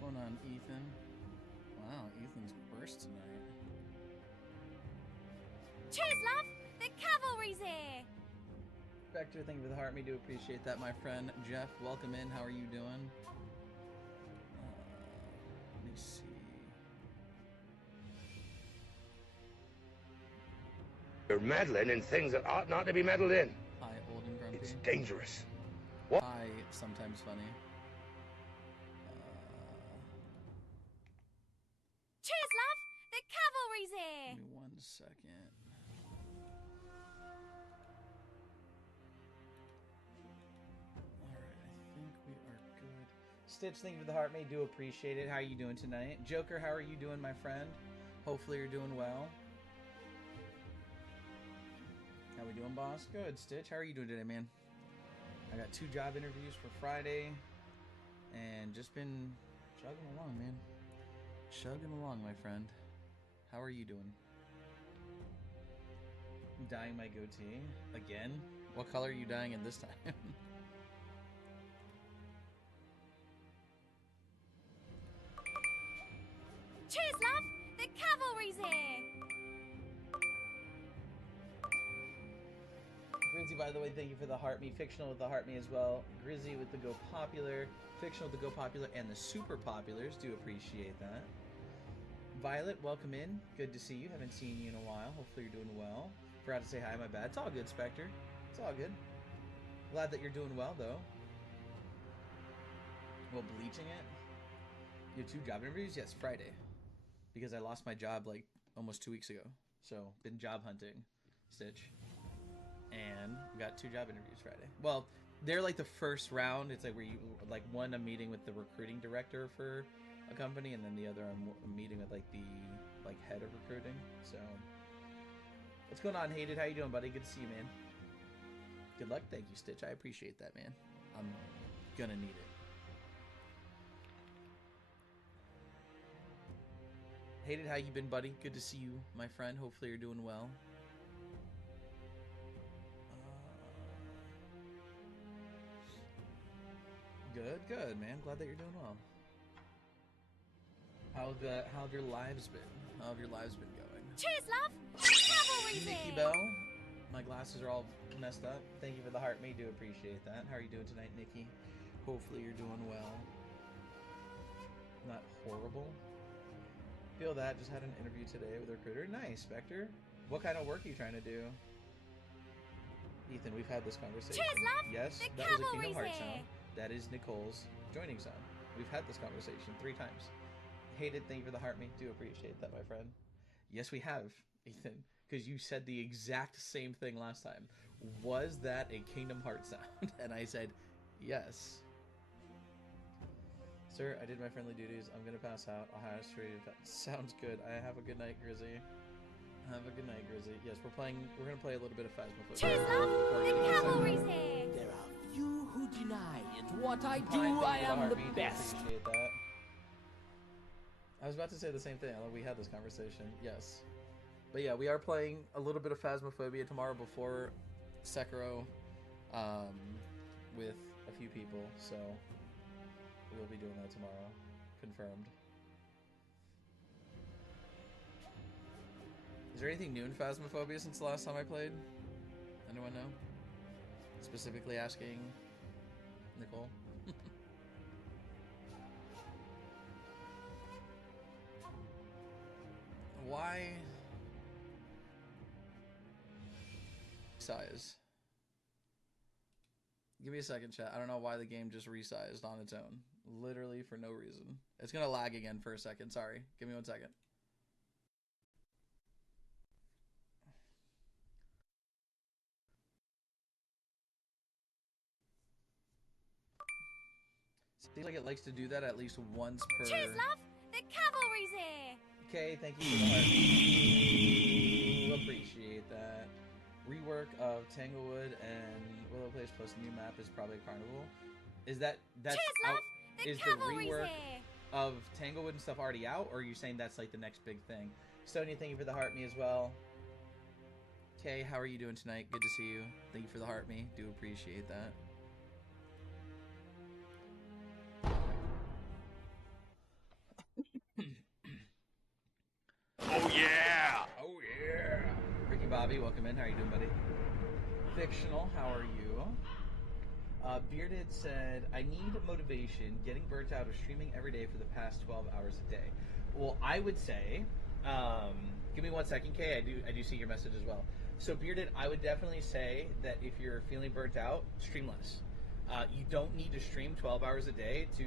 What's going on, Ethan? Wow, Ethan's first tonight. Cheers, love! The cavalry's here! Vector, thank you for the heart. Me do appreciate that, my friend. Jeff, welcome in. How are you doing? Let me see. You're meddling in things that ought not to be meddled in. Hi, old and grumpy. It's dangerous. What? Hi, sometimes funny. Cheers, love! The cavalry's here! Give me 1 second. Alright, I think we are good. Stitch, thank you for the heart. May do appreciate it. How are you doing tonight? Joker, how are you doing, my friend? Hopefully you're doing well. How we doing, boss? Good. Stitch, how are you doing today, man? I got 2 job interviews for Friday, and just been chugging along, man. Chugging along, my friend. How are you doing? I'm dyeing my goatee. Again? What color are you dyeing in this time? Cheers, love! The cavalry's here! Grizzy, by the way, thank you for the heart me. Fictional with the heart me as well. Grizzy with the go popular. Fictional with the go popular and the super populars. Do appreciate that. Violet, welcome in. Good to see you. Haven't seen you in a while. Hopefully you're doing well. Forgot to say hi, my bad. It's all good, Spectre. It's all good. Glad that you're doing well, though. Well, bleaching it? You have 2 job interviews? Yes, Friday. Because I lost my job, like, almost 2 weeks ago. So, been job hunting. Stitch. And we got 2 job interviews Friday. Well, they're like the first round. It's like where you, like, one I'm meeting with the recruiting director for a company, and then the other I'm meeting with like the head of recruiting. So what's going on, Hated? How you doing, buddy? Good to see you, man. Good luck. Thank you, Stitch. I appreciate that, man. I'm gonna need it. Hated, how you been, buddy? Good to see you, my friend. Hopefully you're doing well. Good, good, man. Glad that you're doing well. How have your lives been? How have your lives been going? Cheers, love! The cavalry's Nikki here! Bell, my glasses are all messed up. Thank you for the heart. Me do appreciate that. How are you doing tonight, Nikki? Hopefully you're doing well. Not horrible. Feel that. Just had an interview today with a recruiter. Nice, Spectre. What kind of work are you trying to do? Ethan, we've had this conversation. Cheers, love! Yes, The that was a Kingdom cavalry's Hearts here! sound. That is Nicole's joining sound. We've had this conversation 3 times. Hated, thank you for the heart, me. Do appreciate that, my friend. Yes, we have, Ethan, because you said the exact same thing last time. Was that a Kingdom Hearts sound? And I said, yes. Sir, I did my friendly duties. I'm gonna pass out. I'll have straight. Sounds good. I have a good night, Grizzy. Have a good night, Grizzy. Yes, we're gonna play a little bit of Phasmophobia. Cheers, love! The cavalry's here! There are few who deny it. What I do, Fine, I thank you for am heart, the me. Do best. appreciate that. I was about to say the same thing. We had this conversation. Yes. But yeah, we are playing a little bit of Phasmophobia tomorrow before Sekiro with a few people. So we'll be doing that tomorrow. Confirmed. Is there anything new in Phasmophobia since the last time I played? Anyone know? Specifically asking Nicole. Why size? Give me a second, chat. I don't know why the game just resized on its own. Literally for no reason. It's gonna lag again for a second. Sorry. Give me 1 second. Seems like it likes to do that at least once per... Cheers, love! The cavalry's here! Okay, thank you for the heart. Appreciate that. Rework of Tanglewood and Willow Place plus new map is probably Carnival. Is that's Cheers, out? love! The Is the cavalry's rework here! of Tanglewood and stuff already out, or are you saying that's like the next big thing? Sonia, thank you for the heart me as well. Okay, how are you doing tonight? Good to see you. Thank you for the heart me. Do appreciate that. Bobby, welcome in. How are you doing, buddy? Fictional, how are you? Bearded said, I need motivation getting burnt out of streaming every day for the past 12 hours a day. Well, I would say, give me 1 second, Kay. I do see your message as well. So, Bearded, I would definitely say that if you're feeling burnt out, stream less. You don't need to stream 12 hours a day to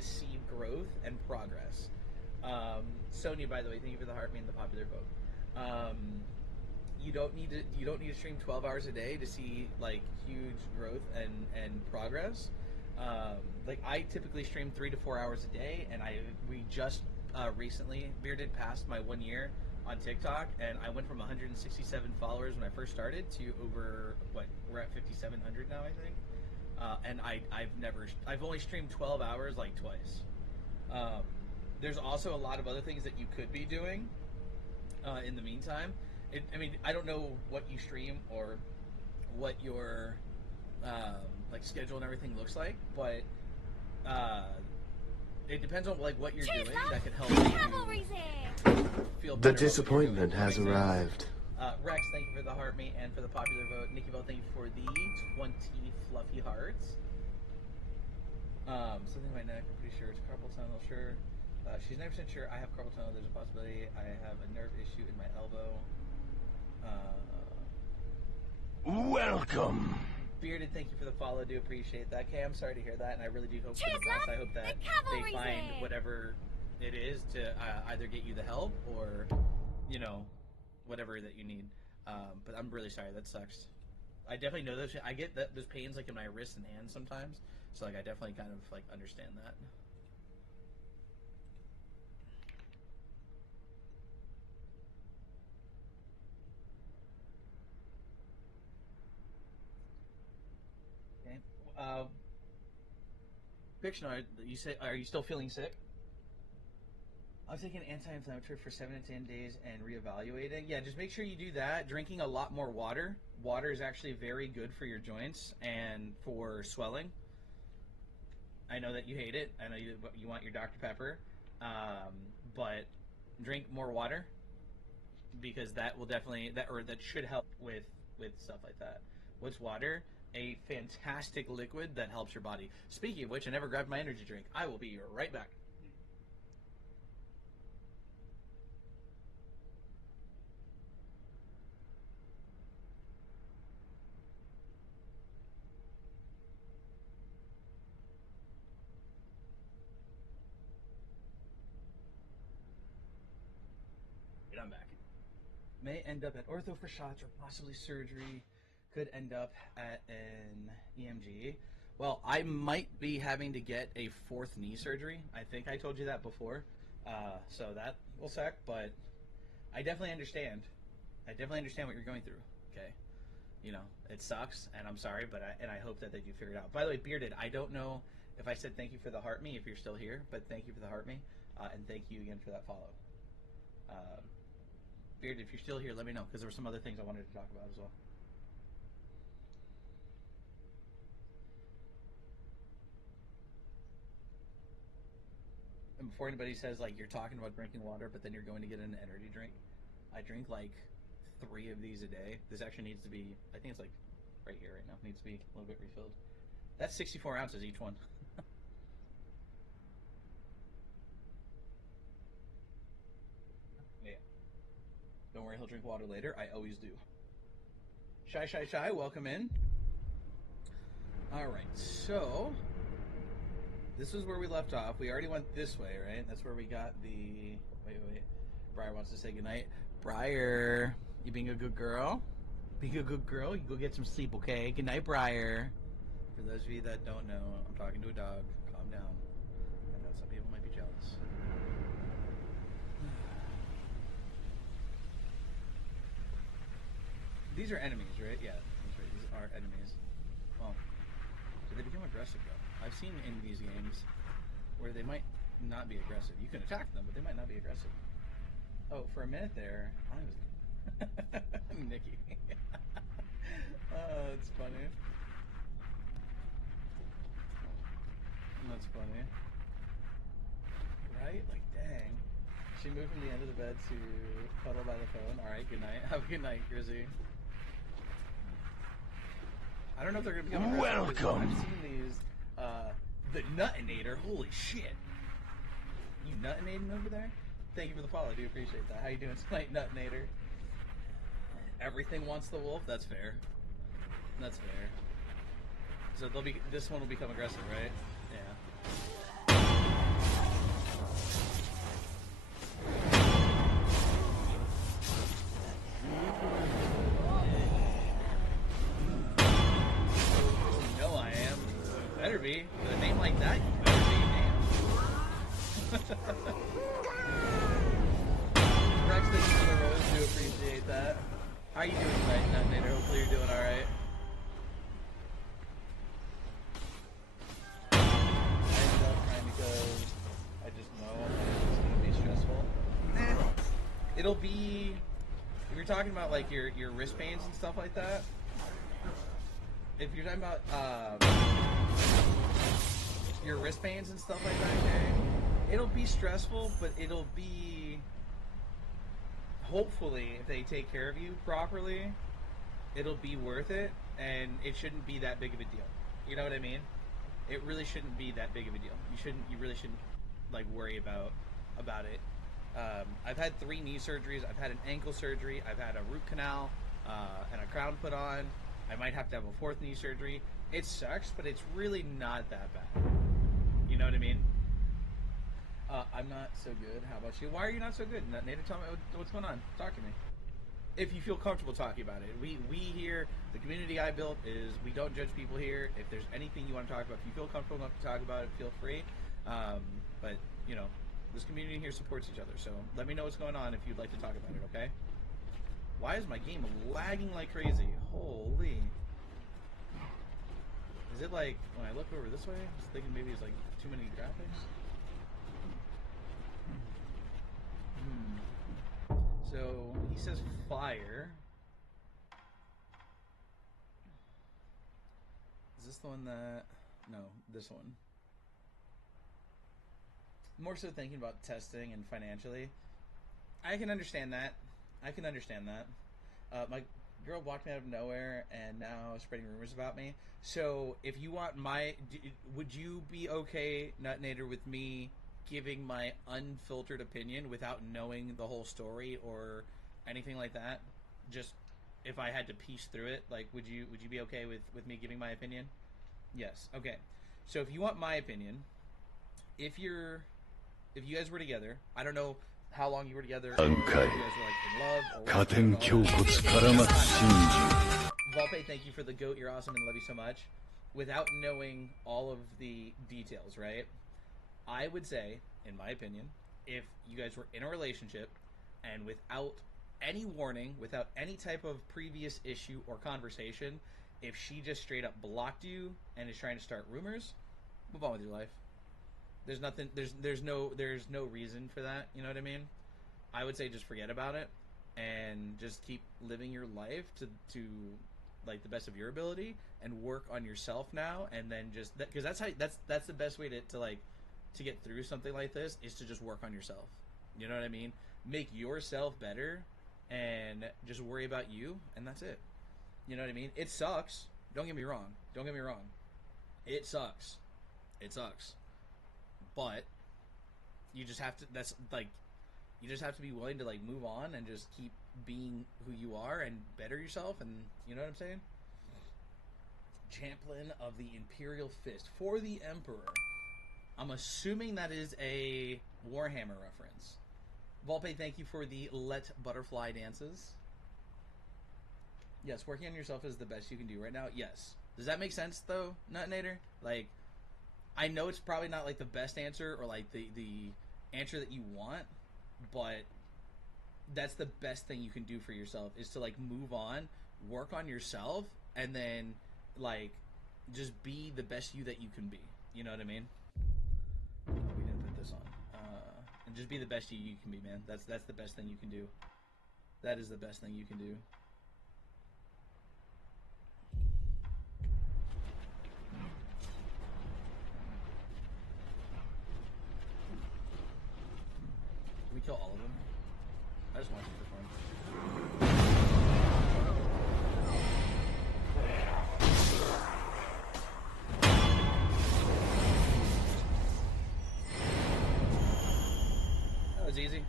see growth and progress. Sonia, by the way, thank you for the heart and the popular vote. You don't need to stream 12 hours a day to see like huge growth and progress. Like I typically stream 3 to 4 hours a day, and we just recently Bearded passed my 1 year on TikTok, and I went from 167 followers when I first started to over we're at 5,700 now, I think. And I've only streamed 12 hours like twice. There's also a lot of other things that you could be doing in the meantime. I don't know what you stream or what your like schedule and everything looks like, but it depends on like what you're doing that could help you feel better. The disappointment has arrived. Rex, thank you for the heart mate and for the popular vote. Nikki Bell, thank you for the 20 fluffy hearts. Something in my neck, I'm pretty sure it's carpal tunnel, sure. She's 90% sure I have carpal tunnel, there's a possibility I have a nerve issue in my elbow. Welcome. Bearded, thank you for the follow. Do appreciate that. Kay, I'm sorry to hear that, and I really do hope for the best. I hope that they find whatever it is to either get you the help or, whatever that you need. But I'm really sorry. That sucks. I definitely know those. I get those pains like in my wrists and hands sometimes. So like I definitely kind of like understand that. Fictional, you say, are you still feeling sick? I'm taking anti-inflammatory for 7 to 10 days and reevaluating. Yeah, just make sure you do that. Drinking a lot more water. Water is actually very good for your joints and for swelling. I know that you hate it. I know you want your Dr. Pepper, but drink more water because that will definitely that should help with stuff like that. What's water? A fantastic liquid that helps your body. Speaking of which, I never grabbed my energy drink. I will be right back. I'm back. May end up at ortho for shots or possibly surgery. Could end up at an EMG. Well, I might be having to get a 4th knee surgery. I think I told you that before. So that will suck, but I definitely understand. I definitely understand what you're going through. Okay. It sucks, and I'm sorry, but I hope that they do figure it out. By the way, Bearded, I don't know if I said thank you for the heart me if you're still here, but thank you for the heart me, and thank you again for that follow. Bearded, if you're still here, let me know, because there were some other things I wanted to talk about as well. And before anybody says, like, you're talking about drinking water, but then you're going to get an energy drink, I drink, like, 3 of these a day. This actually needs to be, I think it's, like, right here right now. Needs to be a little bit refilled. That's 64 ounces each one. Yeah. Don't worry, he'll drink water later. I always do. Shy, welcome in. Alright, so this is where we left off. We already went this way, right? That's where we got the... Wait. Briar wants to say goodnight. Briar, you being a good girl? Being a good girl? You go get some sleep, okay? Good night, Briar. For those of you that don't know, I'm talking to a dog. Calm down. I know some people might be jealous. These are enemies, right? Yeah, that's right. These are enemies. Well, so they become aggressive, though. I've seen in these games where they might not be aggressive. You can attack them, but they might not be aggressive. Oh, for a minute there, I was... Nikki. Oh, that's funny. That's funny. Right? Like, dang. She moved from the end of the bed to cuddle by the phone. Alright, good night. Have a good night, Grizzy. I don't know if they're gonna become aggressive. Welcome. I've seen these, the Nuttinator. Holy shit. You Nuttinating over there? Thank you for the follow. I do appreciate that. How you doing tonight, Nuttinator? Everything wants the wolf? That's fair. That's fair. So they'll be. This one will become aggressive, right? Yeah. You know I am. You better be. With a name like that, you better be. Damn. Rex, thank you for the rose. Do appreciate that. How are you doing tonight, Nuttinator? Hopefully you're doing alright. I ended up crying because I just know it's going to be stressful. It'll be... If you're talking about like your wrist pains and stuff like that, if you're talking about your wrist pains and stuff like that, okay, it'll be stressful, but it'll be... Hopefully, if they take care of you properly, it'll be worth it, and it shouldn't be that big of a deal. You know what I mean? It really shouldn't be that big of a deal. You really shouldn't like worry about it. I've had 3 knee surgeries. I've had an ankle surgery. I've had a root canal and a crown put on. I might have to have a 4th knee surgery. It sucks, but it's really not that bad. You know what I mean? I'm not so good. How about you? Why are you not so good? Nader, tell me what's going on. Talk to me. If you feel comfortable talking about it. We here, the community I built is, we don't judge people here. If there's anything you want to talk about, if you feel comfortable enough to talk about it, feel free. But, you know, this community here supports each other. So let me know what's going on if you'd like to talk about it, okay? Why is my game lagging like crazy? Holy. Is it like, when I look over this way, I was thinking maybe it's like too many graphics? So he says fire. Is this the one that... No, this one. More so thinking about testing and financially. I can understand that. My girl walked me out of nowhere and now spreading rumors about me. So if you want my... Would you be okay, Nuttinator, with me giving my unfiltered opinion without knowing the whole story or anything like that? Just if I had to piece through it, like, would you be okay with me giving my opinion? Yes. Okay. So if you want my opinion, if you guys were together, I don't know how long you were together, or if you guys were like in love, or Volpe, thank you for the goat. You're awesome and love you so much. Without knowing all of the details, right? I would say, in my opinion, if you guys were in a relationship and without any warning, without any type of previous issue or conversation, if she just straight up blocked you and is trying to start rumors, move on with your life. There's nothing. There's no reason for that. You know what I mean? I would say just forget about it and just keep living your life to like the best of your ability and work on yourself now. And then just because that's the best way to get through something like this is to just work on yourself. You know what I mean? Make yourself better and just worry about you, and that's it. You know what I mean? It sucks. Don't get me wrong. It sucks. But you just have to, you just have to be willing to, like, move on and just keep being who you are and better yourself, and you know what I'm saying? Champion of the Imperial Fist for the Emperor. I'm assuming that is a Warhammer reference. Volpe, thank you for the Let Butterfly Dances. Yes, working on yourself is the best you can do right now. Yes. Does that make sense, though, Nuttinator? Like, I know it's probably not, like, the best answer or, like, the answer that you want, but that's the best thing you can do for yourself is to, like, move on, work on yourself, and then, like, just be the best you that you can be. You know what I mean? We didn't put this on. And just be the best you can be, man. That's the best thing you can do. That is the best thing you can do. we kill all of them? I just want you to perform. That was easy.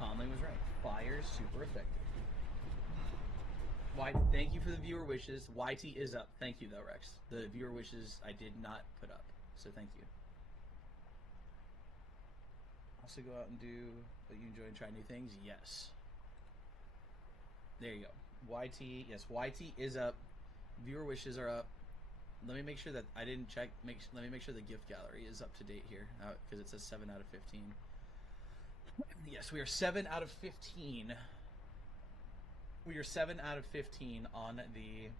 Homling was right. Fire, super effective. Why? Thank you for the viewer wishes. YT is up. Thank you, though, Rex. The viewer wishes I did not put up, so thank you. Also go out and do what you enjoy and try new things. Yes. There you go. YT. Yes, YT is up. Viewer wishes are up. Let me make sure that I didn't check. Let me make sure the gift gallery is up to date here because it says 7 out of 15. Yes, we are 7 out of 15. We are 7 out of 15 on the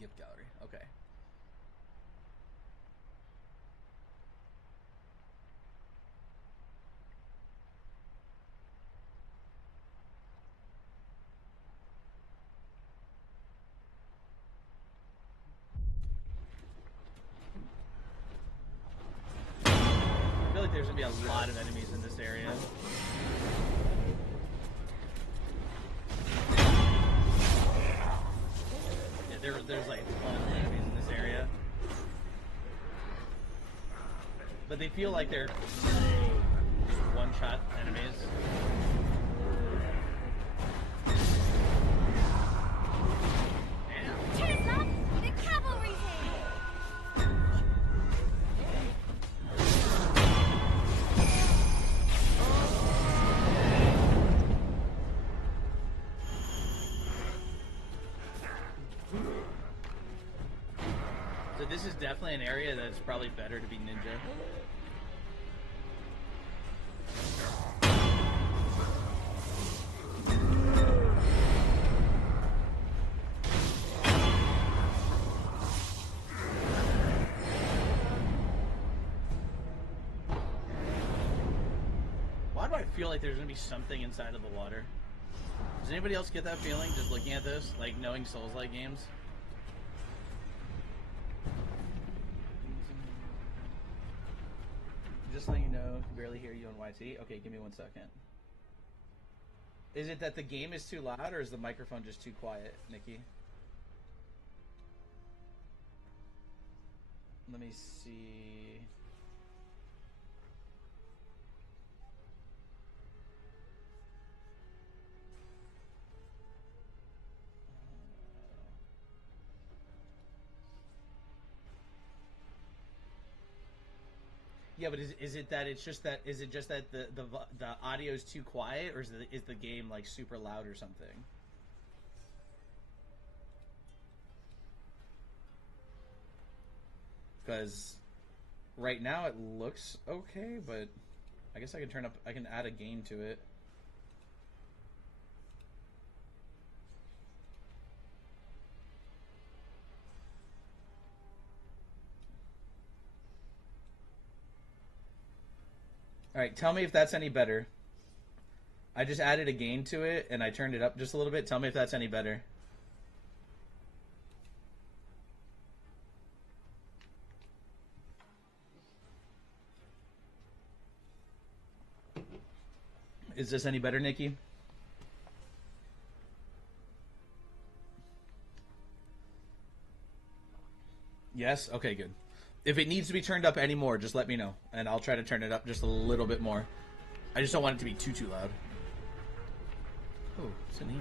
gift gallery. Okay. I feel like there's gonna be a lot of enemies in this area. Yeah, there's like a ton of enemies in this area. But they feel like they're just one-shot enemies. Cheers, love! The cavalry's here! So this is definitely an area that's probably better to be ninja. Why do I feel like there's gonna be something inside of the water? Does anybody else get that feeling just looking at this, like knowing Souls-like games? Just letting you know, I can barely hear you on YT. Okay, give me 1 second. Is it that the game is too loud, or is the microphone just too quiet, Nikki? Let me see. Yeah, but is it that it's just that is it just that the audio is too quiet, or is the game like super loud or something? Because right now it looks okay, but I guess I can add a gain to it. Alright, tell me if that's any better. I just added a gain to it, and I turned it up just a little bit. Tell me if that's any better. Is this any better, Nikki? Yes? Okay, good. If it needs to be turned up any more, just let me know, and I'll try to turn it up just a little bit more. I just don't want it to be too loud. Oh, what's in here?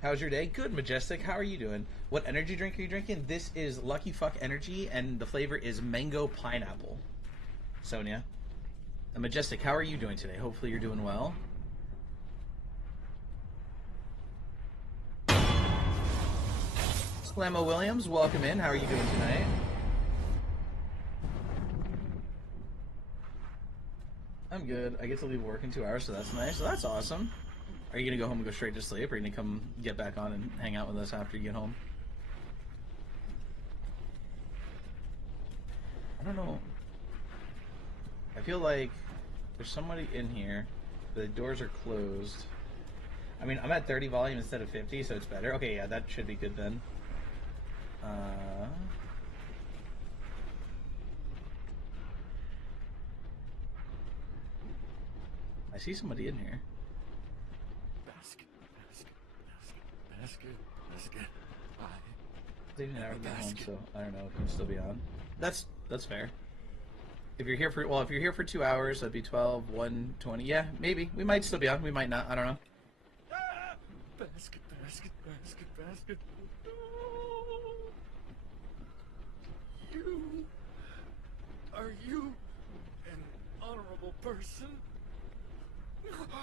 How's your day? Good, Majestic. How are you doing? What energy drink are you drinking? This is Lucky Fuck Energy, and the flavor is mango pineapple. Sonia. And Majestic, how are you doing today? Hopefully you're doing well. Slamo Williams, welcome in. How are you doing tonight? I'm good. I get to leave work in 2 hours, so that's nice. So that's awesome. Are you going to go home and go straight to sleep, or are you going to come get back on and hang out with us after you get home? I don't know. I feel like there's somebody in here. The doors are closed. I mean, I'm at 30 volume instead of 50, so it's better. Okay, yeah, that should be good then. see somebody in here. Basket. They didn't ever get home, so I don't know. It can still be on. That's fair. If you're here for 2 hours, that'd be 12, 1, 20. Yeah, maybe. We might still be on. We might not. I don't know. Basket. Are you an honorable person?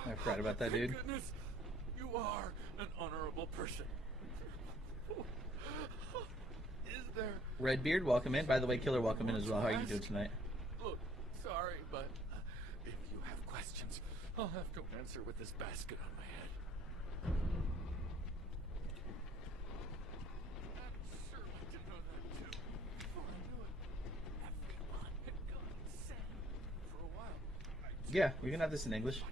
I forgot about that, dude. Thank goodness, you are an honorable person. Is there... Redbeard, welcome in. By the way, Killer, welcome in as well. How are you doing tonight? Look, sorry, but if you have questions, I'll have to answer with this basket on my head. I'm sure I did know that too. Before I knew it, everyone had gone insane. For a while, Yeah, we can have this in English. I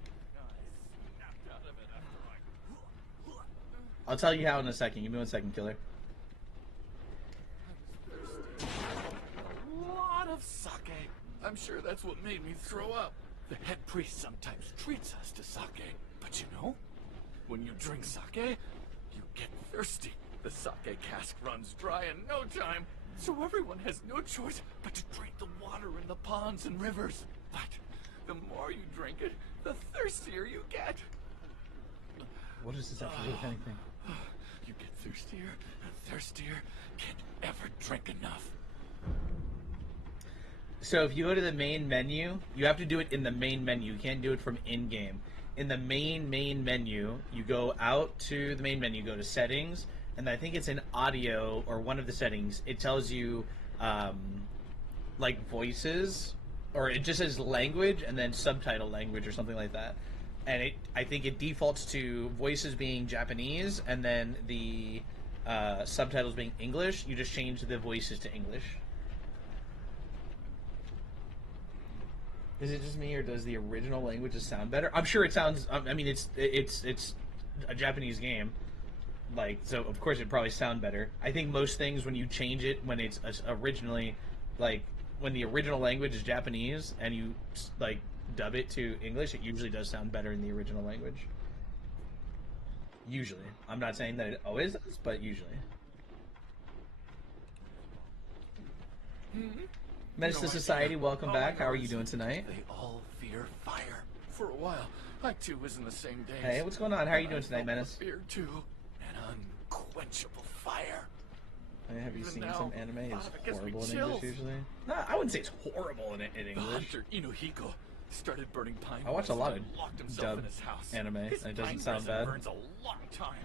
snapped out of it after I... I'll tell you how in a second. Give me 1 second, Killer. A lot of sake. I'm sure that's what made me throw up. The head priest sometimes treats us to sake. But you know, when you drink sake, you get thirsty. The sake cask runs dry in no time. So everyone has no choice but to drink the water in the ponds and rivers. But the more you drink it, the thirstier you get. What does this have to do with anything? You get thirstier and thirstier. Can't ever drink enough. So if you go to the main menu, you have to do it in the main menu. You can't do it from in-game. In the main menu, you go out to the main menu, go to settings, and I think it's in audio or one of the settings. It tells you like voices, or it just says language and then subtitle language or something like that. And I think it defaults to voices being Japanese and then the subtitles being English. You just change the voices to English. Is it just me, or does the original language sound better? I'm sure it sounds. I mean, it's a Japanese game, like, so of course it probably sound better. I think most things when you change it, when it's originally, like, when the original language is Japanese and you like dub it to English, it usually does sound better in the original language. Usually, I'm not saying that it always does, but usually. Menace to Society, welcome back. How are you doing tonight? They all fear fire. For a while, I too was in the same days. Hey, what's going on? How are you doing tonight, Menace? Fear too, an unquenchable fire. Have you Even seen now, some anime? It's it gives me horrible in chills. English usually. No, I wouldn't say it's horrible in The English. hunter Inuhiko started burning pine. I watch a lot of locked himself dub in his house. anime, His and it doesn't pine sound resin bad. Burns a long time.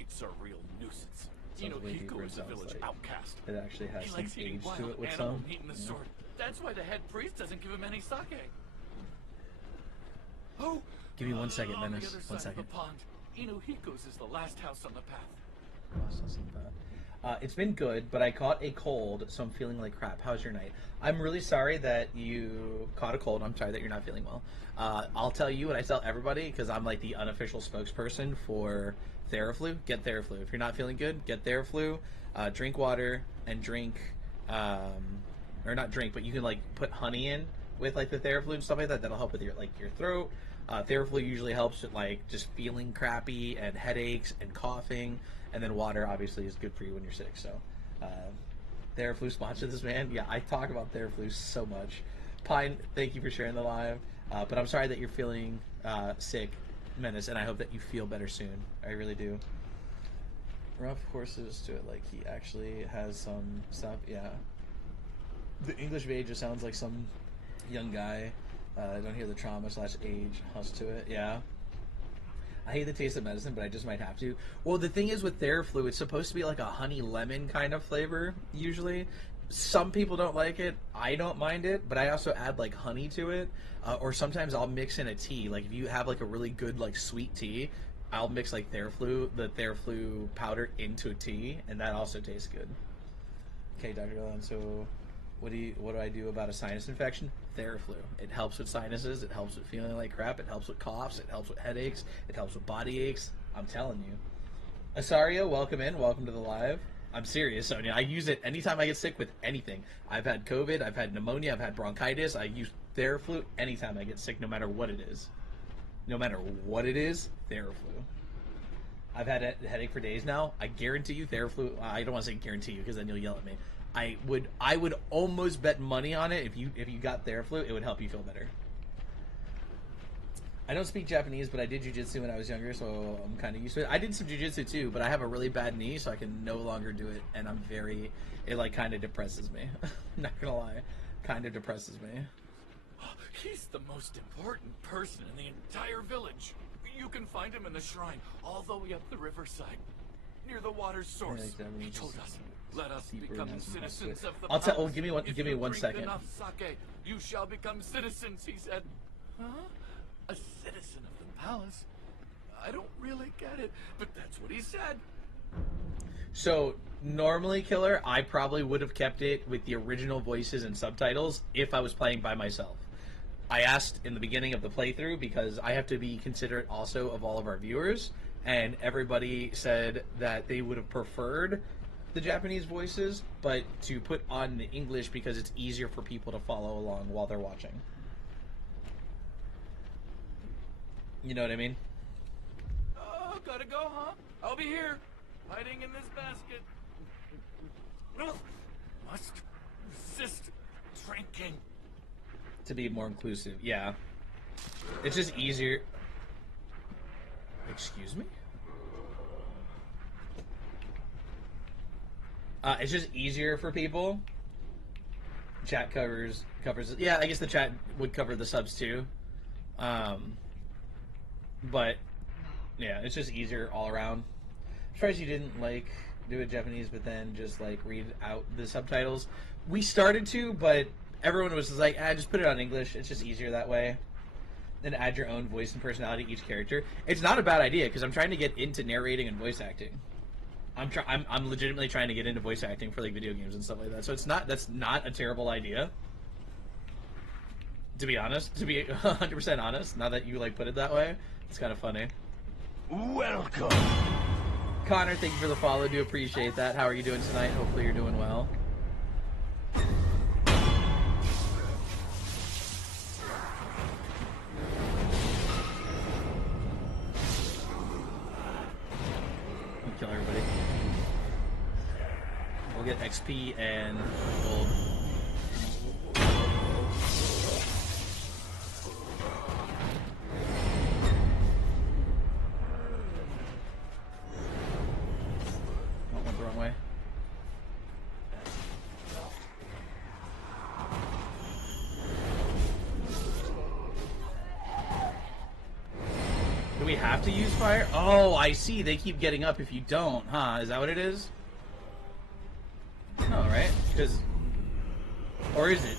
It's a real nuisance. Sounds way deeper. Inuhiko It is a sounds village like outcast. it actually has He some likes eating age wild to it with animal some. meat and the Yeah. sword. That's why the head priest doesn't give him any sake. Oh, Give me 1 second, on Menace. the other 1 side of second. the pond, Inuhiko's is the last house on the path. It's been good, but I caught a cold, so I'm feeling like crap. How's your night? I'm really sorry that you caught a cold. I'm sorry that you're not feeling well. I'll tell you what I tell everybody, because I'm like the unofficial spokesperson for Theraflu. Get Theraflu. If you're not feeling good, get Theraflu. Drink water and drink, or not drink, but you can like put honey in with like the Theraflu and stuff like that. That'll help with your throat. Theraflu usually helps with like just feeling crappy and headaches and coughing. And then water obviously is good for you when you're sick. So, Theraflu sponsored this, man. Yeah, I talk about Theraflu so much. Pine, thank you for sharing the live. But I'm sorry that you're feeling sick, Menace, and I hope that you feel better soon. I really do. Rough horses to it, like he actually has some stuff. Yeah. The English maid just sounds like some young guy. I don't hear the trauma / age huss to it. Yeah. I hate the taste of medicine, but I just might have to. Well, the thing is with Theraflu, it's supposed to be like a honey lemon kind of flavor, usually. Some people don't like it. I don't mind it, but I also add like honey to it. Or sometimes I'll mix in a tea. Like if you have like a really good like sweet tea, I'll mix like the Theraflu powder into a tea, and that also tastes good. Okay, Dr. Allen, so what do I do about a sinus infection? Theraflu. It helps with sinuses. It helps with feeling like crap. It helps with coughs. It helps with headaches. It helps with body aches. I'm telling you. Asario, welcome in. Welcome to the live. I'm serious, Sonia. I use it anytime I get sick with anything. I've had COVID. I've had pneumonia. I've had bronchitis. I use Theraflu anytime I get sick, no matter what it is. no matter what it is, Theraflu. I've had a headache for days now. I guarantee you Theraflu. I don't want to say guarantee you because then you'll yell at me. I would almost bet money on it if you got Theraflu, it would help you feel better. I don't speak Japanese, but I did jiu-jitsu when I was younger, so I'm kind of used to it. I did some jiu-jitsu too, but I have a really bad knee, so I can no longer do it, and it like kind of depresses me. I'm not gonna lie, kind of depresses me. He's the most important person in the entire village. You can find him in the shrine, all the way up the riverside, near the water's source. He told us, "Let us become citizens of the palace. Oh, give me 1 second. Enough sake, you shall become citizens," he said. Huh? A citizen of the palace? I don't really get it, but that's what he said. So, normally, Killer, I probably would have kept it with the original voices and subtitles if I was playing by myself. I asked in the beginning of the playthrough because I have to be considerate also of all of our viewers, and everybody said that they would have preferred the Japanese voices, but to put on the English because it's easier for people to follow along while they're watching. You know what I mean? Oh, gotta go, huh? I'll be here, hiding in this basket. Must resist drinking. To be more inclusive, yeah. It's just easier. Excuse me? It's just easier for people. Chat covers. Yeah, I guess the chat would cover the subs too. But yeah, it's just easier all around. I'm surprised you didn't like do it Japanese, but then just like read out the subtitles. We started to, but everyone was like, just put it on English. It's just easier that way. Then add your own voice and personality to each character. It's not a bad idea because I'm trying to get into narrating and voice acting. I'm legitimately trying to get into voice acting for like video games and stuff like that. So that's not a terrible idea. To be honest, to be 100% honest, now that you like put it that way, it's kind of funny. Welcome. Connor, thank you for the follow. Do appreciate that. How are you doing tonight? Hopefully you're doing well. Kill everybody. We'll get XP and gold. Went the wrong way. Do we have to use fire? Oh, I see. They keep getting up if you don't, huh? Is that what it is? No, right? Because... Or is it?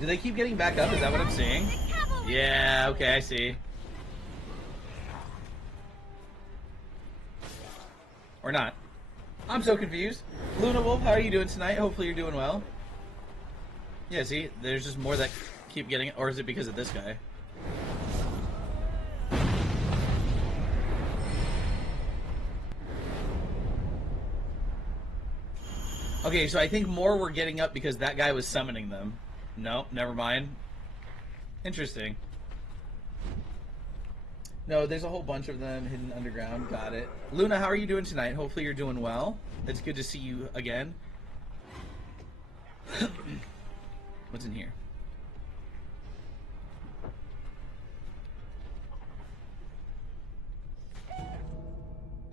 Do they keep getting back up? Is that what I'm seeing? Yeah, okay, I see. Or not. I'm so confused. Luna Wolf, how are you doing tonight? Hopefully you're doing well. Yeah, see? There's just more that keep getting... Or is it because of this guy? Okay, so I think more were getting up because that guy was summoning them. No, never mind. Interesting. No, there's a whole bunch of them hidden underground. Got it. Luna, how are you doing tonight? Hopefully you're doing well. It's good to see you again. What's in here?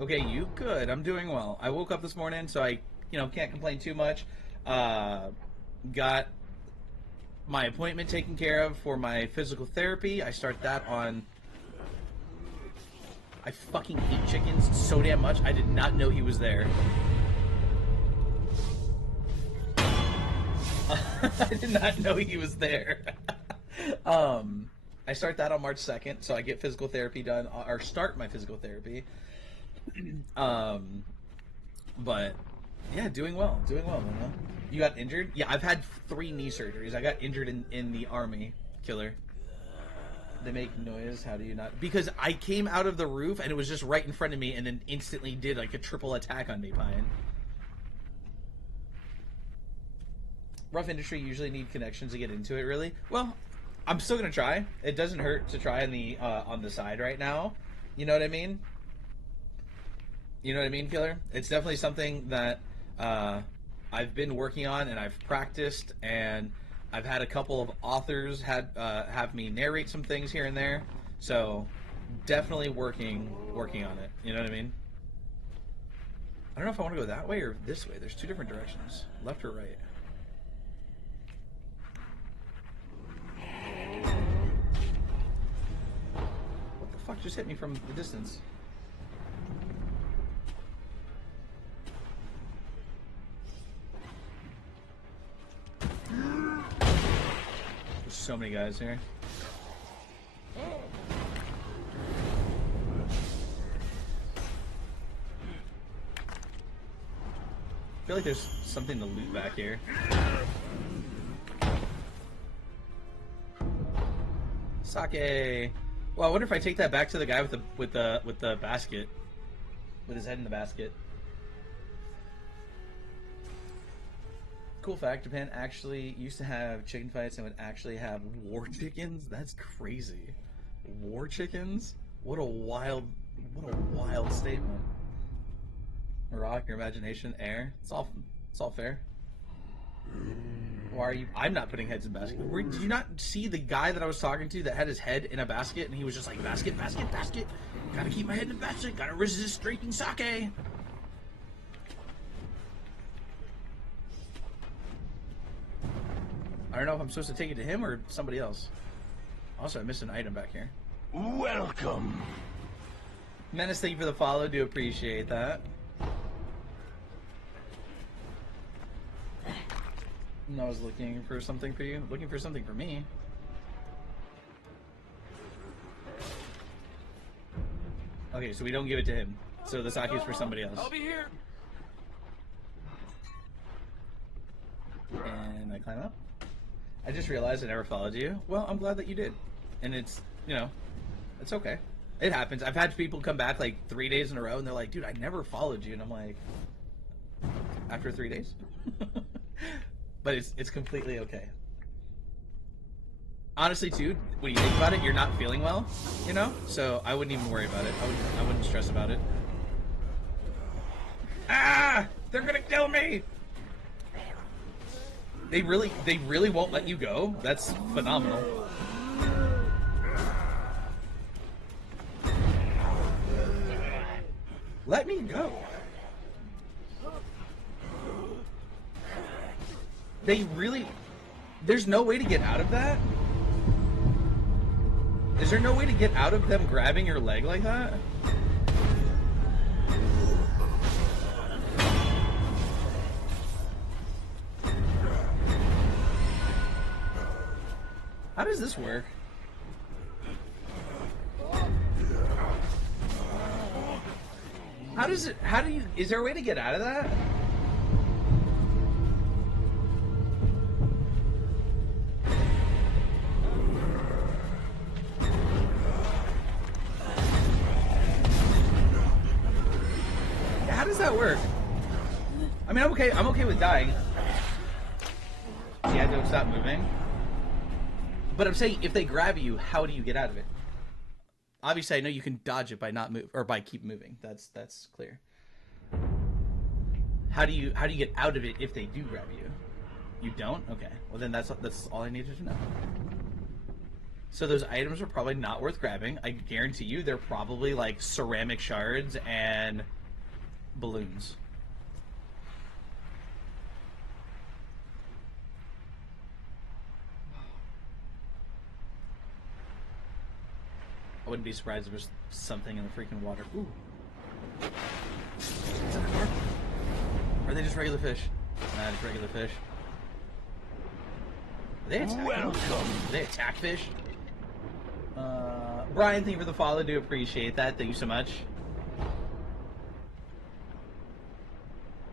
Okay, you good. I'm doing well. I woke up this morning, so I, can't complain too much. Got my appointment taken care of for my physical therapy. I start that on... I fucking hate chickens so damn much. I did not know he was there. I did not know he was there. I start that on March 2nd, so I get physical therapy done, or start my physical therapy. But yeah, doing well, Mama. You got injured? Yeah, I've had 3 knee surgeries. I got injured in the army, Killer. They make noise. How do you not? Because I came out of the roof and it was just right in front of me, and then instantly did like a triple attack on me, Pine. rough industry usually need connections to get into it. Really, well, I'm still gonna try. It doesn't hurt to try on the side right now. You know what I mean? You know what I mean, Killer? It's definitely something that I've been working on and I've practiced, and I've had a couple of authors have me narrate some things here and there. So definitely working on it. You know what I mean? I don't know if I want to go that way or this way. There's two different directions, left or right. What the fuck just hit me from the distance? There's so many guys here. I feel like there's something to loot back here. Sake. Well, I wonder if I take that back to the guy with the basket, with his head in the basket. Cool fact: Japan actually used to have chicken fights and would actually have war chickens. That's crazy. War chickens? What a wild statement. Rock, your imagination, air. It's all fair. Why are you? I'm not putting heads in baskets. Did you not see the guy that I was talking to that had his head in a basket and he was just like, basket, basket, basket. Gotta keep my head in the basket. Gotta resist drinking sake. I don't know if I'm supposed to take it to him or somebody else. Also, I missed an item back here. Welcome. Menace, thank you for the follow. Do appreciate that. And I was looking for something for you. Looking for something for me. Okay, so we don't give it to him. So the sake is for somebody else. I'll be here. And I climb up. I just realized I never followed you. Well, I'm glad that you did. And it's, you know, it's okay. It happens. I've had people come back like 3 days in a row and they're like, dude, I never followed you. And I'm like, after 3 days? But it's completely okay. Honestly, too, when you think about it, you're not feeling well, you know? So I wouldn't even worry about it. I wouldn't stress about it. Ah! They're gonna kill me! They really won't let you go? That's phenomenal. Let me go. They really... There's no way to get out of that? Is there no way to get out of them grabbing your leg like that? How does this work? Is there a way to get out of that? How does that work? I mean, I'm okay with dying. Yeah, don't stop moving. But I'm saying, if they grab you, how do you get out of it? Obviously, I know you can dodge it by not move or by keep moving. That's clear. How do you get out of it if they do grab you? You don't? Okay. Well, then that's all I needed to know. So those items are probably not worth grabbing. I guarantee you, they're probably like ceramic shards and balloons. I wouldn't be surprised if there's something in the freaking water. Ooh. Is that a shark? Or are they just regular fish? Nah, just regular fish. Are they attack? Welcome. Do they attack fish? Brian, thank you for the follow. Do appreciate that. Thank you so much.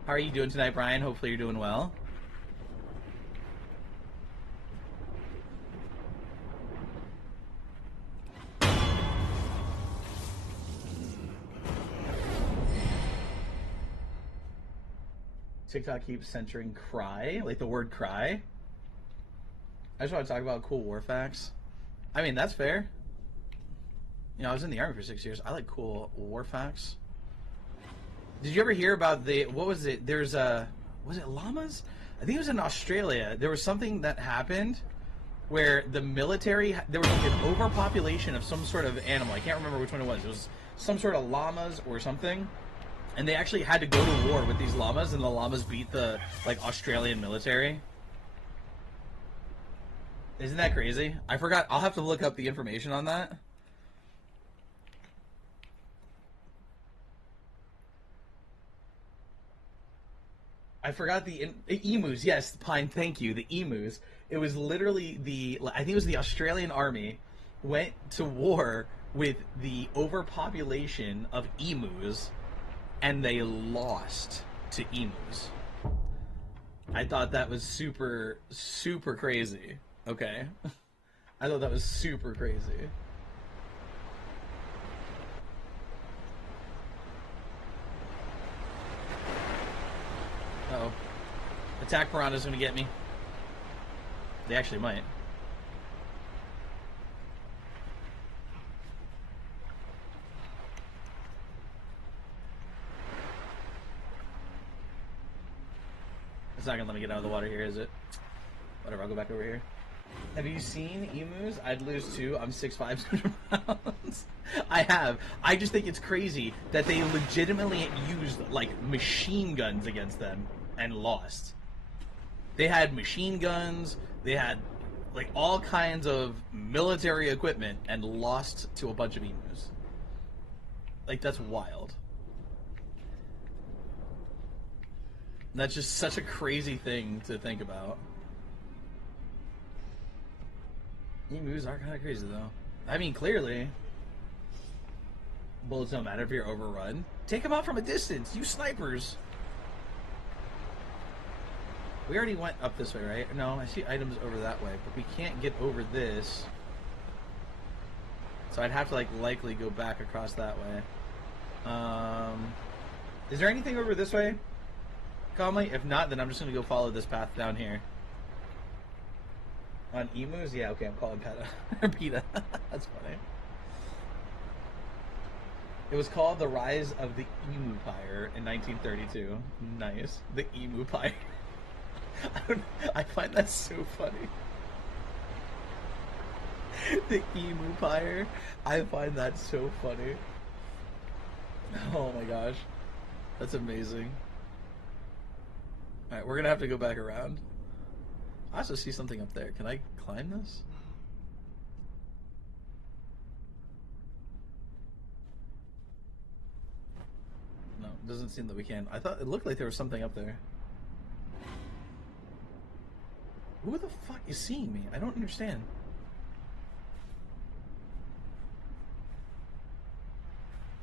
How are you doing tonight, Brian? Hopefully you're doing well. TikTok keeps censoring cry, like the word cry. I just want to talk about cool war facts. I mean, that's fair. You know, I was in the Army for 6 years. I like cool war facts. Did you ever hear about the, what was it? There's was it llamas? I think it was in Australia. There was something that happened where the military, there was like an overpopulation of some sort of animal. I can't remember which one it was. It was some sort of llamas or something. And they actually had to go to war with these llamas, and the llamas beat the, like, Australian military. Isn't that crazy? I forgot. I'll have to look up the information on that. I forgot the emus. Yes, Pine, thank you. The emus. It was literally I think it was the Australian Army went to war with the overpopulation of emus, and they lost to emus. I thought that was super, super crazy. Okay? I thought that was super crazy. Uh-oh. Attack piranha's gonna get me. They actually might. It's not gonna let me get out of the water here, is it? Whatever, I'll go back over here. Have you seen emus? I'd lose too. I'm 6'5", 100 pounds. I have. I just think it's crazy that they legitimately used, like, machine guns against them and lost. They had machine guns, they had, like, all kinds of military equipment and lost to a bunch of emus. Like, that's wild. That's just such a crazy thing to think about. Emus are kind of crazy, though. I mean, clearly, bullets don't matter if you're overrun. Take them out from a distance. Use snipers. We already went up this way, right? No, I see items over that way, but we can't get over this. So I'd have to, like, likely go back across that way. Is there anything over this way? Calmly? If not, then I'm just going to go follow this path down here. On emus? Yeah, okay, I'm calling PETA. PETA. That's funny. It was called The Rise of the Emu Pyre in 1932. Nice. The Emu Pyre. I find that so funny. The Emu Pyre. I find that so funny. Oh my gosh. That's amazing. Alright, we're gonna have to go back around. I also see something up there. Can I climb this? No, it doesn't seem that we can. I thought it looked like there was something up there. Who the fuck is seeing me? I don't understand.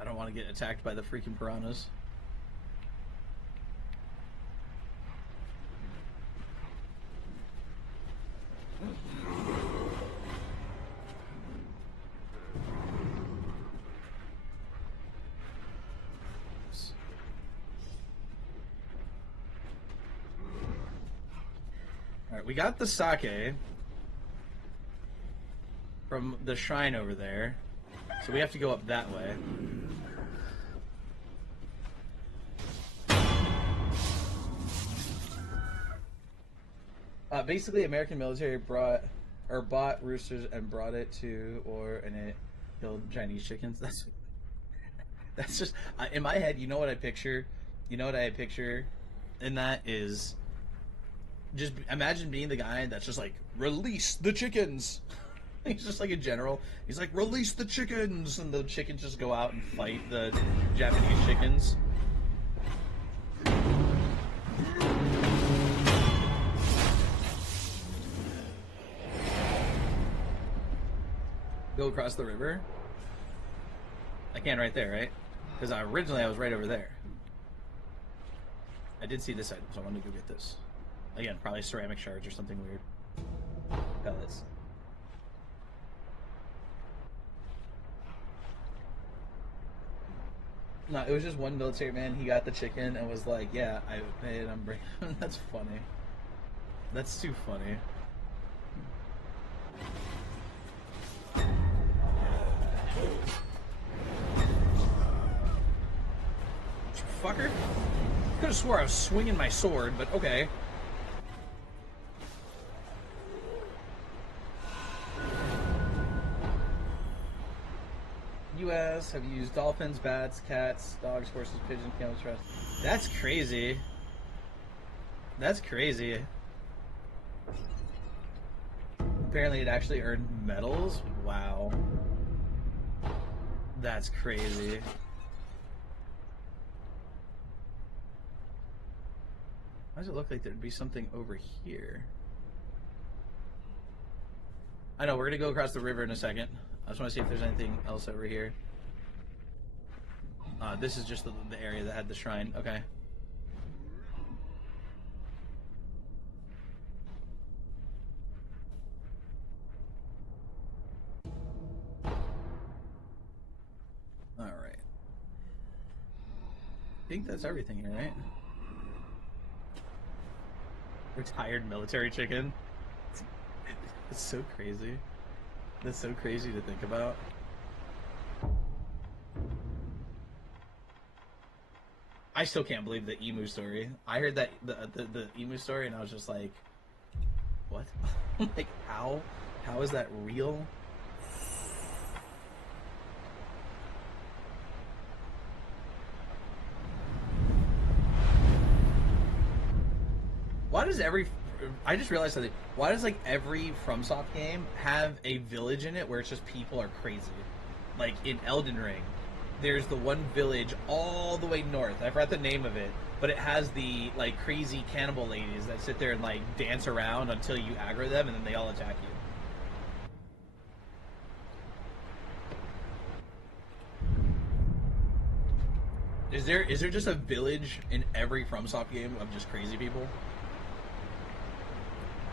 I don't want to get attacked by the freaking piranhas. Alright, we got the sake from the shrine over there, so we have to go up that way. Basically, American military bought roosters and brought it to and it killed Chinese chickens. That's just in my head. You know what I picture? You know what I picture? And that is just imagine being the guy that's just like, release the chickens. He's just like a general. He's like, release the chickens, and the chickens just go out and fight the Japanese chickens. Go across the river? I can right there, right? Because originally I was right over there. I did see this item, so I wanted to go get this. Again, probably ceramic shards or something weird. Pellets. No, it was just one military man. He got the chicken and was like, yeah, I paid, I'm bringing. That's funny. That's too funny. Fucker. Could have swore I was swinging my sword, but okay. U.S. have used dolphins, bats, cats, dogs, horses, pigeons, camels, trust. That's crazy. That's crazy. Apparently it actually earned medals? Wow. That's crazy. Why does it look like there'd be something over here? I know, we're gonna go across the river in a second. I just want to see if there's anything else over here. This is just the area that had the shrine. Okay. Alright. I think that's everything here, right? Retired military chicken. It's so crazy. That's so crazy to think about. I still can't believe the emu story. I heard that the emu story and I was just like, what? Like, how? How is that real? Why does I just realized something. Why does, like, every FromSoft game have a village in it where it's just people are crazy? Like, in Elden Ring, there's the one village all the way north. I forgot the name of it, but it has the, like, crazy cannibal ladies that sit there and, like, dance around until you aggro them, and then they all attack you. Is there just a village in every FromSoft game of just crazy people?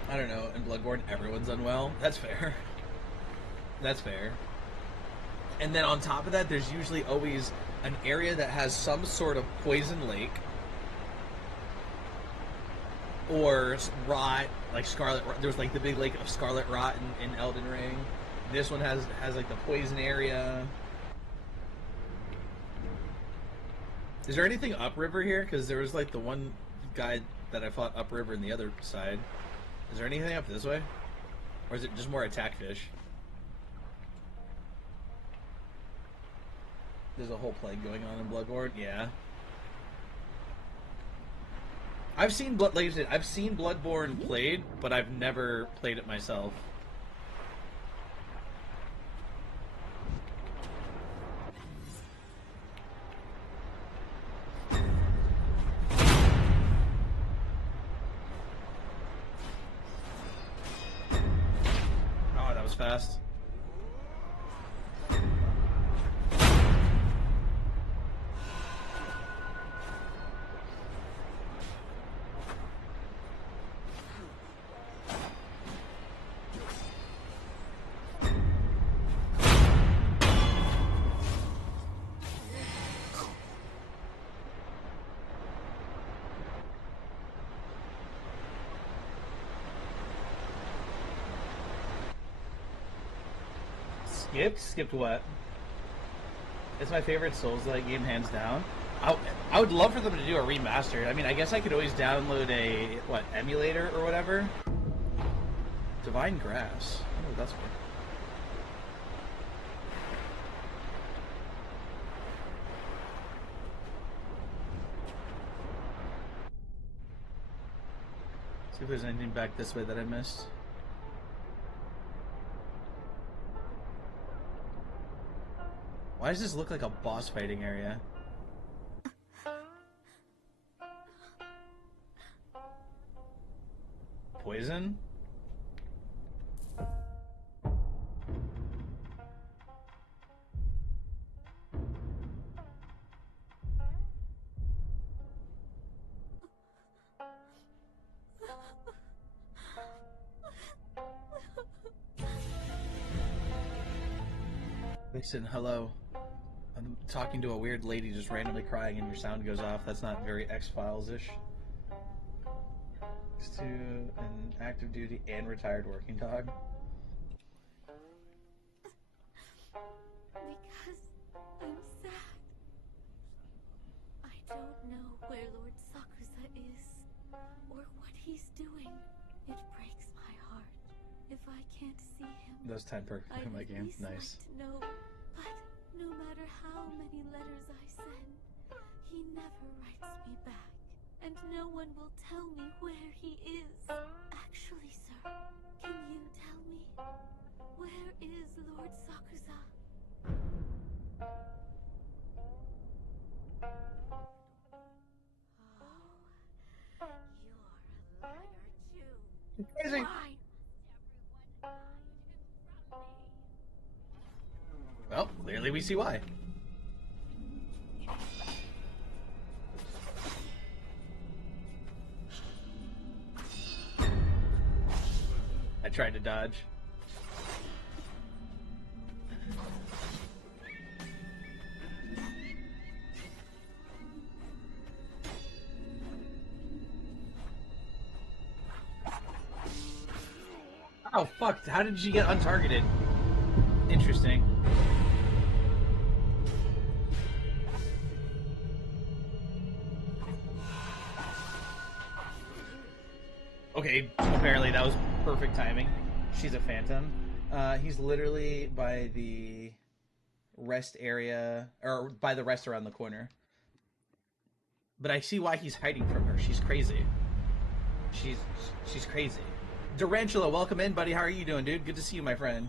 I don't know. In Bloodborne, everyone's unwell. That's fair. That's fair. And then on top of that, there's usually always an area that has some sort of poison lake or rot, like scarlet. There's like the big lake of scarlet rot in Elden Ring. This one has like the poison area. Is there anything upriver here? Because there was like the one guy that I fought upriver in the other side. Is there anything up this way? Or is it just more attack fish? There's a whole plague going on in Bloodborne? Yeah. I've seen like I said, I've seen Bloodborne played, but I've never played it myself. Fast. Skipped what? It's my favorite Souls-like game, hands down. I would love for them to do a remaster. I mean, I guess I could always download a, emulator or whatever? Divine Grass. Oh, that's good. See if there's anything back this way that I missed. Why does this look like a boss fighting area? Poison? Listen, hello. I'm talking to a weird lady just randomly crying and your sound goes off. That's not very X-Files-ish. Next to an active duty and retired working dog. Because I'm sad. I don't know where Lord Sakusa is, or what he's doing. It breaks my heart if I can't see him. Those 10 perks I'd in my at game. least Nice. like to know, but no matter how many letters I send, he never writes me back, and no one will tell me where he is. Actually, sir, can you tell me, where is Lord Sakusa? Oh, you're a liar too. Crazy. Why must everyone hide him from me? Well, clearly we see why. I tried to dodge. Oh, fuck. How did she get untargeted? Interesting. Okay, apparently that was perfect timing. She's a phantom. He's literally by the rest area, or by the rest around the corner. But I see why he's hiding from her. She's crazy. She's crazy. Durantula, welcome in, buddy. How are you doing, dude? Good to see you, my friend.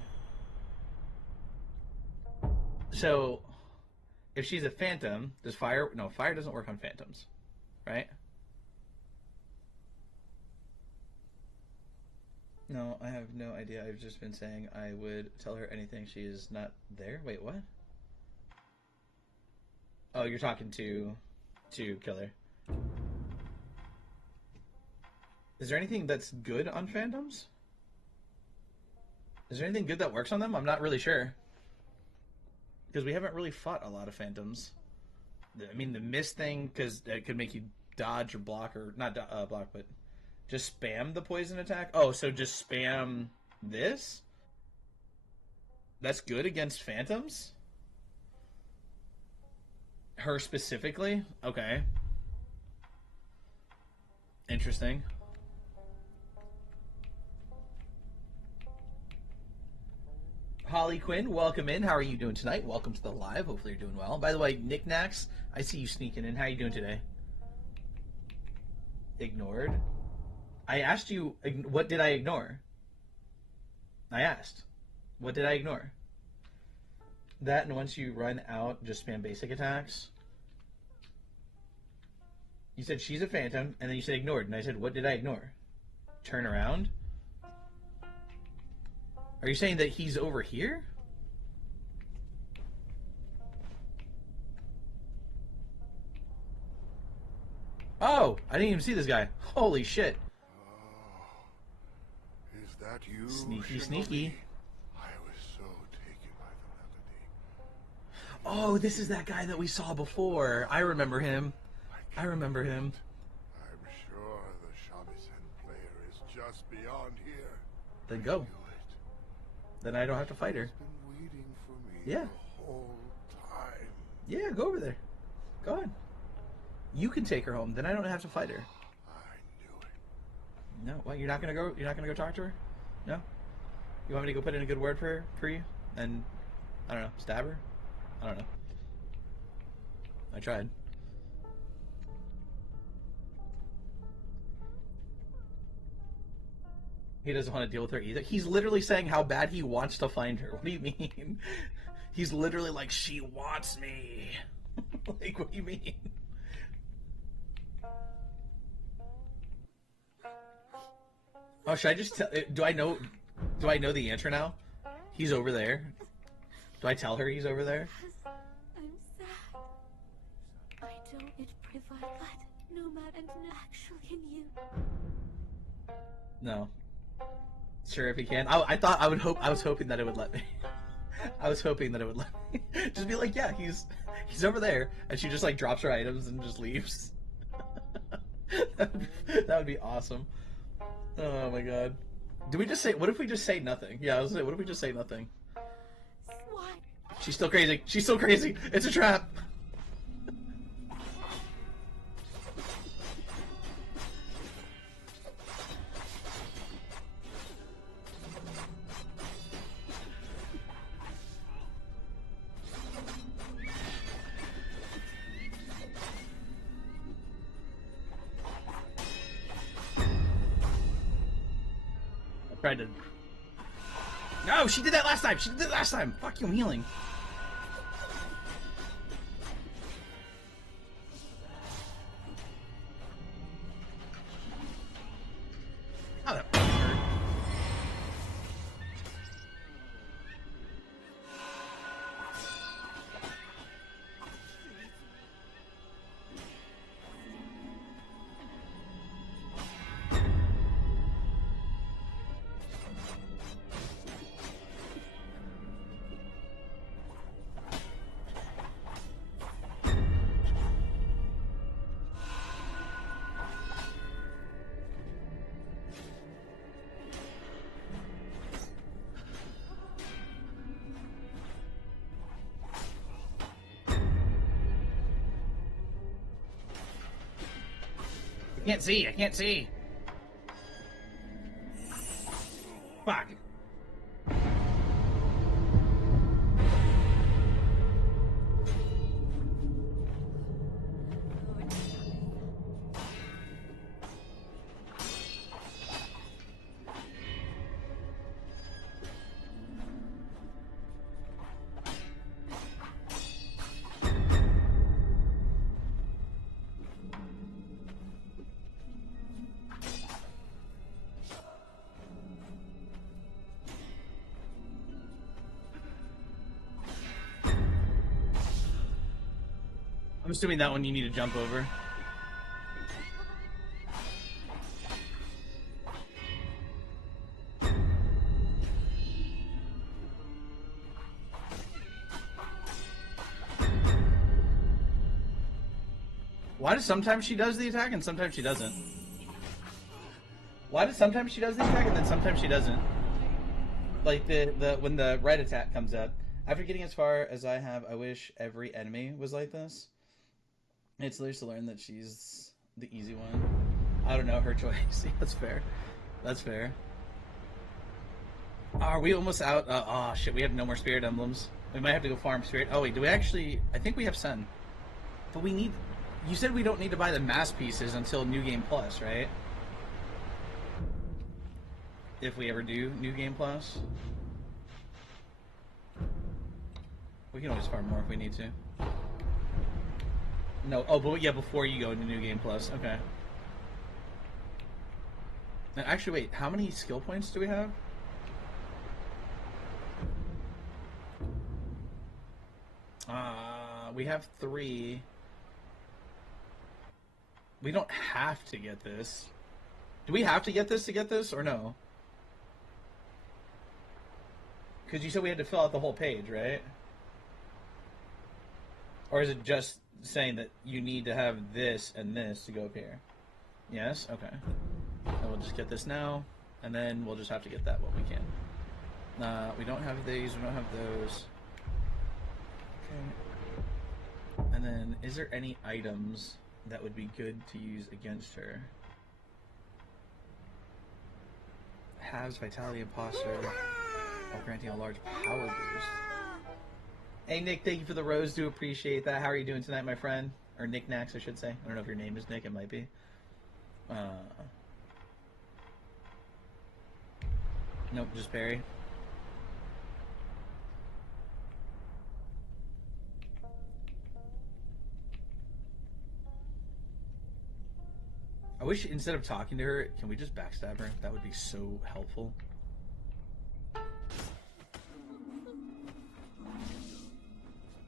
So, if she's a phantom, does fire... No, fire doesn't work on phantoms, right? No, I have no idea. I've just been saying I would tell her anything. She is not there. Wait, what? Oh, you're talking to Killer. Is there anything that's good on phantoms? Is there anything good that works on them? I'm not really sure. Because we haven't really fought a lot of phantoms. I mean, the mist thing, because it could make you dodge or block, or not block, but just spam the poison attack. Oh, so just spam this? That's good against phantoms? Her specifically? Okay. Interesting. Holly Quinn, welcome in. How are you doing tonight? Welcome to the live. Hopefully you're doing well. By the way, Knickknacks, I see you sneaking in. How are you doing today? Ignored? I asked you, what did I ignore? I asked. What did I ignore? That, and once you run out, just spam basic attacks. You said she's a phantom, and then you said ignored, and I said, what did I ignore? Turn around? Are you saying that he's over here? Oh, I didn't even see this guy. Holy shit. Is that you? Sneaky, Shinobi? sneaky. I was so taken by the melody. Oh, this is that guy that we saw before. I remember him. I remember him. I'm sure the shamisen player is just beyond here. Then go. I knew it. Then I don't have to fight her. She's been waiting for me Yeah. the whole time. Yeah, go over there. Go ahead. You can take her home. Then I don't have to fight her. I knew it. No, what? You're not gonna go? You're not gonna go talk to her? No. You want me to go put in a good word for you? And I don't know, stab her? I don't know. I tried. He doesn't want to deal with her either. He's literally saying how bad he wants to find her. What do you mean? He's literally like, she wants me. Like, what do you mean? Oh, should I just tell? Do I know the answer now? He's over there. Do I tell her he's over there? Because I'm sad. I don't it provide, but no matter, and actually, can you? No. Sure, if he can. I thought I would hope. I was hoping that it would let me. I was hoping that it would let me. Just be like, yeah, he's over there, and she just like drops her items and just leaves. that would be awesome. Oh my god. Do we just say? What if we just say nothing? Yeah, I was saying, what if we just say nothing? Why? She's still crazy. She's still crazy. It's a trap. I tried to... No, she did that last time. She did that last time. Fuck you, I'm healing. Oh, that fucking hurt. I can't see. I can't see. Fuck. I'm assuming that one you need to jump over. Why does sometimes she does the attack and sometimes she doesn't? Why does sometimes she does the attack and then sometimes she doesn't? Like the when the red attack comes up. After getting as far as I have, I wish every enemy was like this. It's hilarious to learn that she's the easy one. I don't know, her choice. Yeah, that's fair. That's fair. Are we almost out? Oh shit, we have no more spirit emblems. We might have to go farm spirit. Oh wait, do we actually? I think we have sun. But we need... You said we don't need to buy the mass pieces until New Game Plus, right? If we ever do New Game Plus. We can always farm more if we need to. No, oh, but yeah, before you go into New Game Plus. Okay. Now, actually, wait, how many skill points do we have? We have 3. We don't have to get this. Do we have to get this, or no? Because you said we had to fill out the whole page, right? Or is it just saying that you need to have this and this to go up here? Yes? Okay. And we'll just get this now, and then we'll just have to get that when we can. We don't have these, we don't have those. Okay. And then, is there any items that would be good to use against her? Halves Vitality Imposter while granting a large power boost. Hey Nick, thank you for the rose. Do appreciate that. How are you doing tonight, my friend? Or Nick Nax, I should say. I don't know if your name is Nick. It might be. Nope, just Barry. I wish instead of talking to her, can we just backstab her? That would be so helpful.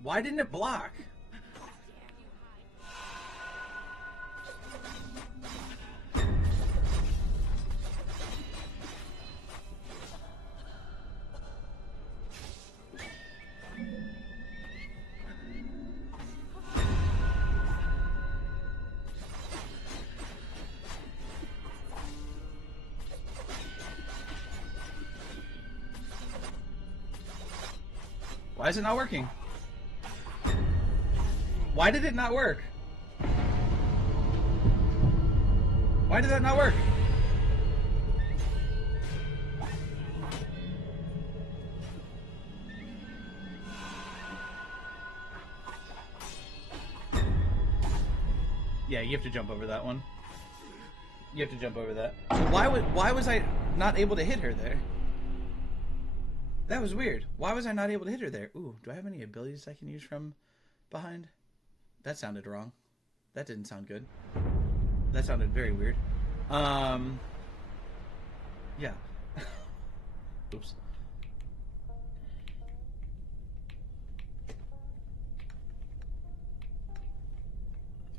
Why didn't it block? Why is it not working? Why did it not work? Why did that not work? Yeah, you have to jump over that one. You have to jump over that. Why was I not able to hit her there? That was weird. Why was I not able to hit her there? Ooh, do I have any abilities I can use from behind? That sounded wrong. That didn't sound good. That sounded very weird. Yeah. Oops.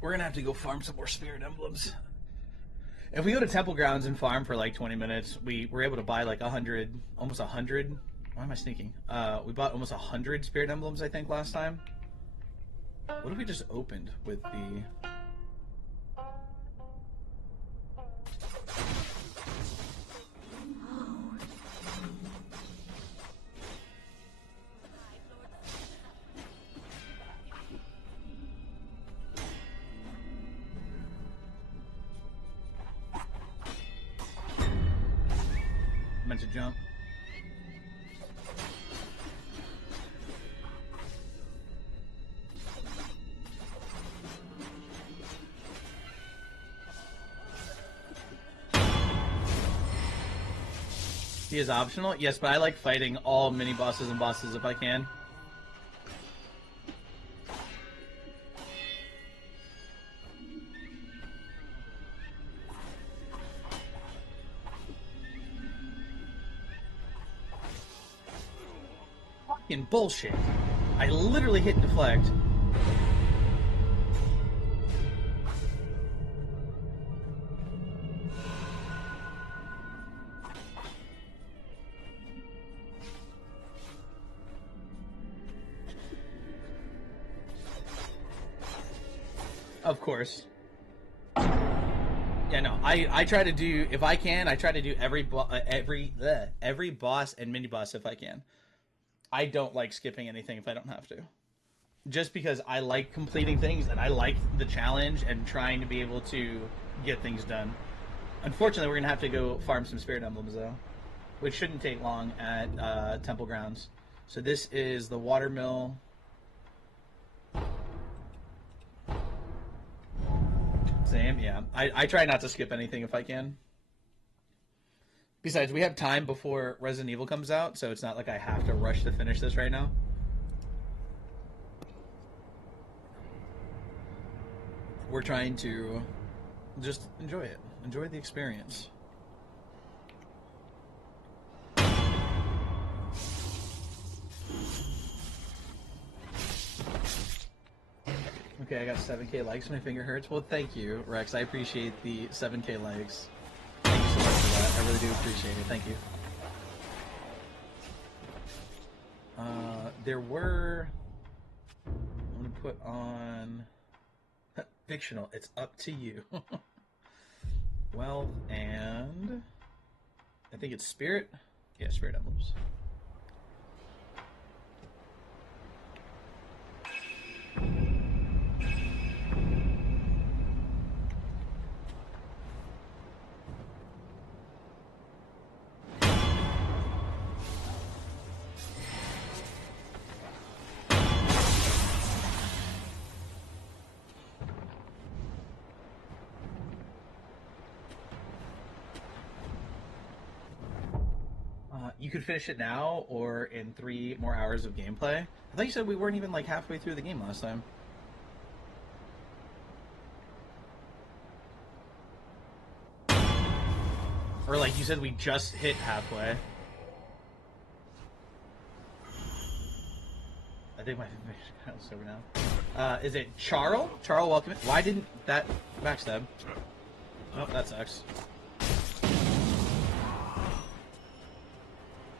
We're gonna have to go farm some more spirit emblems. If we go to Temple Grounds and farm for like 20 minutes, we were able to buy like 100, almost 100. Why am I sneaking? We bought almost 100 spirit emblems, I think, last time. What if we just opened with the... meant to jump. He is optional? Yes, but I like fighting all mini bosses and bosses if I can. Fucking bullshit. I literally hit deflect. Of course. Yeah, no. I try to do, if I can, I try to do every boss and mini boss if I can. I don't like skipping anything if I don't have to. Just because I like completing things and I like the challenge and trying to be able to get things done. Unfortunately, we're going to have to go farm some spirit emblems, though. Which shouldn't take long at Temple Grounds. So this is the watermill. Same, yeah. I try not to skip anything if I can. Besides, we have time before Resident Evil comes out, so it's not like I have to rush to finish this right now. We're trying to just enjoy it. Enjoy the experience. Okay, I got 7K likes. My finger hurts. Well, thank you, Rex. I appreciate the 7K likes. Thank you so much for that. I really do appreciate it. Thank you. There were... I'm going to put on... Fictional. It's up to you. Wealth and... I think it's Spirit. Yeah, Spirit Emblems. You could finish it now or in 3 more hours of gameplay. I thought you said we weren't even like halfway through the game last time. Or like you said we just hit halfway. I think my information is over now. Is it Charl? Charl, welcome. Why didn't that backstab? Oh, that sucks.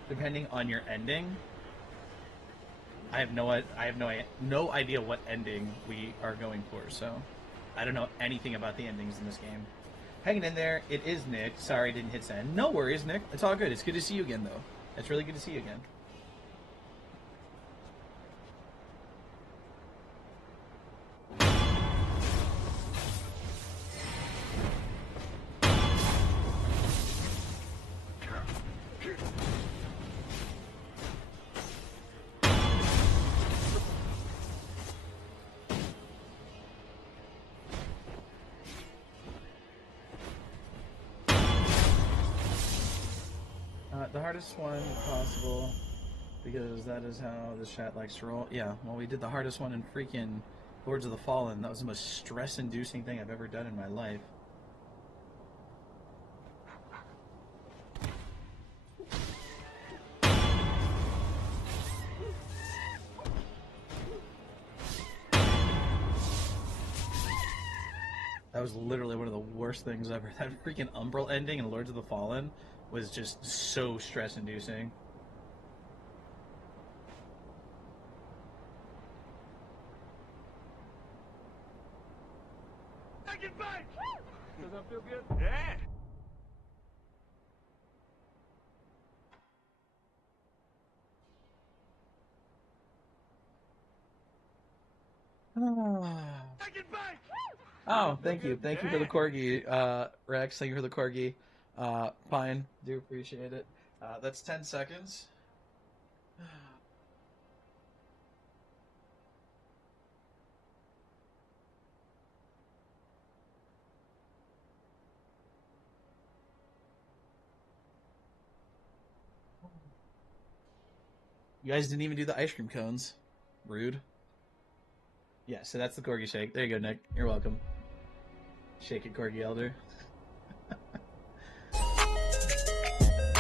Depending on your ending, I have no idea what ending we are going for. So, I don't know anything about the endings in this game. Hanging in there. It is Nick. Sorry, I didn't hit send. No worries, Nick. It's all good. It's good to see you again, though. It's really good to see you again. hardest one possible because that is how the chat likes to roll. Yeah, well, we did the hardest one in freaking Lords of the Fallen. That was the most stress-inducing thing I've ever done in my life. That was literally one of the worst things ever. That freaking Umbral ending in Lords of the Fallen was just so stress-inducing. Second bite! Does that feel good? Yeah. Second bite! Oh, thank you. Thank you for the corgi, Rex. Thank you for the corgi. Pine, do appreciate it. That's 10 seconds. You guys didn't even do the ice cream cones. Rude. Yeah, so that's the corgi shake. There you go, Nick. You're welcome. Shake it, corgi elder.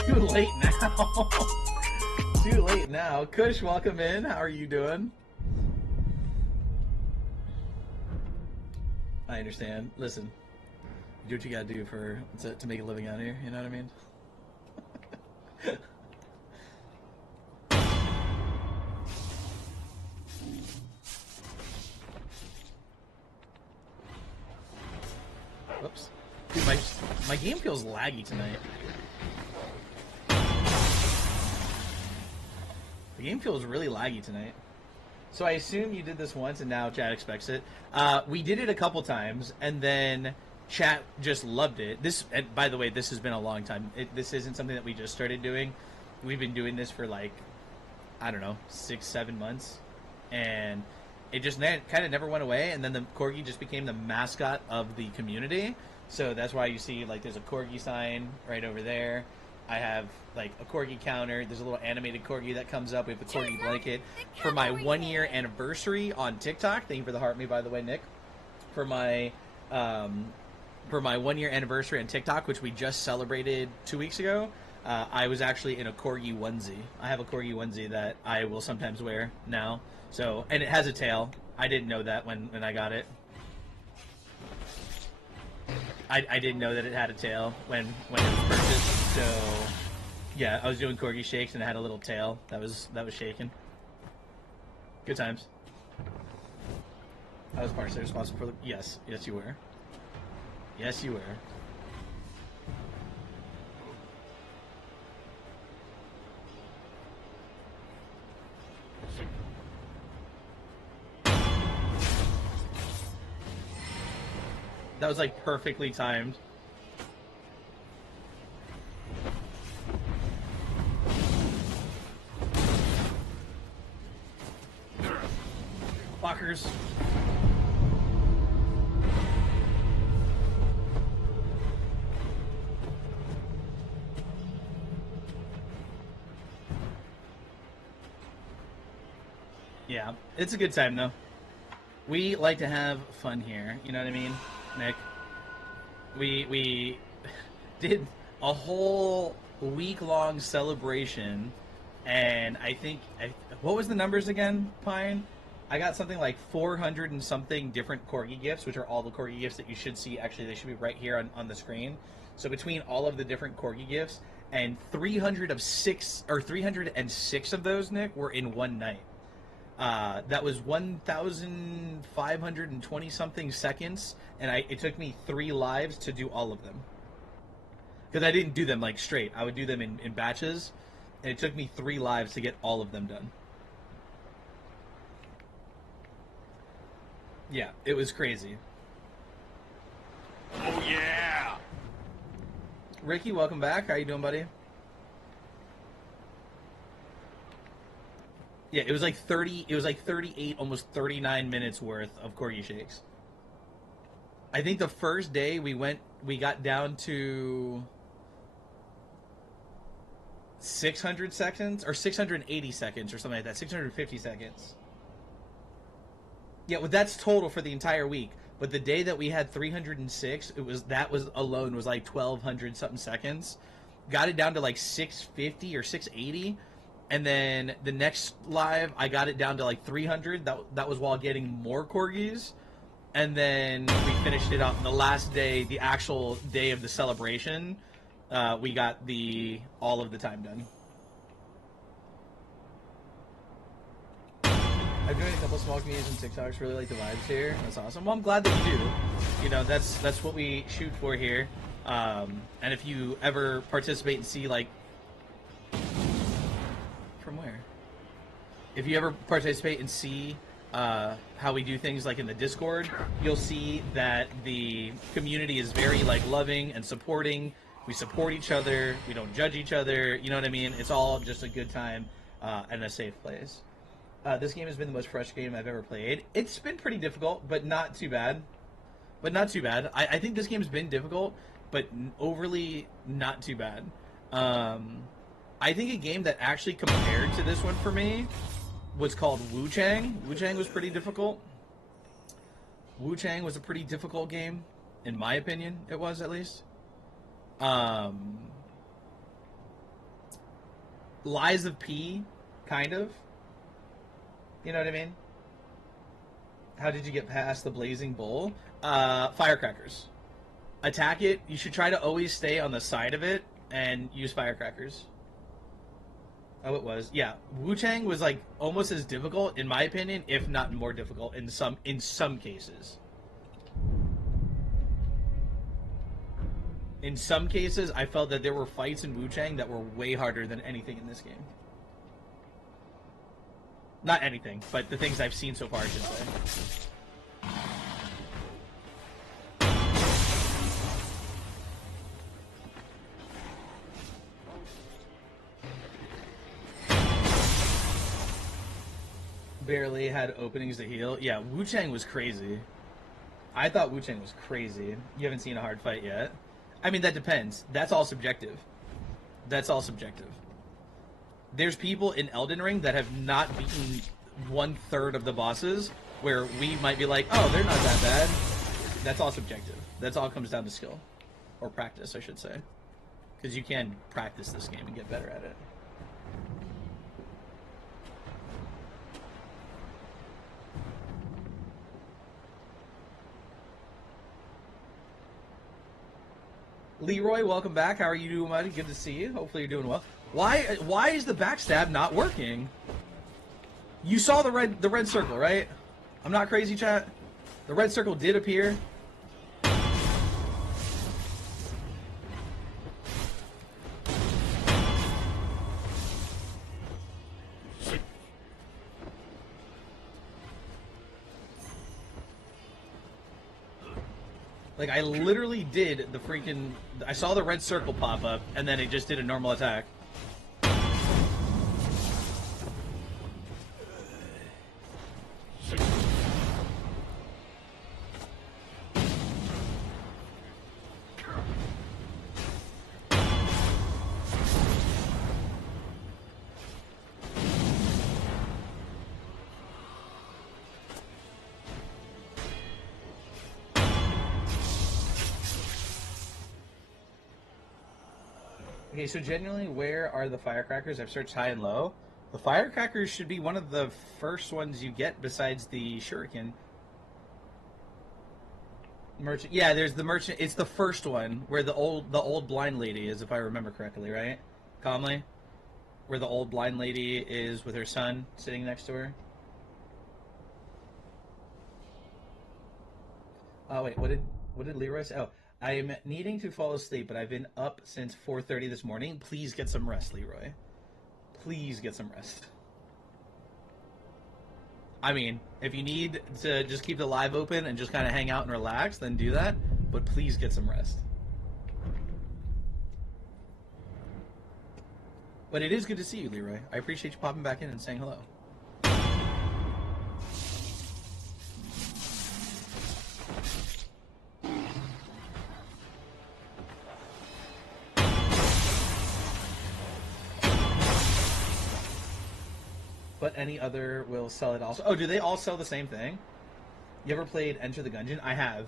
Too late now. Too late now. Kush, welcome in. How are you doing? I understand. Listen, do what you gotta do to make a living out here. You know what I mean? Whoops. Dude, my game feels laggy tonight. The game feels really laggy tonight. So I assume you did this once and now chat expects it. We did it a couple times and then chat just loved it. And by the way, this has been a long time. This isn't something that we just started doing. We've been doing this for like, I don't know, 6-7 months. And it just kind of never went away. And then the corgi just became the mascot of the community. So that's why you see like there's a corgi sign right over there. I have like a corgi counter. There's a little animated corgi that comes up. We have the corgi blanket for my 1-year anniversary on TikTok. Thank you for the heart me, by the way, Nick. For my 1-year anniversary on TikTok, which we just celebrated 2 weeks ago, I was actually in a corgi onesie. I have a corgi onesie that I will sometimes wear now. So, and it has a tail. I didn't know that when I got it. I didn't know that it had a tail when it was purchased. So, yeah, I was doing corgi shakes and it had a little tail that was shaking. Good times. I was partially responsible for the... Yes, you were. Yes, you were. That was like perfectly timed. Fuckers. Yeah, it's a good time though. We like to have fun here, you know what I mean, Nick? We did a whole week-long celebration, and I think what was the numbers again, Pine? I got something like 400 and something different corgi gifts, which are all the corgi gifts that you should see. Actually, they should be right here on the screen. So between all of the different corgi gifts, and 306 of those, Nick, were in one night. That was 1,520 something seconds, and it took me 3 lives to do all of them. Because I didn't do them like straight. I would do them in batches, and it took me 3 lives to get all of them done. Yeah, it was crazy. Oh yeah! Ricky, welcome back. How you doing, buddy? Yeah, it was like 38, almost 39 minutes worth of corgi shakes. I think the first day we got down to 600 seconds or 680 seconds or something like that. 650 seconds. Yeah, well, that's total for the entire week. But the day that we had 306, that was alone was like 1,200 something seconds. Got it down to like 650 or 680, and then the next live I got it down to like 300. That was while getting more corgis, and then we finished it up the last day, the actual day of the celebration. We got all of the time done. I've joined a couple small communities and TikToks. Really like the vibes here. That's awesome. Well, I'm glad that you do. You know, that's what we shoot for here. And if you ever participate and see, like, from where? If you ever participate and see how we do things, like in the Discord, you'll see that the community is very, like, loving and supporting. We support each other. We don't judge each other. You know what I mean? It's all just a good time and a safe place. This game has been the most fresh game I've ever played. It's been pretty difficult, but not too bad. I think this game's been difficult, but overly not too bad. I think a game that actually compared to this one for me was called Wu Chang. Wu Chang was pretty difficult. Wu Chang was a pretty difficult game, in my opinion. It was, at least. Lies of P, kind of. You know what I mean? How did you get past the Blazing Bull? Firecrackers. Attack it. You should try to always stay on the side of it and use firecrackers. Oh, it was. Yeah, Wu-Chang was like almost as difficult, in my opinion, if not more difficult in some cases. In some cases, I felt that there were fights in Wu-Chang that were way harder than anything in this game. Not anything, but the things I've seen so far, I should say. Barely had openings to heal. Yeah, Wu-Chang was crazy. I thought Wu-Chang was crazy. You haven't seen a hard fight yet? I mean, that depends. That's all subjective. There's people in Elden Ring that have not beaten 1/3 of the bosses, where we might be like, oh, they're not that bad. That's all subjective. That's all comes down to skill. Or practice, I should say. Because you can practice this game and get better at it. Leroy, welcome back. How are you doing, buddy? Good to see you. Hopefully you're doing well. Why is the backstab not working? You saw the red circle, right? I'm not crazy, chat. The red circle did appear. Like, I literally did the freaking... I saw the red circle pop up, and then it just did a normal attack. Okay, so genuinely, where are the firecrackers? I've searched high and low. The firecrackers should be one of the first ones you get besides the shuriken. Merchant. Yeah, there's the merchant. It's the first one where the old blind lady is, if I remember correctly, right? Calmly, where the old blind lady is with her son sitting next to her. Oh wait, what did Leroy say? Oh. I'm needing to fall asleep, but I've been up since 4:30 this morning. Please get some rest, Leroy. Please get some rest. I mean, if you need to just keep the live open and just kind of hang out and relax, then do that. But please get some rest. But it is good to see you, Leroy. I appreciate you popping back in and saying hello. any other will sell it also. Oh, do they all sell the same thing? You ever played Enter the Gungeon? I have.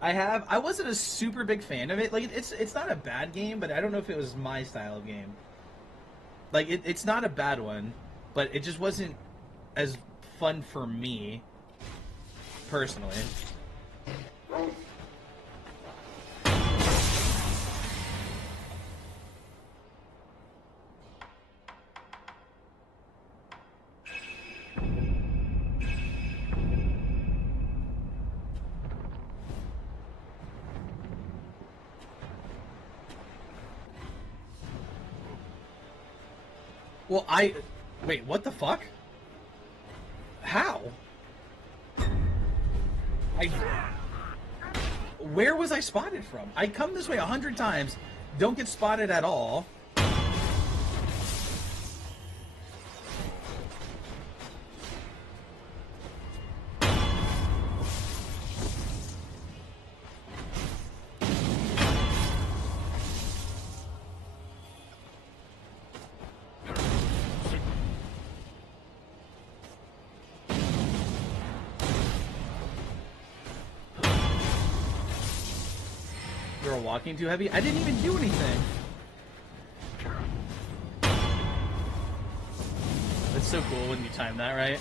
I wasn't a super big fan of it. Like, it's not a bad game, but I don't know if it was my style of game. Like, it's not a bad one, but it just wasn't as fun for me, personally. Well, wait, what the fuck? How? Where was I spotted from? I come this way 100 times, don't get spotted at all. You're walking too heavy? I didn't even do anything. That's so cool when you time that, right?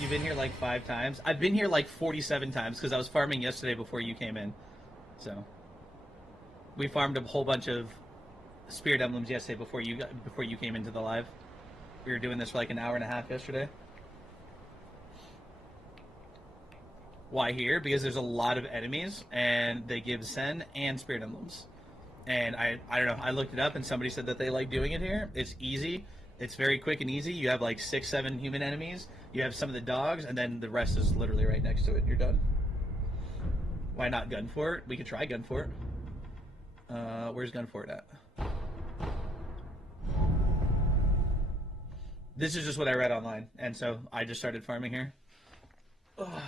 You've been here like 5 times? I've been here like 47 times because I was farming yesterday before you came in. So we farmed a whole bunch of Spirit Emblems yesterday before you came into the live. We were doing this for like an hour and a half yesterday. Why here? Because there's a lot of enemies, and they give Sen and Spirit Emblems. And I don't know, I looked it up, and somebody said that they like doing it here. It's easy. It's very quick and easy. You have like 6, 7 human enemies. You have some of the dogs, and then the rest is literally right next to it. You're done. Why not Gunfort? We could try Gunfort. Where's Gunfort at? This is just what I read online, and so I just started farming here. Ugh.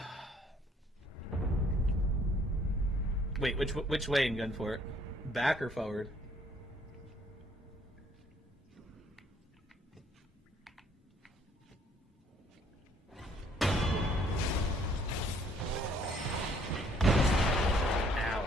Wait, which way in Gunfort? Back or forward? Ow.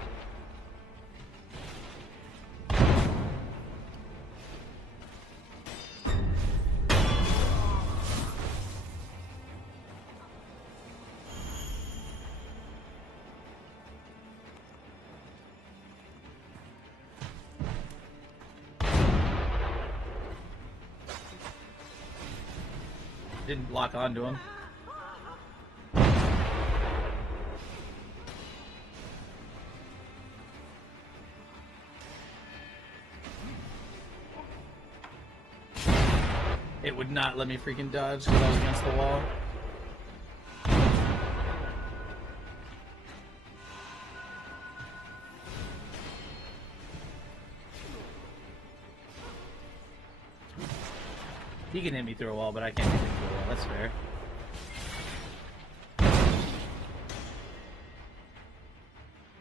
Didn't lock onto him. It would not let me freaking dodge because I was against the wall. He can hit me through a wall, but I can't hit him through a wall. That's fair.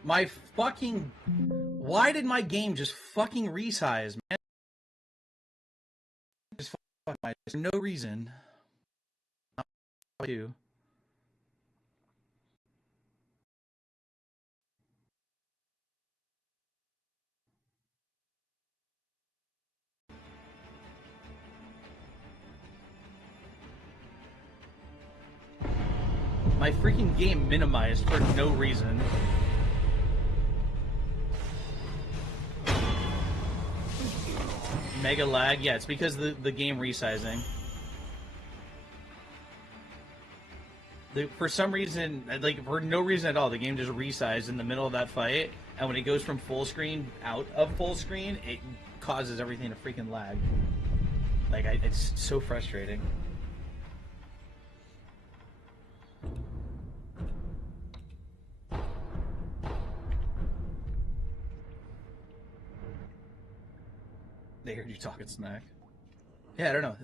My fucking... Why did my game just fucking resize, man? Just fuck my... For no reason. I do. My freaking game minimized for no reason. Mega lag? Yeah, it's because the game resizing. For some reason, like for no reason at all, the game just resized in the middle of that fight, and when it goes from full screen out of full screen, it causes everything to freaking lag. Like, it's so frustrating. They heard you talking smack. Yeah, I don't know.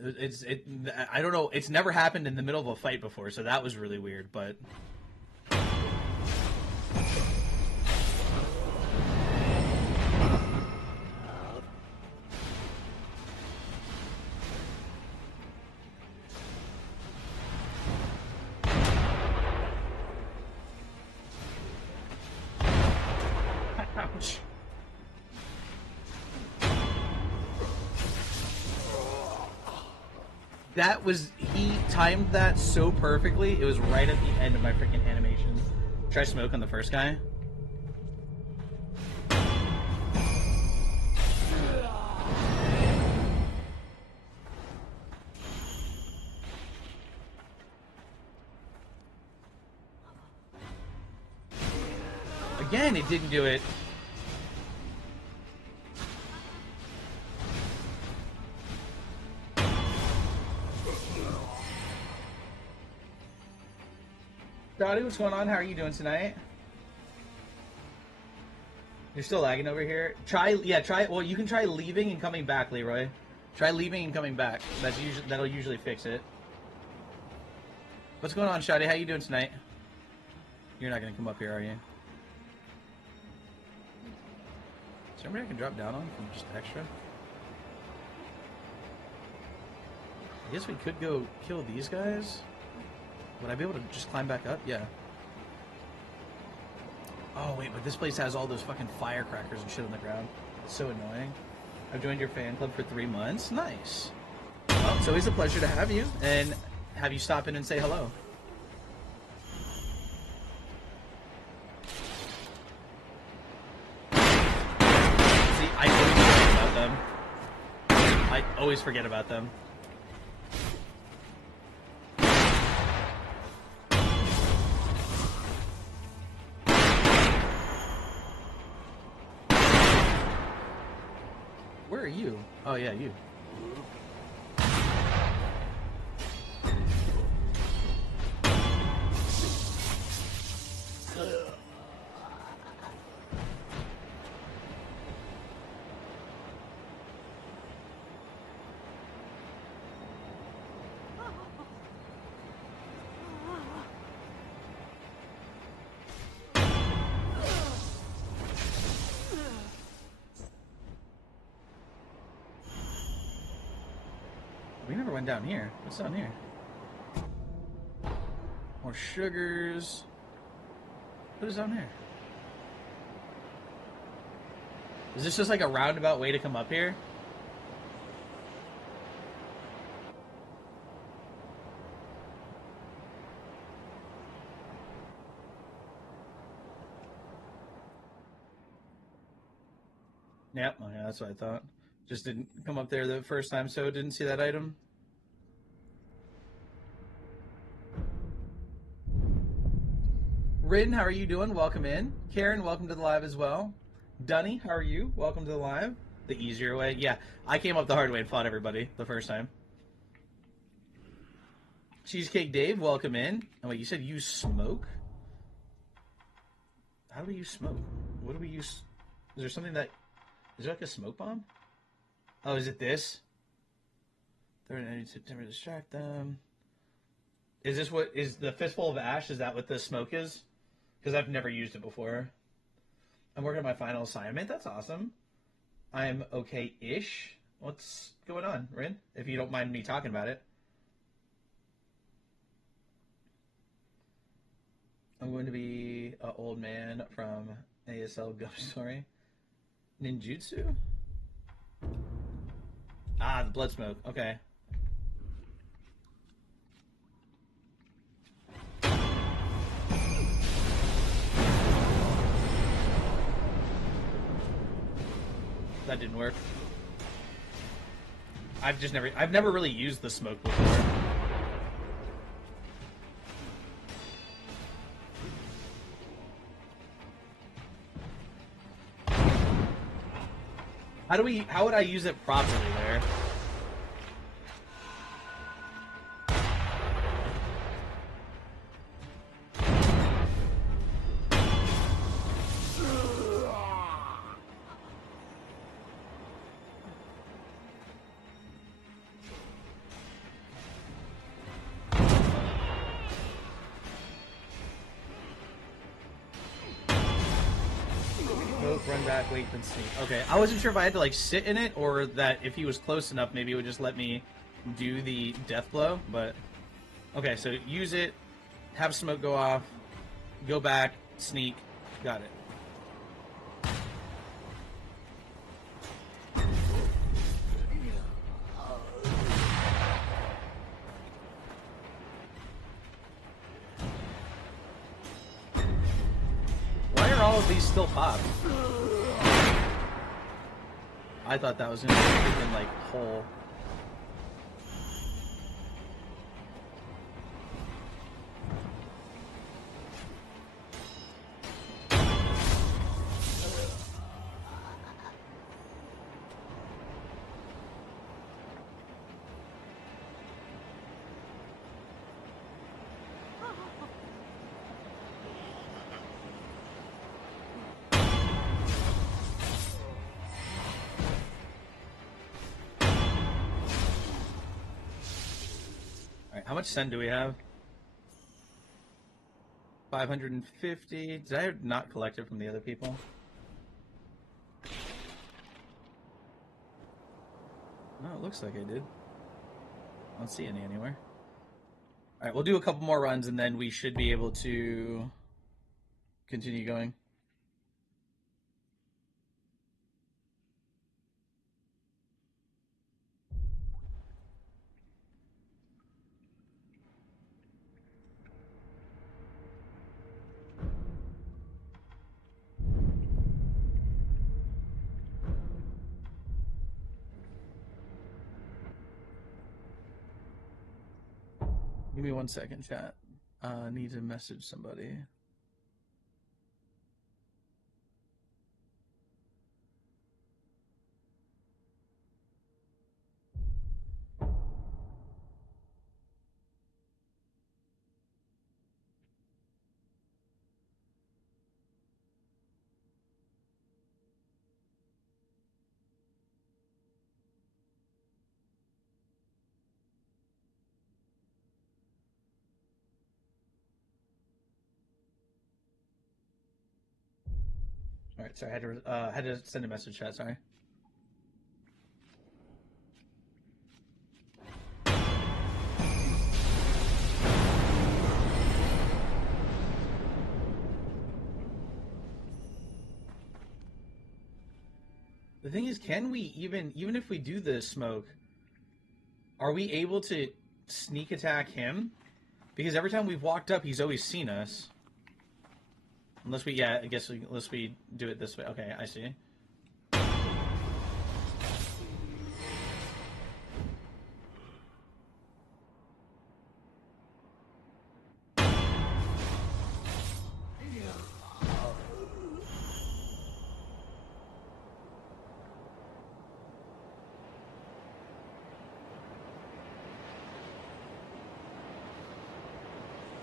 I don't know. It's never happened in the middle of a fight before, so that was really weird, but... That was, he timed that so perfectly. It was right at the end of my freaking animation. Try smoke on the first guy. Again, it didn't do it. Dottie, what's going on? How are you doing tonight? You're still lagging over here. Try. Well, you can try leaving and coming back, Leroy. Try leaving and coming back. That'll usually fix it. What's going on, Shadi? How you doing tonight? You're not gonna come up here, are you? Is there somebody I can drop down on from just extra? I guess we could go kill these guys. Would I be able to just climb back up? Yeah. Oh, wait, but this place has all those fucking firecrackers and shit on the ground. It's so annoying. I've joined your fan club for 3 months. Nice. Well, it's always a pleasure to have you, and have you stop in and say hello. See, I always forget about them. I always forget about them. Where are you? Oh, yeah, you. We never went down here. What's down here? More sugars. What is down here? Is this just like a roundabout way to come up here? Yep, oh yeah, that's what I thought. Just didn't come up there the first time, so didn't see that item. Rin, how are you doing? Welcome in. Karen, welcome to the live as well. Dunny, how are you? Welcome to the live. The easier way. Yeah, I came up the hard way and fought everybody the first time. Cheesecake Dave, welcome in. Oh, wait, you said use smoke? How do we use smoke? What do we use? Is there something that... Is there like a smoke bomb? Oh, is it this? They're in any September, distract them. Is this what is the fistful of ash? Is that what the smoke is? Because I've never used it before. I'm working on my final assignment. That's awesome. I'm okay-ish. What's going on, Rin? If you don't mind me talking about it. I'm going to be an old man from ASL Ghost Story. Ninjutsu? Ah, the blood smoke. Okay. That didn't work. I've never really used the smoke before. How would I use it properly there? Run back, wait, then sneak. Okay, I wasn't sure if I had to like sit in it or that if he was close enough, maybe it would just let me do the death blow. But okay, so use it, have smoke go off, go back, sneak, got it. all of these still pop? I thought that was gonna be a freaking, like, hole. How much sen do we have? 550. Did I not collect it from the other people? Oh, it looks like I did. I don't see any anywhere. Alright, we'll do a couple more runs and then we should be able to continue going. Give me 1 second, chat. Need to message somebody. Alright, sorry, I had to send a message, chat, sorry. The thing is, can we even if we do the smoke, are we able to sneak attack him? Because every time we've walked up, he's always seen us. Unless we, yeah, I guess unless we do it this way. Okay, I see.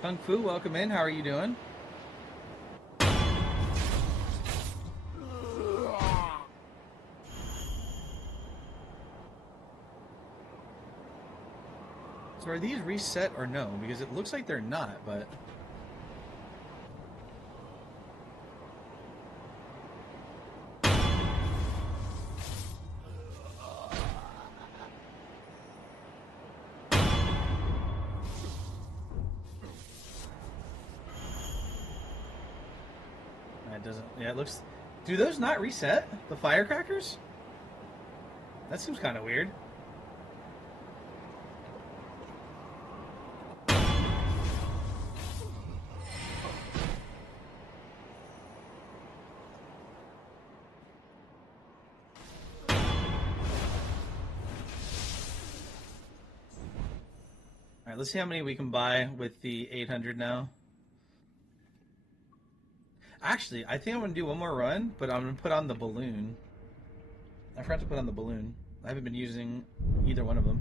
Kung Fu, welcome in. How are you doing? So are these reset or no? Because it looks like they're not, but... It doesn't... Yeah, it looks... Do those not reset? The firecrackers? That seems kind of weird. Alright, let's see how many we can buy with the 800 now. Actually, I think I'm going to do one more run, but I'm going to put on the balloon. I forgot to put on the balloon. I haven't been using either one of them.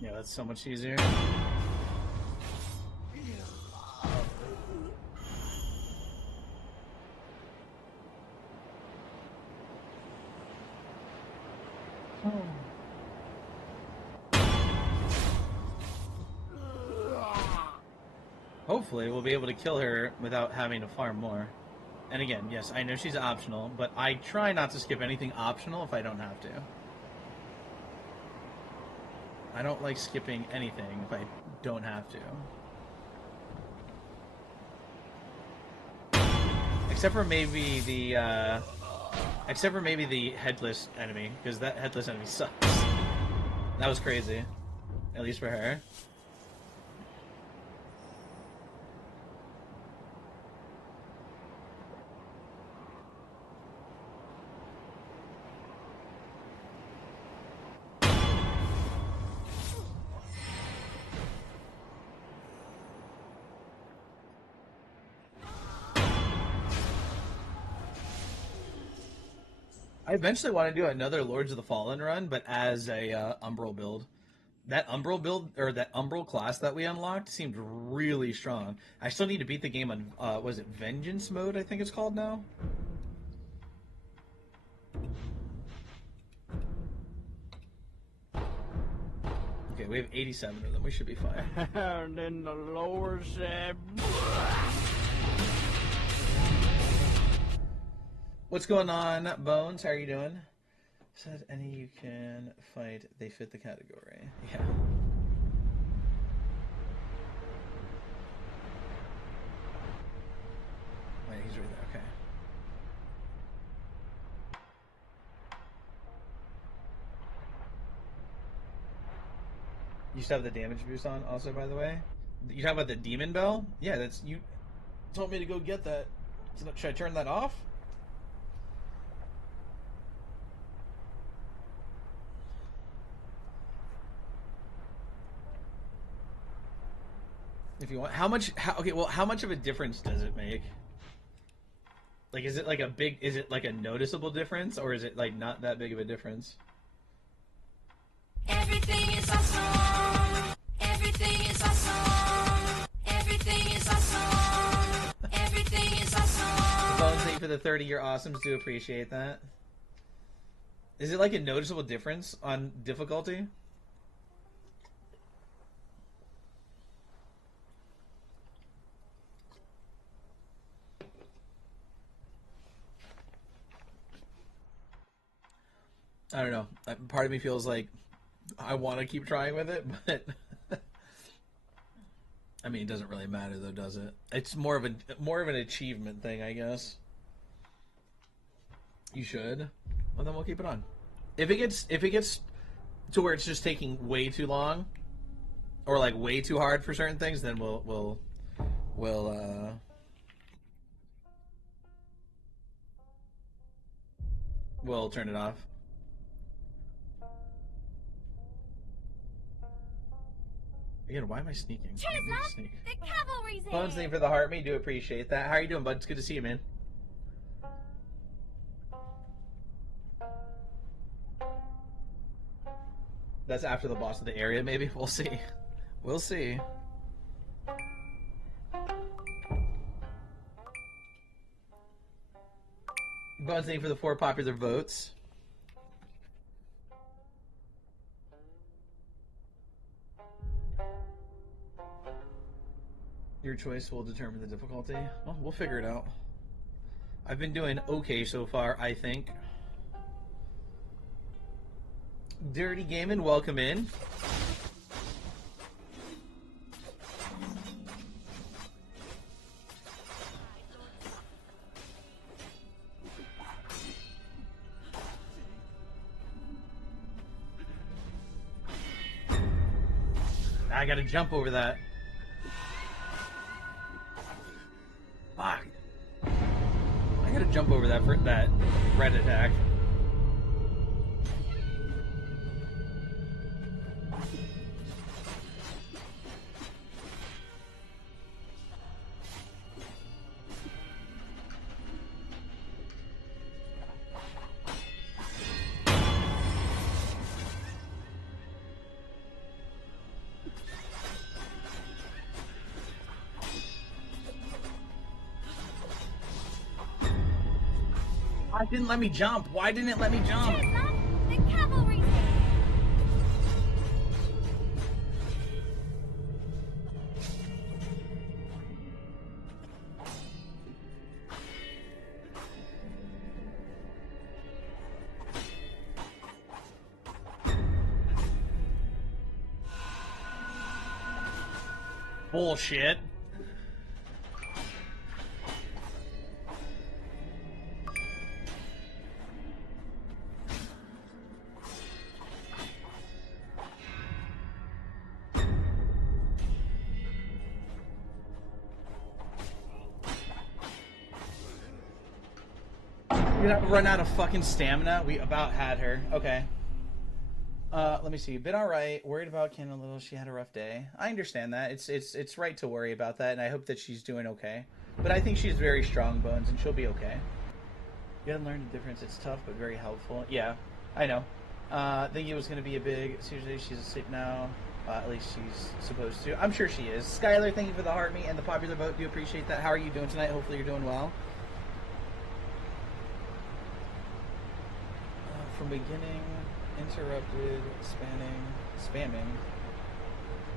Yeah, that's so much easier. hopefully we'll be able to kill her without having to farm more. And again, yes, I know she's optional, but I try not to skip anything optional if I don't have to. I don't like skipping anything if I don't have to. Except for maybe the headless enemy, because that headless enemy sucks. That was crazy. At least for her. I eventually want to do another Lords of the Fallen run, but as a Umbral build. That Umbral build, or that Umbral class that we unlocked seemed really strong. I still need to beat the game on, was it Vengeance mode, I think it's called now? Okay, we have 87 of them. We should be fine. And then the Lord said... What's going on, Bones? How are you doing? Said any you can fight, they fit the category. Yeah. Wait, he's right there. Okay. You still have the damage boost on, also, by the way. You talking about the demon bell? Yeah, that's you. Told me to go get that. Should I turn that off? If you want, how much of a difference does it make? Like, is it like a noticeable difference, or is it like not that big of a difference? Everything is awesome. Everything is awesome. Everything is awesome. Everything is awesome. Bones, thank you for the 30-year awesomes. Do appreciate that. Is it like a noticeable difference on difficulty? I don't know. Part of me feels like I want to keep trying with it, but I mean, it doesn't really matter though, does it? It's more of an achievement thing, I guess. You should. Well, then we'll keep it on. If it gets to where it's just taking way too long, or like way too hard for certain things, then we'll turn it off. Again, why am I sneaking? Cheers up! The cavalry's in! Bones, thank you for the heart. Me, do appreciate that. How are you doing, bud? It's good to see you, man. That's after the boss of the area, maybe? We'll see. We'll see. Bones, thank you for the 4 popular votes. Your choice will determine the difficulty. Well, we'll figure it out. I've been doing okay so far, I think. Dirty Gaming, welcome in. I gotta jump over that. Fuck. I gotta jump over that for that red attack. It didn't let me jump. Why didn't it let me jump? Cheers up! The cavalry's in! Bullshit. You're not run out of fucking stamina? We about had her. Okay. Let me see. Been alright. Worried about Ken a little. She had a rough day. I understand that. It's right to worry about that, and I hope that she's doing okay. But I think she's very strong, Bones, and she'll be okay. You haven't learned the difference. It's tough, but very helpful. Yeah, I know. Thinking it was going to be a big... Seriously, she's asleep now. At least she's supposed to. I'm sure she is. Skylar, thank you for the heart me and the popular vote. Do appreciate that. How are you doing tonight? Hopefully you're doing well. From beginning, interrupted, spamming.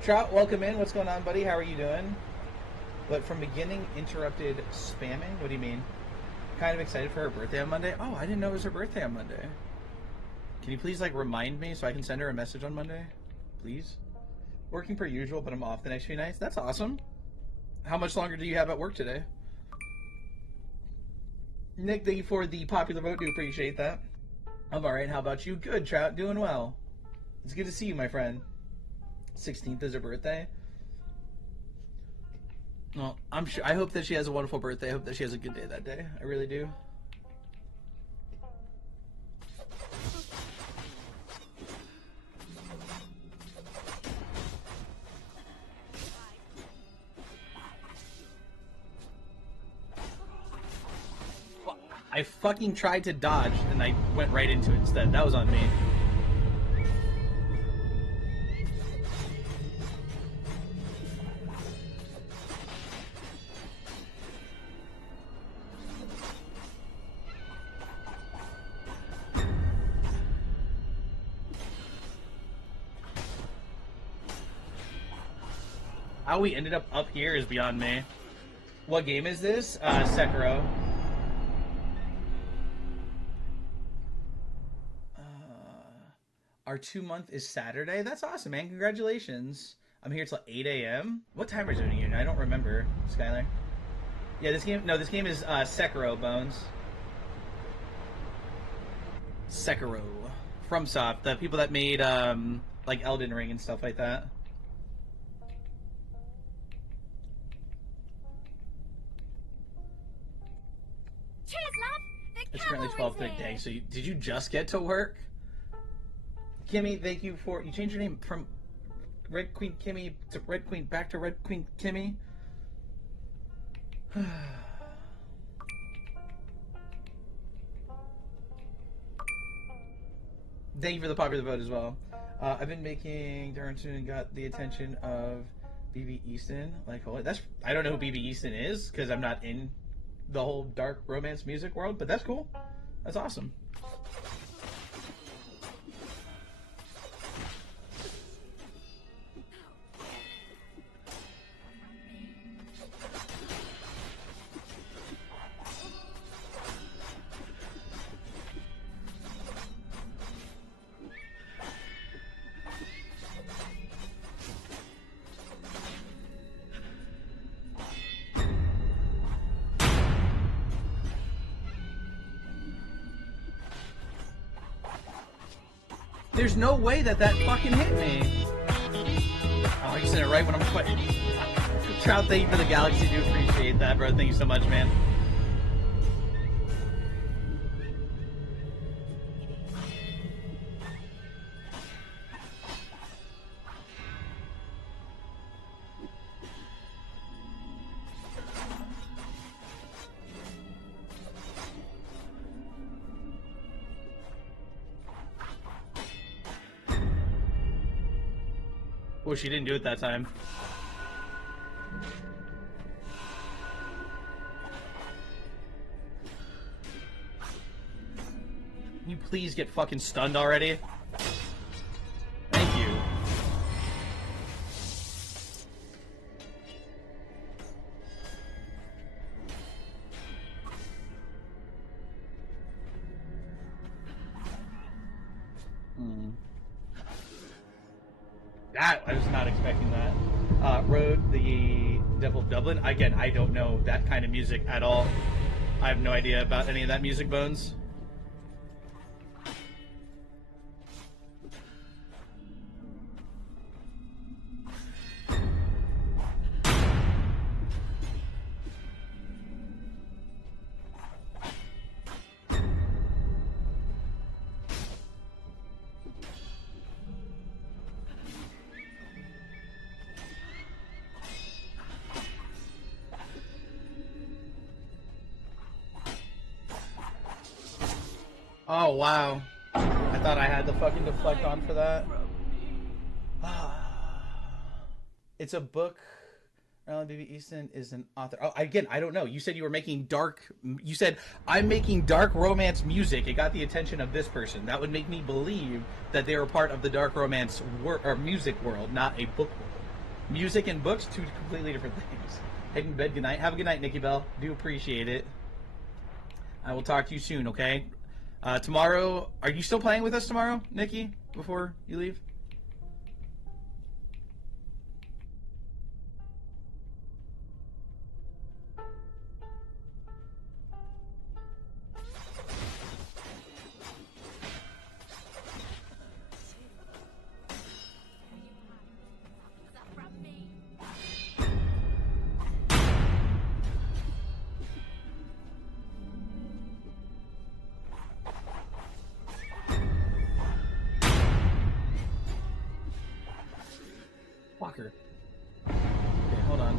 Trout, welcome in. What's going on, buddy? How are you doing? But from beginning, interrupted, spamming? What do you mean? Kind of excited for her birthday on Monday? Oh, I didn't know it was her birthday on Monday. Can you please, like, remind me so I can send her a message on Monday? Please? Working per usual, but I'm off the next few nights. That's awesome. How much longer do you have at work today? Nick, thank you for the popular vote. Do appreciate that. I'm alright. How about you? Good, Trout. Doing well. It's good to see you, my friend. 16th is her birthday. Well, I'm sure. I hope that she has a wonderful birthday. I hope that she has a good day that day. I really do. I fucking tried to dodge and I went right into it instead. That was on me. How we ended up here is beyond me. What game is this? Sekiro. Our 2-month is Saturday. That's awesome, man. Congratulations. I'm here till 8 a.m. What time are you doing here? I don't remember, Skylar. Yeah, this game. No, this game is Sekiro, Bones. Sekiro. FromSoft, the people that made like Elden Ring and stuff like that. Cheers, love. The It's currently 12:30. Dang. So did you just get to work? Kimmy, thank you for... You changed your name from Red Queen Kimmy to Red Queen back to Red Queen Kimmy. Thank you for the popular vote as well. I've been making Darrington and got the attention of BB Easton. Like, holy, that's... I don't know who BB Easton is because I'm not in the whole dark romance music world, but that's cool. That's awesome. There's no way that fucking hit me. Oh, you said it right when I'm quite... Trout, thank you for the galaxy. Do appreciate that, bro. Thank you so much, man. Well, she didn't do it that time. Can you please get fucking stunned already? Thank you. That, I was not expecting that. wrote the Devil of Dublin. Again, I don't know that kind of music at all. I have no idea about any of that music, Bones. Oh, wow. I thought I had the fucking deflect on for that. It's a book. Alan B.B. Easton is an author. Oh, again, I don't know. You said you were making dark... You said, I'm making dark romance music. It got the attention of this person. That would make me believe that they were part of the dark romance or music world, not a book world. Music and books, two completely different things. Heading to bed, good night. Have a good night, Nikki Bell. Do appreciate it. I will talk to you soon, okay? Tomorrow, are you still playing with us tomorrow, Nikki, before you leave? Walker. Okay, hold on.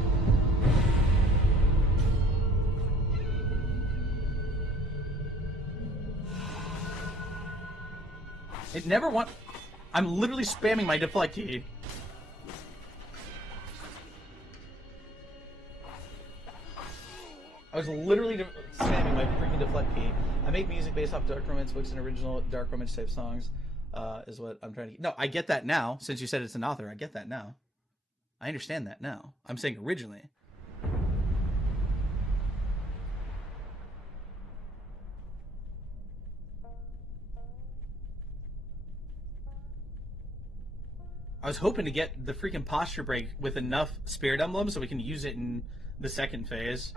It never want. I'm literally spamming my deflect key. I was literally spamming my freaking deflect key. I make music based off dark romance books and original dark romance type songs. Is what I'm trying to. No, I get that now. Since you said it's an author, I get that now. I understand that now. I'm saying originally. I was hoping to get the freaking posture break with enough spirit emblems so we can use it in the second phase.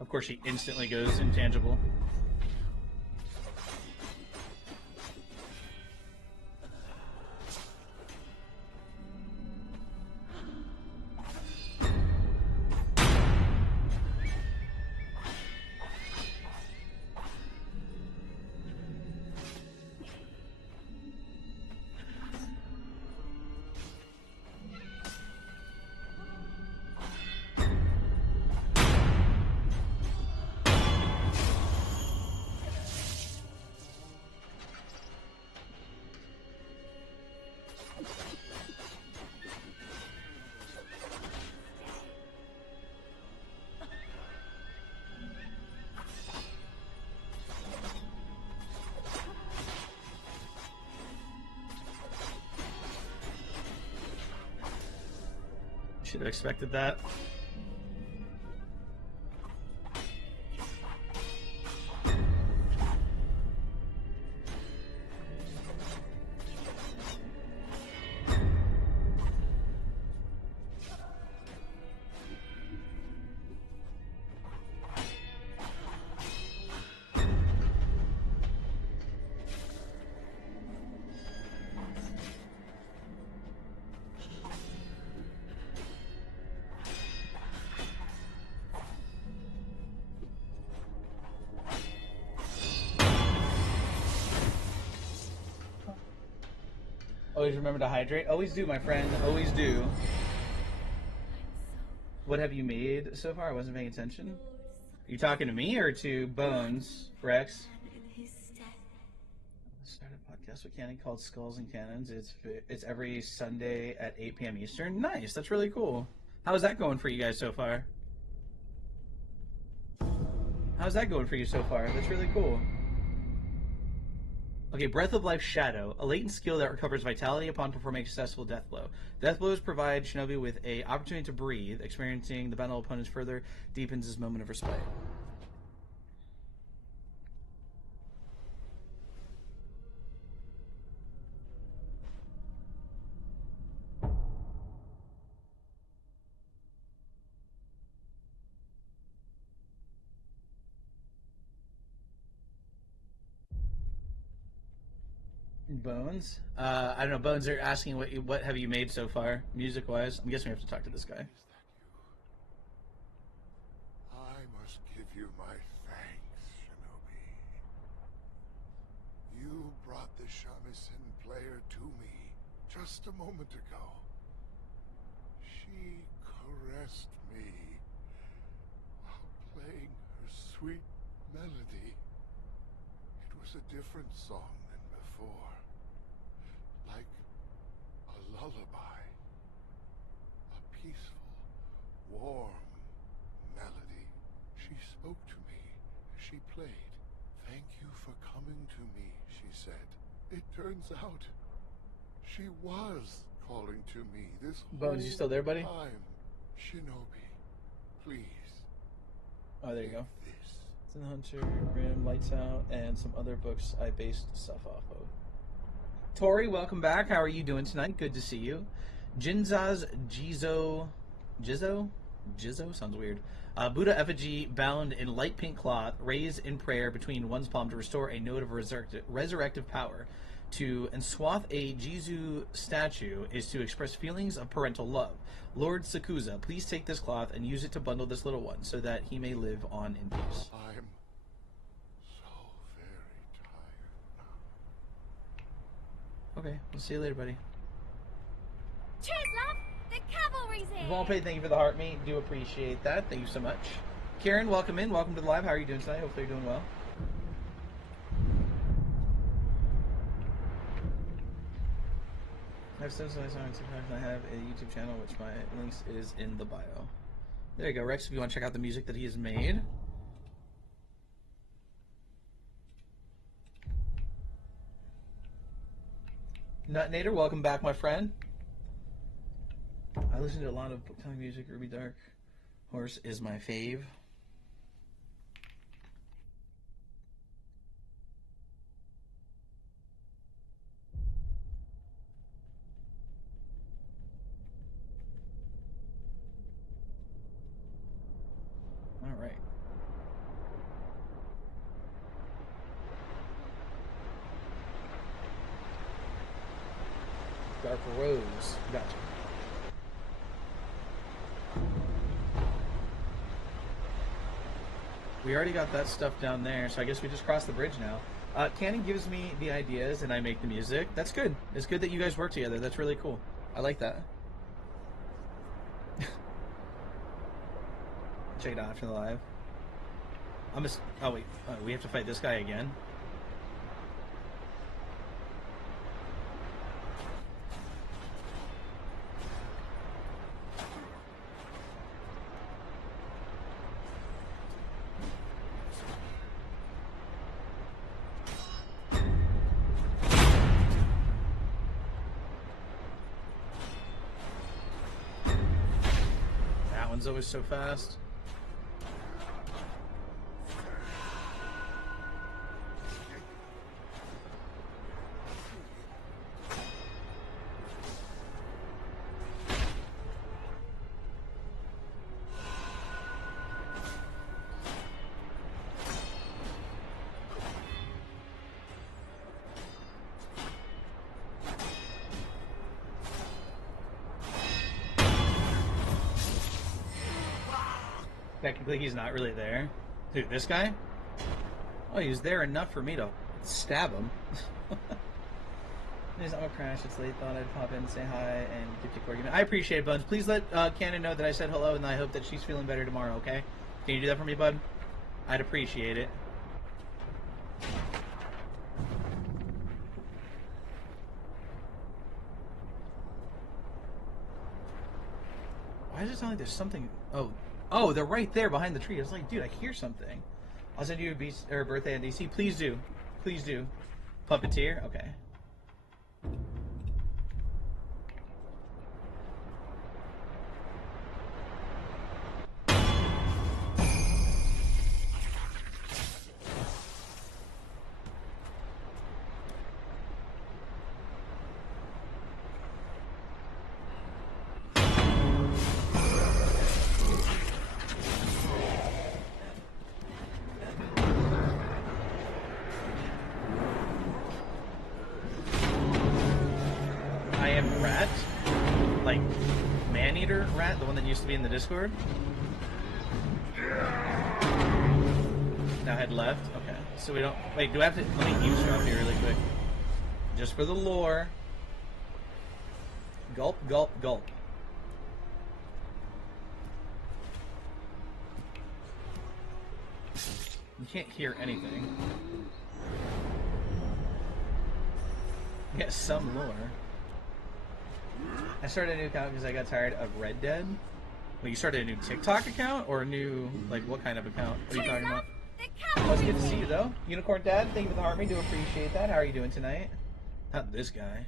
Of course, she instantly goes intangible. Should have expected that. Always remember to hydrate. Always do, my friend. Always do. What have you made so far? I wasn't paying attention. Are you talking to me or to Bones, Rex? I started a podcast with Cannon called Skulls and Cannons. It's every Sunday at 8 p.m. Eastern. Nice. That's really cool. How's that going for you guys so far? How's that going for you so far? That's really cool. Okay, Breath of Life Shadow, a latent skill that recovers vitality upon performing a successful death blow. Death blows provide Shinobi with an opportunity to breathe. Experiencing the battle opponents further deepens his moment of respite. Bones. I don't know. Bones are asking what have you made so far, music wise. I'm guessing we have to talk to this guy. I must give you my thanks, Shinobi. You brought the shamisen player to me just a moment ago. She caressed me while playing her sweet melody. It was a different song than before. Like a lullaby. A peaceful, warm melody. She spoke to me as she played. Thank you for coming to me, she said. It turns out she was calling to me this Bones, you still there, buddy? time. Shinobi, please. Oh, there you go. take This. It's in the Hunter, Grim, Lights Out, and some other books I based stuff off of. Tori, welcome back. How are you doing tonight? Good to see you. Jinza's Jizzo sounds weird. Buddha effigy bound in light pink cloth, raised in prayer between one's palm to restore a note of resurrective power. To enswath a Jizu statue is to express feelings of parental love. Lord Sakuza, please take this cloth and use it to bundle this little one so that he may live on in peace. I'm so very tired now. Okay, we'll see you later, buddy. Cheers, love! The cavalry's here! Volpe, thank you for the heart, mate. Do appreciate that. Thank you so much. Karen, welcome in. Welcome to the live. How are you doing tonight? Hopefully you're doing well. I have Simpsons on TikTok, and I have a YouTube channel, which my links is in the bio. There you go, Rex, if you want to check out the music that he has made. Nutnator, welcome back, my friend. I listen to a lot of book telling music. Ruby Dark Horse is my fave. All right. Dark Rose. Gotcha. We already got that stuff down there, so I guess we just cross the bridge now. Cannon gives me the ideas and I make the music. That's good. It's good that you guys work together. That's really cool. I like that. Check it out after the live. Oh wait, we have to fight this guy again? That one's always so fast. Technically, he's not really there. Dude, this guy? Oh, he was there enough for me to stab him. I'm a crash. It's late. Thought I'd pop in and say hi and give you a quick argument. I appreciate it, Buns. Please let Cannon know that I said hello and I hope that she's feeling better tomorrow, okay? Can you do that for me, bud? I'd appreciate it. Why does it sound like there's something... Oh, they're right there behind the tree. I was like, dude, I hear something. I'll send you a birthday on DC. Please do. Please do. Puppeteer? Okay. rat, like man-eater rat, the one that used to be in the Discord. Now head left. Okay, so we don't. Wait, do I have to? Let me eavesdrop here really quick, just for the lore. Gulp, gulp, gulp. You can't hear anything. Get some lore. I started a new account because I got tired of Red Dead. Well, you started a new TikTok account or a new, like, what kind of account? What are you talking about? Oh, it's good to see you, though. Unicorn Dad, thank you for the heart. Me, do appreciate that. How are you doing tonight? Not this guy.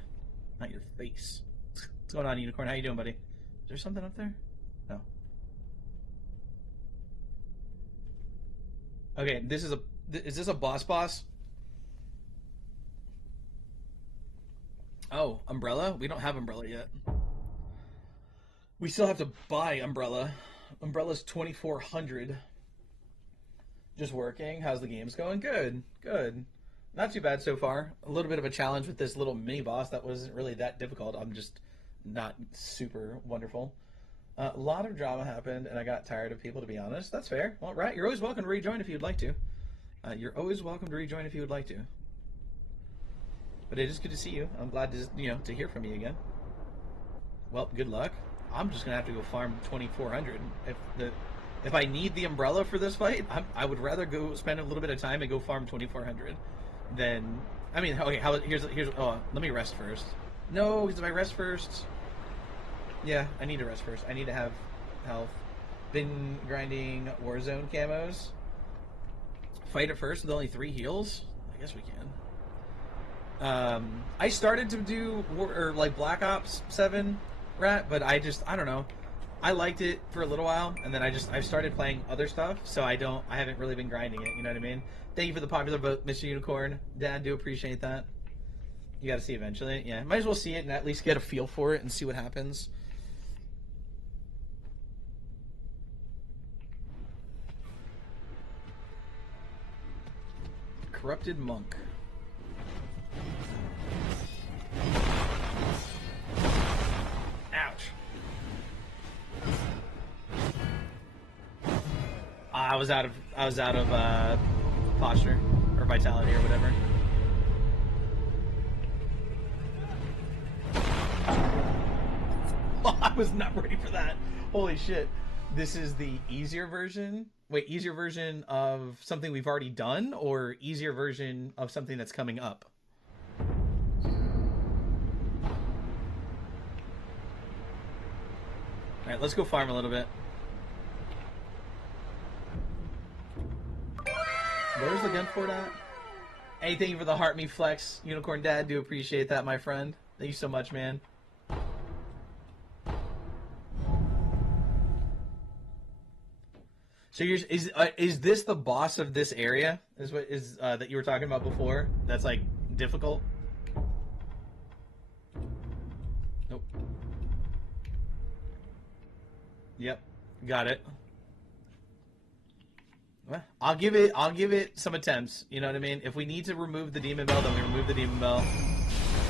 Not your face. What's going on, Unicorn? How you doing, buddy? Is there something up there? No. Okay, this is a... Is this a boss? Oh, Umbrella? We don't have Umbrella yet. We still have to buy Umbrella. Umbrella's 2,400. Just working. How's the games going? Good. Good. Not too bad so far. A little bit of a challenge with this little mini boss that wasn't really that difficult. I'm just not super wonderful. A lot of drama happened, and I got tired of people, to be honest. That's fair. Well, right. You're always welcome to rejoin if you'd like to. You're always welcome to rejoin if you would like to. But it is good to see you. I'm glad to, to hear from you again. Well, good luck. I'm just gonna have to go farm 2,400. If I need the Umbrella for this fight, I would rather go spend a little bit of time and go farm 2,400 than. I mean, okay. Here's. Oh, let me rest first. No, because if I rest first, yeah, I need to rest first. I need to have health. Been grinding Warzone camos. Fight it first with only 3 heals. I guess we can. I started to do Black Ops 7 rat, but I don't know. I liked it for a little while, and then I started playing other stuff, so I haven't really been grinding it. You know what I mean? Thank you for the popular vote, Mr. Unicorn. Dad, do appreciate that. You got to see eventually. Yeah, might as well see it and at least get a feel for it and see what happens. Corrupted monk. Ouch. I was out of posture or vitality or whatever. I was not ready for that. Holy shit. This is the easier version. Wait, easier version of something we've already done or easier version of something that's coming up? Alright, let's go farm a little bit. Where's the gun fort at? Hey, thank you for the heart me flex, Unicorn Dad. Do appreciate that, my friend. Thank you so much, man. So is this the boss of this area? Is what is that you were talking about before? That's like difficult. Nope. Yep, got it. Well, I'll give it some attempts. You know what I mean? If we need to remove the demon bell, then we remove the demon bell.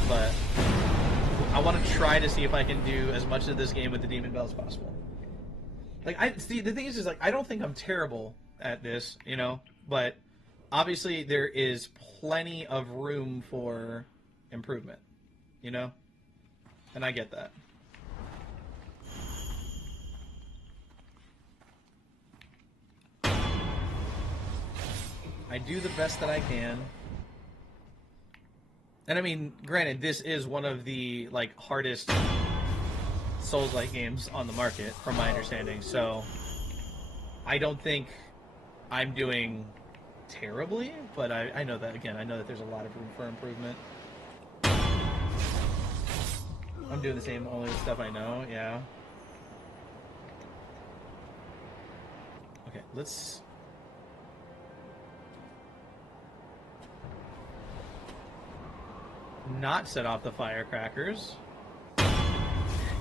But I want to try to see if I can do as much of this game with the demon bell as possible. Like, the thing is like, I don't think I'm terrible at this, but obviously there is plenty of room for improvement, and I get that. I do the best that I can. And I mean, granted, this is one of the, hardest Souls-like games on the market, from my understanding, so I don't think I'm doing terribly, but I know that, again, I know that there's a lot of room for improvement. I'm doing the same only with stuff I know, yeah. Okay, let's... not set off the firecrackers.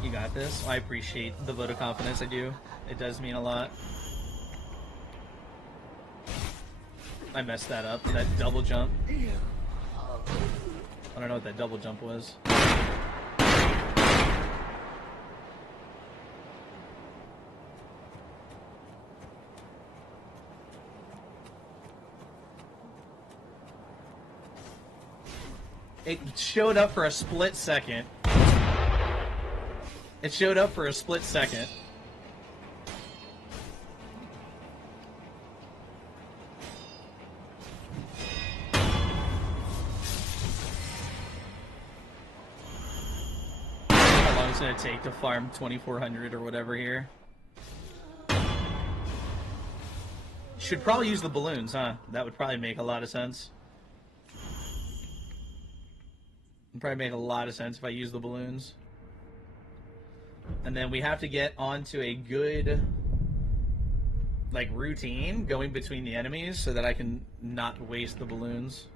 You got this. I appreciate the vote of confidence. I do. It does mean a lot. I messed that up. That double jump. I don't know what that double jump was. It showed up for a split second. It showed up for a split second. How long it's gonna take to farm 2400 or whatever here? Should probably use the balloons, huh? That would probably make a lot of sense. It'd probably make a lot of sense if I use the balloons. And then we have to get onto a good, like, routine going between the enemies so that I can not waste the balloons.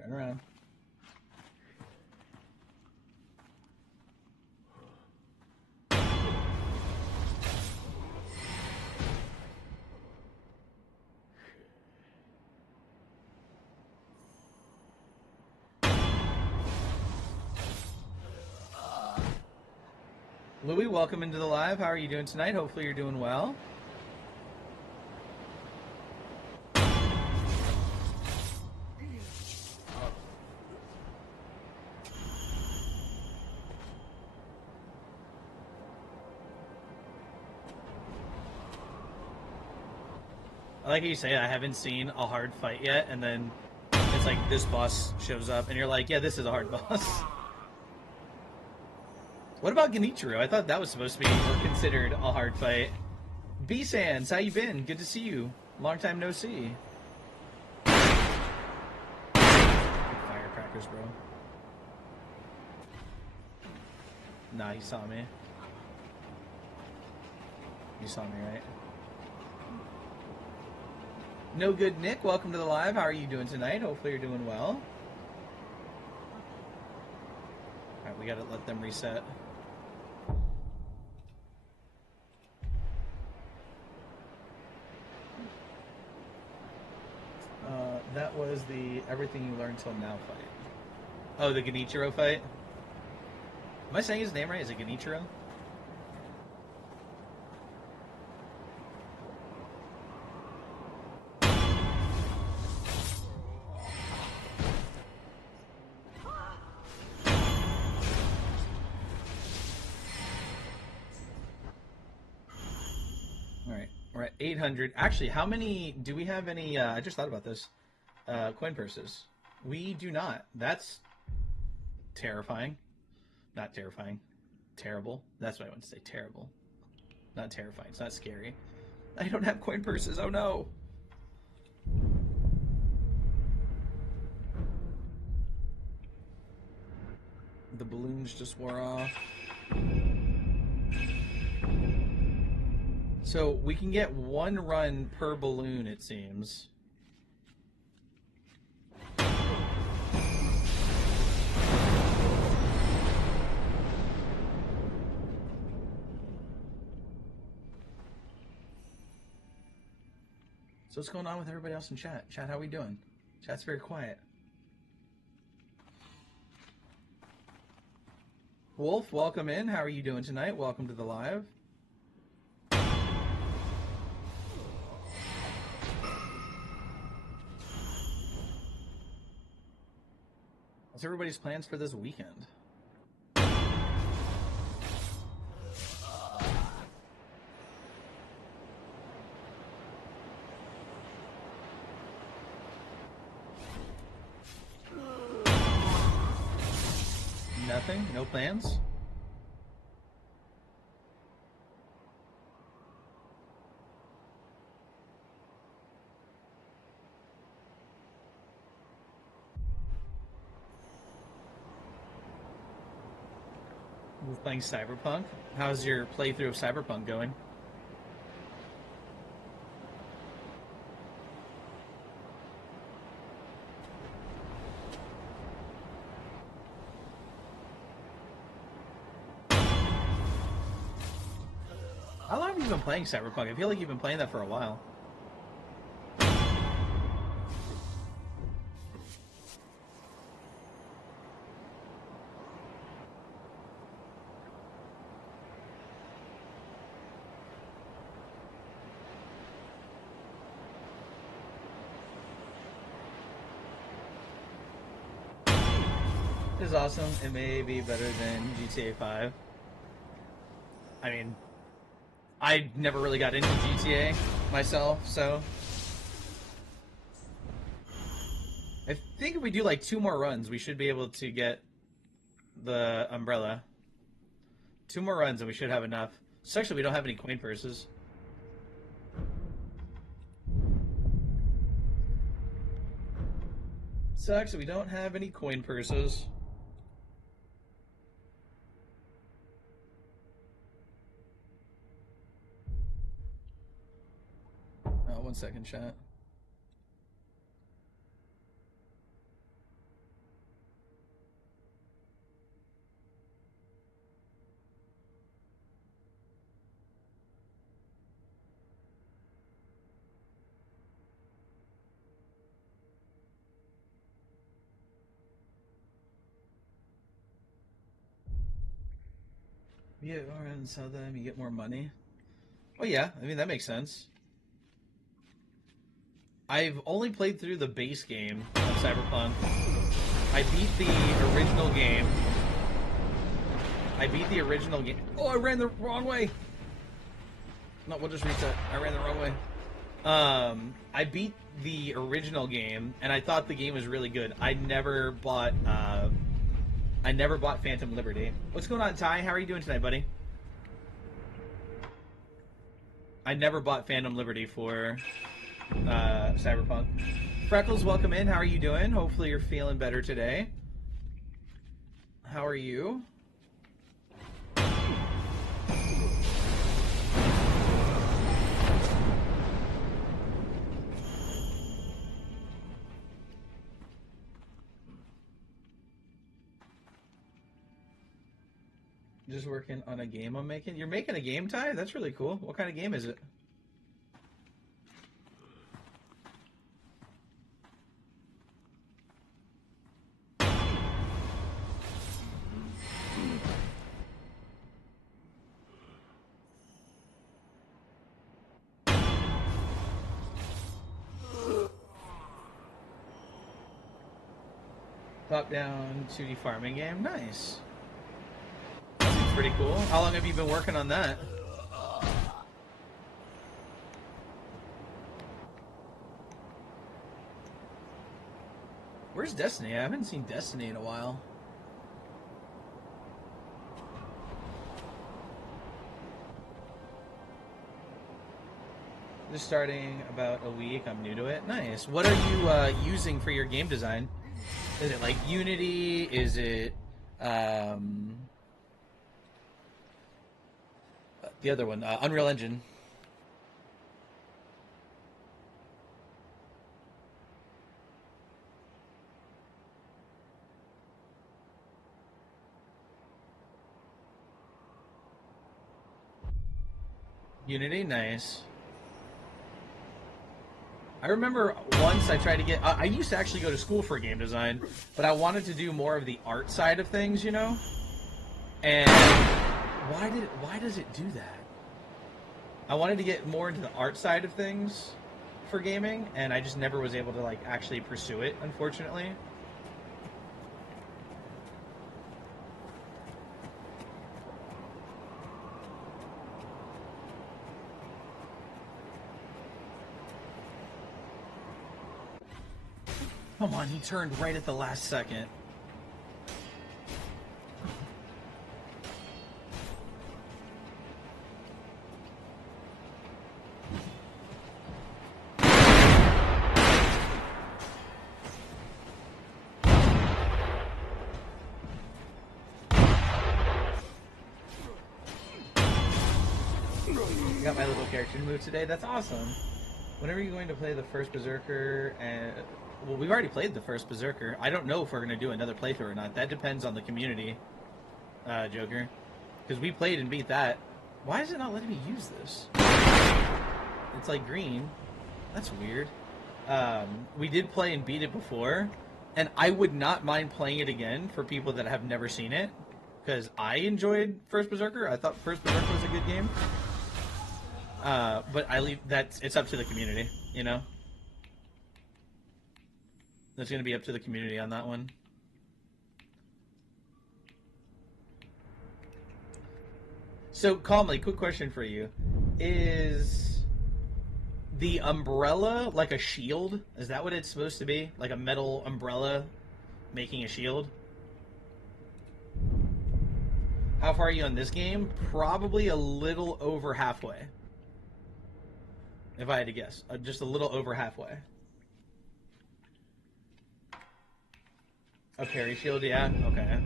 Turn around. Louis, welcome into the live. How are you doing tonight? Hopefully you're doing well. I like how you say I haven't seen a hard fight yet, and then it's like this boss shows up, and you're like, yeah, this is a hard boss. What about Genichiro? I thought that was supposed to be or considered a hard fight. B-Sans, how you been? Good to see you. Long time no see. Firecrackers, bro. Nah, he saw me. You saw me, right? No good, Nick. Welcome to the live. How are you doing tonight? Hopefully you're doing well. Alright, we gotta let them reset. That was the Everything You Learned Till Now fight. Oh, the Genichiro fight? Am I saying his name right? Is it Genichiro? Alright, we're at 800. Actually, how many... Do we have any... I just thought about this. Coin purses. We do not. That's terrifying. Not terrifying. Terrible. That's what I want to say. Terrible. Not terrifying. It's not scary. I don't have coin purses. Oh no. The balloons just wore off. So we can get one run per balloon, it seems. So what's going on with everybody else in chat? Chat, how we doing? Chat's very quiet. Wolf, welcome in. How are you doing tonight? Welcome to the live. What's everybody's plans for this weekend? Nothing? No plans? We're playing Cyberpunk. How's your playthrough of Cyberpunk going? How long have you been playing Cyberpunk? I feel like you've been playing that for a while. It is awesome. It may be better than GTA 5. I mean, I never really got into GTA myself, so I think if we do like 2 more runs, we should be able to get the umbrella. 2 more runs and we should have enough. So actually, we don't have any coin purses. Sucks, we don't have any coin purses. Oh, 1 second, chat. You get more and sell them, you get more money. Oh yeah, I mean that makes sense. I've only played through the base game of Cyberpunk. I beat the original game. Oh, I ran the wrong way! No, we'll just reset. I ran the wrong way. I beat the original game, and I thought the game was really good. I never bought Phantom Liberty. What's going on, Ty? How are you doing tonight, buddy? I never bought Phantom Liberty for Cyberpunk. Freckles, welcome in. How are you doing? Hopefully you're feeling better today. How are you? Just working on a game I'm making. You're making a game, Ty? That's really cool. What kind of game is it? Top-down 2D farming game. Nice. That's pretty cool. How long have you been working on that? Where's Destiny? I haven't seen Destiny in a while. Just starting about a week. I'm new to it. Nice. What are you using for your game design? Is it like Unity? Is it the other one, Unreal Engine? Unity, nice. I remember once I tried to get... I used to actually go to school for game design, but I wanted to do more of the art side of things, you know? And why does it do that? I wanted to get more into the art side of things for gaming, and I just never was able to, like, actually pursue it, unfortunately. Come on, he turned right at the last second. Got my little character to move today. That's awesome. When are you going to play the first Berserker? And well, we've already played the first Berserker. I don't know if we're going to do another playthrough or not. That depends on the community, Joker. Because we played and beat that. Why is it not letting me use this? It's like green. That's weird. We did play and beat it before, and I would not mind playing it again for people that have never seen it, because I enjoyed First Berserker. I thought First Berserker was a good game. But it's up to the community, you know? That's going to be up to the community on that one. So, Calmly, quick question for you. Is the umbrella like a shield? Is that what it's supposed to be? Like a metal umbrella making a shield? How far are you on this game? Probably a little over halfway. If I had to guess. Just a little over halfway. A parry shield, yeah? Okay.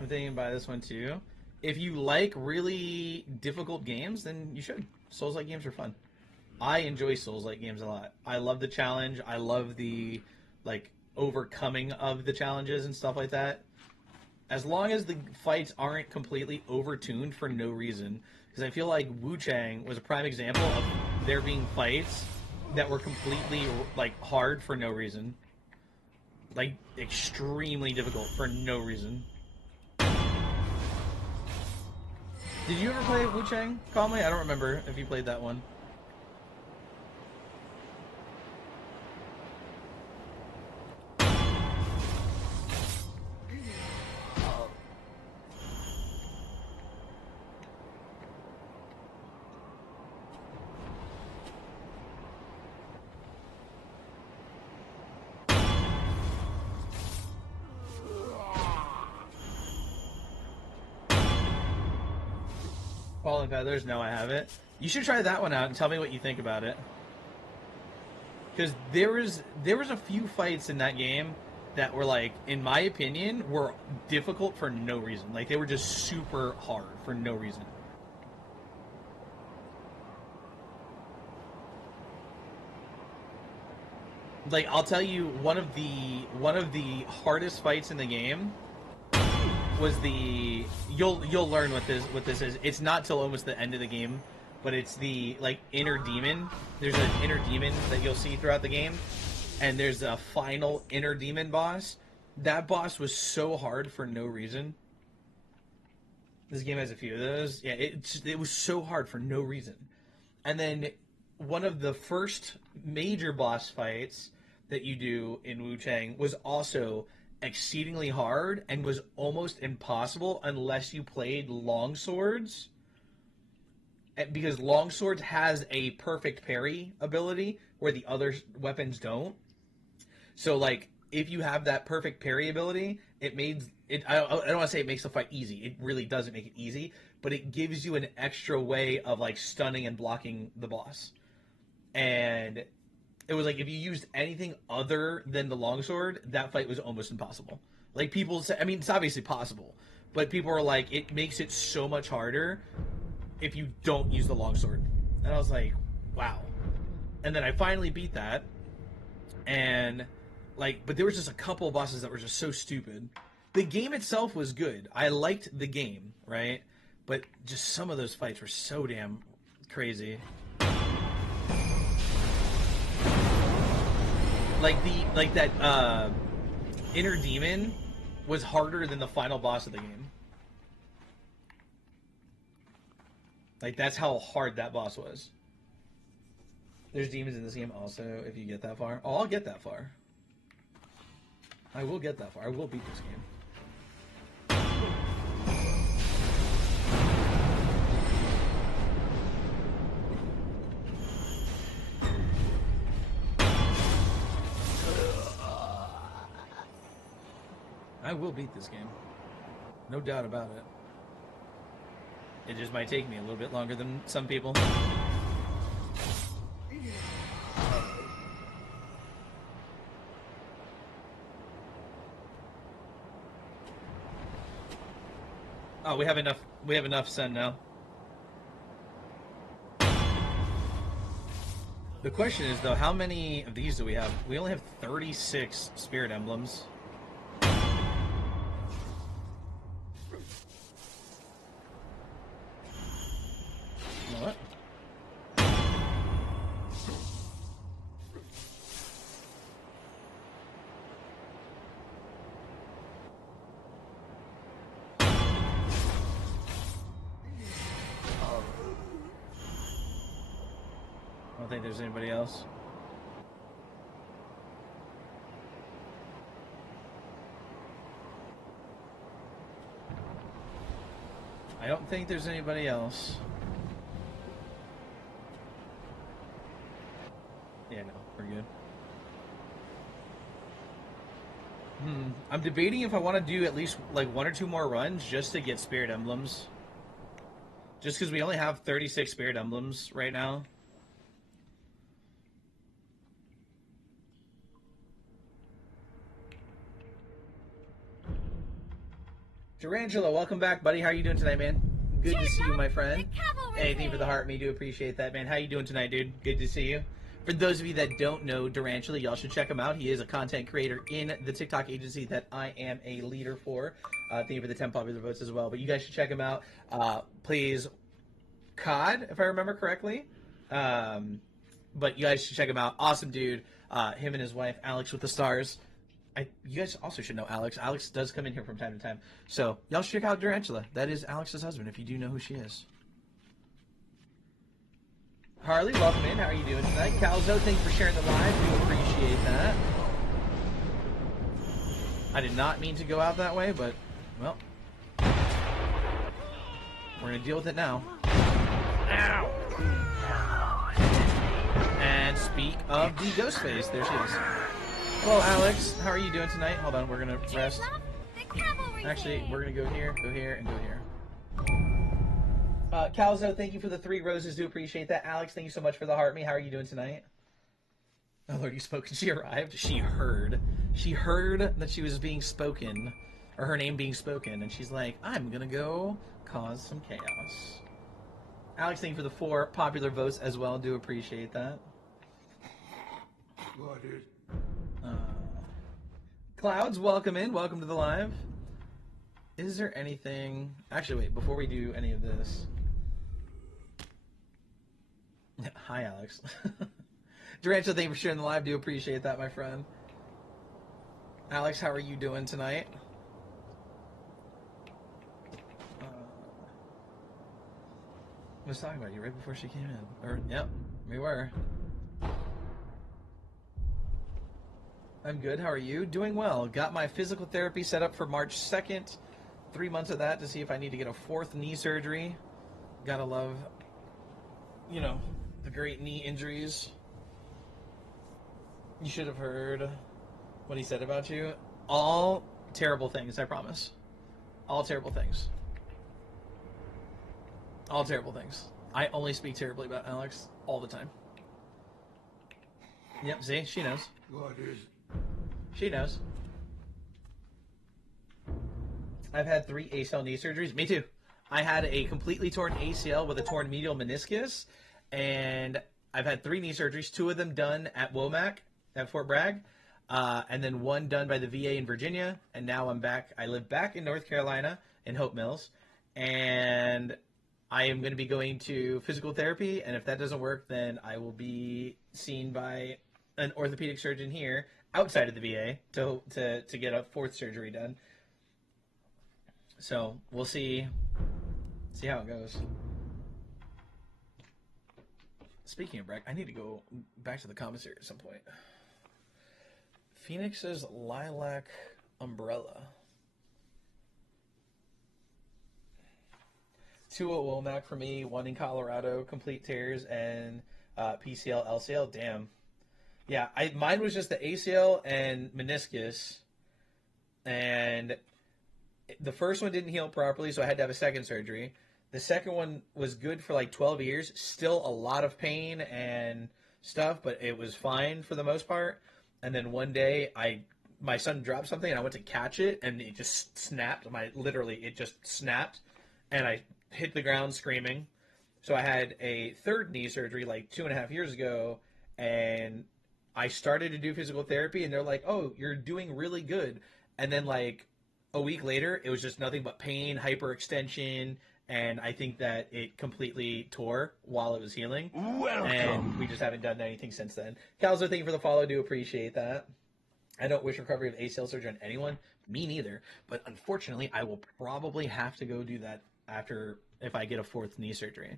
I'm thinking about this one too. If you like really difficult games, then you should. Souls-like games are fun. I enjoy Souls-like games a lot. I love the challenge. I love the like overcoming of the challenges and stuff like that. As long as the fights aren't completely overtuned for no reason, because I feel like Wu Chang was a prime example of there being fights that were completely like hard for no reason, like extremely difficult for no reason. Did you ever play Wu Chang, Calmly? I don't remember if you played that one. Fallen Feathers? No, I haven't. You should try that one out and tell me what you think about it. Because there was a few fights in that game that were like, in my opinion, were difficult for no reason. Like they were just super hard for no reason. Like I'll tell you, one of the hardest fights in the game was the you'll learn what this is. It's not till almost the end of the game, but it's the like inner demon. There's an inner demon that you'll see throughout the game, and there's a final inner demon boss. That boss was so hard for no reason. This game has a few of those. Yeah, it was so hard for no reason. And then one of the first major boss fights that you do in Wu Chang was also exceedingly hard and was almost impossible unless you played longswords, because longswords has a perfect parry ability where the other weapons don't. So like if you have that perfect parry ability, it made it I don't want to say it makes the fight easy. It really doesn't make it easy, but it gives you an extra way of like stunning and blocking the boss. And it was like if you used anything other than the longsword, that fight was almost impossible. Like people say, I mean, it's obviously possible, but people are like, it makes it so much harder if you don't use the longsword. And I was like, wow. And then I finally beat that, and like, but there was just a couple of bosses that were just so stupid. The game itself was good. I liked the game, right? But just some of those fights were so damn crazy. Like that inner demon was harder than the final boss of the game. Like that's how hard that boss was. There's demons in this game also, if you get that far. Oh, I'll get that far. I will get that far. I will beat this game. I will beat this game. No doubt about it. It just might take me a little bit longer than some people. Oh, we have enough sun now. The question is, though, how many of these do we have? We only have 36 spirit emblems. What? I don't think there's anybody else. I don't think there's anybody else. Yeah, no, we're good. I'm debating if I want to do at least like 1 or 2 more runs just to get spirit emblems. Just because we only have 36 spirit emblems right now. Durangelo, welcome back, buddy. How are you doing tonight, man? Good to see you, my friend. Anything for the heart, me do appreciate that, man. How you doing tonight, dude? Good to see you. For those of you that don't know Durangelo, y'all should check him out. He is a content creator in the TikTok agency that I am a leader for. Thank you for the 10 popular votes as well. But you guys should check him out. Plays COD, if I remember correctly. But you guys should check him out. Awesome dude. Him and his wife, Alex with the stars. You guys also should know Alex. Alex does come in here from time to time. So, y'all should check out Durangelo. That is Alex's husband, if you do know who she is. Harley, welcome in. How are you doing tonight? Calzo, thank you for sharing the live. We appreciate that. I did not mean to go out that way, but, well, we're going to deal with it now. Ow! And speak of the ghost face, there she is. Hello, Alex. How are you doing tonight? Hold on, we're gonna rest. Actually, we're gonna go here, and go here. Calzo, thank you for the 3 roses. Do appreciate that. Alex, thank you so much for the heart. Me, how are you doing tonight? Oh Lord, you spoke. She arrived. She heard. She heard that she was being spoken, or her name being spoken, and she's like, "I'm gonna go cause some chaos." Alex, thank you for the 4 popular votes as well. Do appreciate that. What is... Clouds, welcome in. Welcome to the live. Is there anything... Actually, wait. Before we do any of this... Hi, Alex. Durangelo, thank you for sharing the live. Do appreciate that, my friend. Alex, how are you doing tonight? I was talking about you right before she came in. Or, yep, we were. I'm good. How are you? Doing well. Got my physical therapy set up for March 2nd. 3 months of that to see if I need to get a 4th knee surgery. Gotta love, you know, the great knee injuries. You should have heard what he said about you. All terrible things, I promise. All terrible things. All terrible things. I only speak terribly about Alex all the time. Yep, see? She knows. What is... She knows. I've had 3 ACL knee surgeries. Me too. I had a completely torn ACL with a torn medial meniscus, and I've had 3 knee surgeries, 2 of them done at Womack at Fort Bragg, and then 1 done by the VA in Virginia, and now I'm back. I live back in North Carolina in Hope Mills, and I am going to be going to physical therapy, and if that doesn't work, then I will be seen by an orthopedic surgeon here outside of the VA to get a 4th surgery done. So we'll see how it goes. Speaking of Breck, I need to go back to the commissary at some point. Phoenix's lilac umbrella. 2 at Womack for me, 1 in Colorado, complete tears, and PCL, LCL. Damn. Yeah, mine was just the ACL and meniscus, and the first one didn't heal properly, so I had to have a 2nd surgery. The second one was good for like 12 years, still a lot of pain and stuff, but it was fine for the most part. And then one day, my son dropped something, and I went to catch it, and it just snapped. It just snapped, and I hit the ground screaming. So I had a 3rd knee surgery like 2.5 years ago, and I started to do physical therapy, and they're like, "Oh, you're doing really good." And then like a week later, it was just nothing but pain, hyperextension, and I think that it completely tore while it was healing. And we just haven't done anything since then. Calzo, thank you for the follow. Do appreciate that. I don't wish recovery of ACL surgery on anyone. Me neither. But unfortunately, I will probably have to go do that after if I get a fourth knee surgery.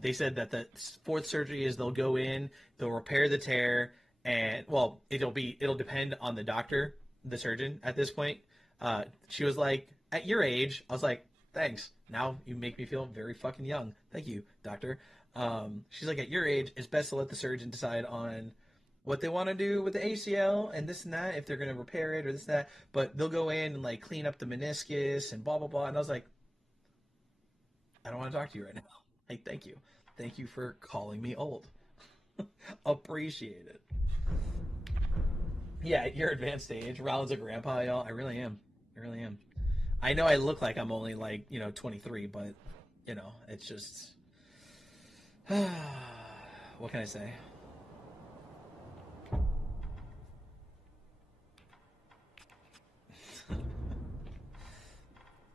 They said that the fourth surgery is they'll go in, they'll repair the tear, and well, it'll depend on the doctor, the surgeon at this point. She was like, at your age, I was like, thanks. Now you make me feel very fucking young. Thank you, doctor. She's like, at your age, it's best to let the surgeon decide on what they want to do with the ACL and this and that, if they're going to repair it or this and that. But they'll go in and like clean up the meniscus and blah, blah, blah. And I was like, I don't want to talk to you right now. Like, thank you. Thank you for calling me old. Appreciate it. Yeah, at your advanced age, Rollins a grandpa, y'all. I really am. I really am. I know I look like I'm only like, 23, but, it's just... what can I say?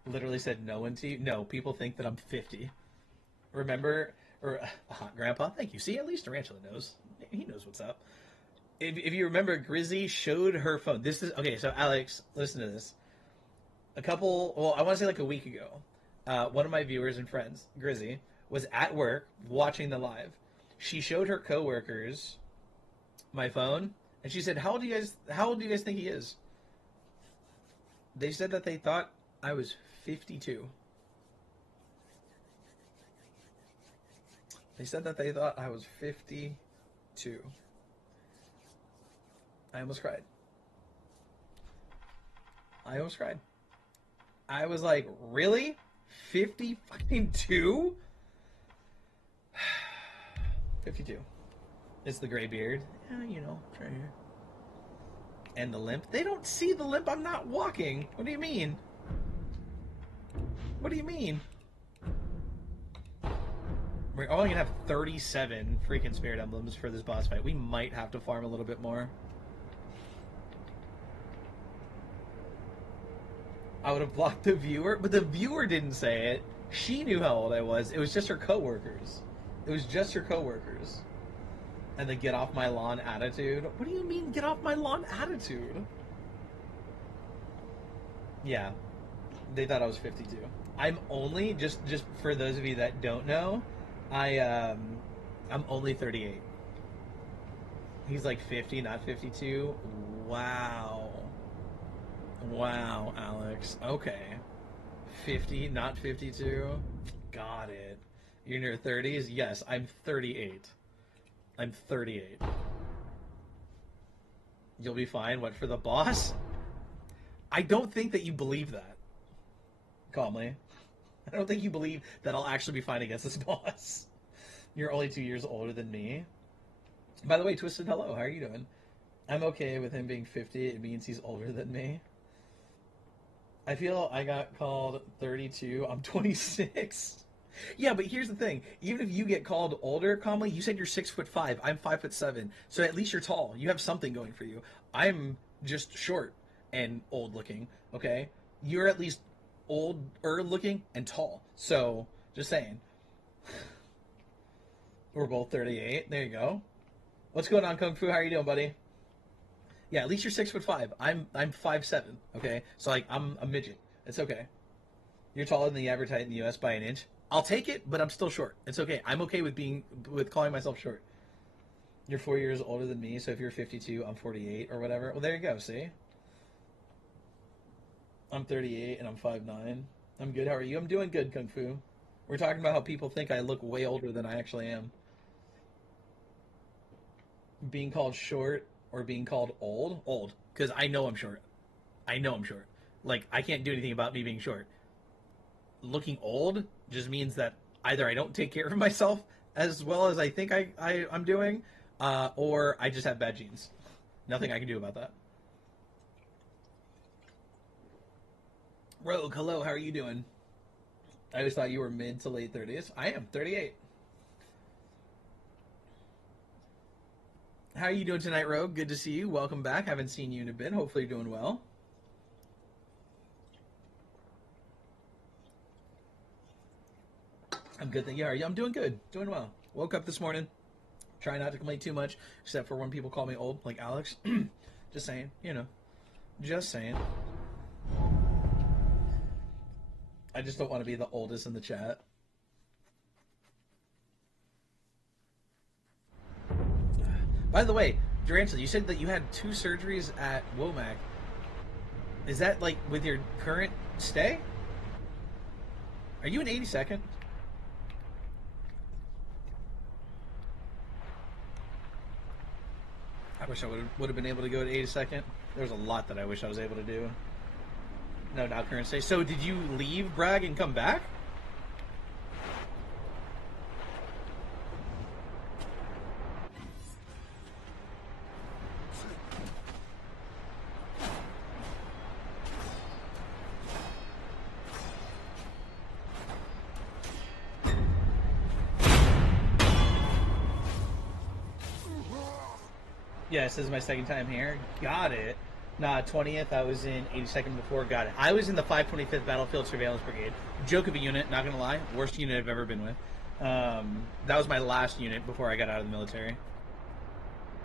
Literally said no one to you. No, people think that I'm 50. Remember, or hot grandpa? Thank you. See, at least Tarantula knows. He knows what's up. If you remember, Grizzy showed her phone. This is okay. So Alex, listen to this. I want to say like a week ago, one of my viewers and friends, Grizzy, was at work watching the live. She showed her coworkers my phone, and she said, "How old do you guys think he is?" They said that they thought I was 52. They said that they thought I was 52. I almost cried. I was like, really? 50 fucking 2? 52. It's the gray beard. Yeah, it's right here. And the limp. They don't see the limp. I'm not walking. What do you mean? What do you mean? We're only gonna have 37 freaking spirit emblems for this boss fight. We might have to farm a little bit more. I would have blocked the viewer, but the viewer didn't say it. She knew how old I was. It was just her coworkers. And the get off my lawn attitude. What do you mean get off my lawn attitude? Yeah. They thought I was 52. I'm only, just for those of you that don't know, I'm only 38. He's like 50, not 52. Wow. Wow, Alex. Okay. 50, not 52. Got it. You're in your 30s? Yes, I'm 38. I'm 38. You'll be fine. What, for the boss? I don't think that you believe that. Calmly. I don't think you believe that I'll actually be fine against this boss. You're only 2 years older than me. By the way, Twisted, hello. How are you doing? I'm okay with him being 50. It means he's older than me. I feel I got called 32. I'm 26. Yeah, but here's the thing. Even if you get called older, calmly, you said you're 6'5". I'm 5'7". So at least you're tall. You have something going for you. I'm just short and old looking. Okay, you're at least older looking and tall. So just saying. We're both 38. There you go. What's going on, Kung Fu? How are you doing, buddy? Yeah, at least you're 6'5". I'm 5'7". Okay, so like I'm a midget. It's okay. You're taller than the average height in the U.S. by an inch. I'll take it, but I'm still short. It's okay. I'm okay with calling myself short. You're 4 years older than me, so if you're 52, I'm 48 or whatever. Well, there you go. See, I'm 38 and I'm 5'9". I'm good. How are you? I'm doing good, Kung Fu. We're talking about how people think I look way older than I actually am. Being called short or being called old? Old. Because I know I'm short. Like, I can't do anything about me being short. Looking old just means that either I don't take care of myself as well as I think I'm doing, or I just have bad genes. Nothing I can do about that. Rogue, hello, how are you doing? I always thought you were mid to late 30s. I am 38. How are you doing tonight, Rogue? Good to see you. Welcome back. Haven't seen you in a bit. Hopefully you're doing well. I'm good. Thank you. How are you? I'm doing good. Doing well. Woke up this morning. Try not to complain too much, except for when people call me old, like Alex. Just saying, you know. Just saying. I just don't want to be the oldest in the chat. By the way, Durantula, you said that you had 2 surgeries at Womack. Is that like with your current stay? Are you in 82nd? I wish I would have been able to go to 82nd. There's a lot that I wish I was able to do. No, not current stay. So did you leave Bragg and come back? Yes, this is my second time here. Got it. Nah, 20th, I was in 82nd before. Got it. I was in the 525th Battlefield Surveillance Brigade. Joke of a unit, not gonna lie. Worst unit I've ever been with. That was my last unit before I got out of the military.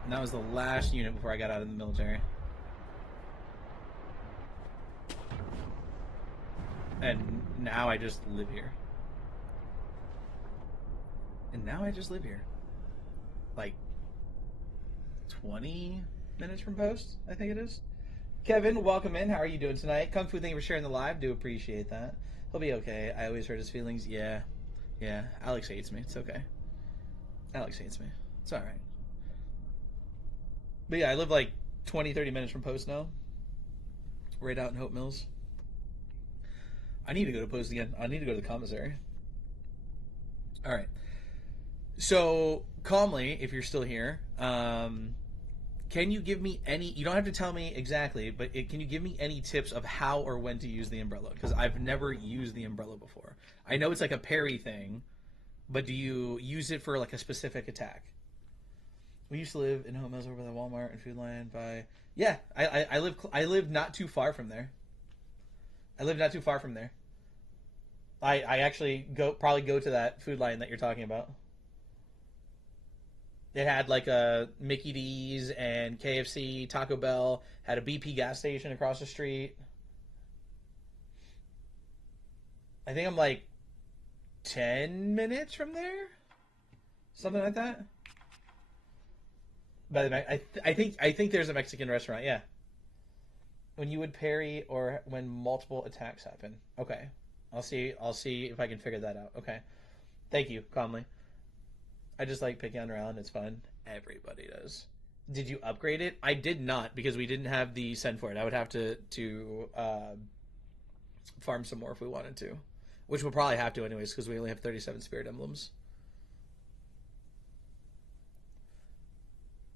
And that was the last unit before I got out of the military. And now I just live here. And now I just live here. Like 20 minutes from post, I think it is. Kevin, welcome in. How are you doing tonight? Kung Fu, thank you for sharing the live. Do appreciate that. He'll be okay. I always hurt his feelings. Yeah. Alex hates me. It's okay. Alex hates me. It's alright. But yeah, I live like 20, 30 minutes from post now. Right out in Hope Mills. I need to go to post again. I need to go to the commissary. Alright. So, calmly, if you're still here, can you give me any, you don't have to tell me exactly, but can you give me any tips of how or when to use the umbrella? Because I've never used the umbrella before. I know it's like a parry thing, but do you use it for like a specific attack? We used to live in Hope Mills over the Walmart and Food Lion by... Yeah, I live not too far from there. I actually probably go to that Food Lion that you're talking about. It had like a Mickey D's and KFC, Taco Bell, had a BP gas station across the street. I think I'm like 10 minutes from there? Something like that? By the way, I think there's a Mexican restaurant, yeah. When you would parry or when multiple attacks happen. Okay. I'll see if I can figure that out. Okay. Thank you, calmly. I just like picking on Rowland. It's fun. Everybody does. Did you upgrade it? I did not because we didn't have the send for it. I would have to farm some more if we wanted to, which we'll probably have to anyways because we only have 37 spirit emblems.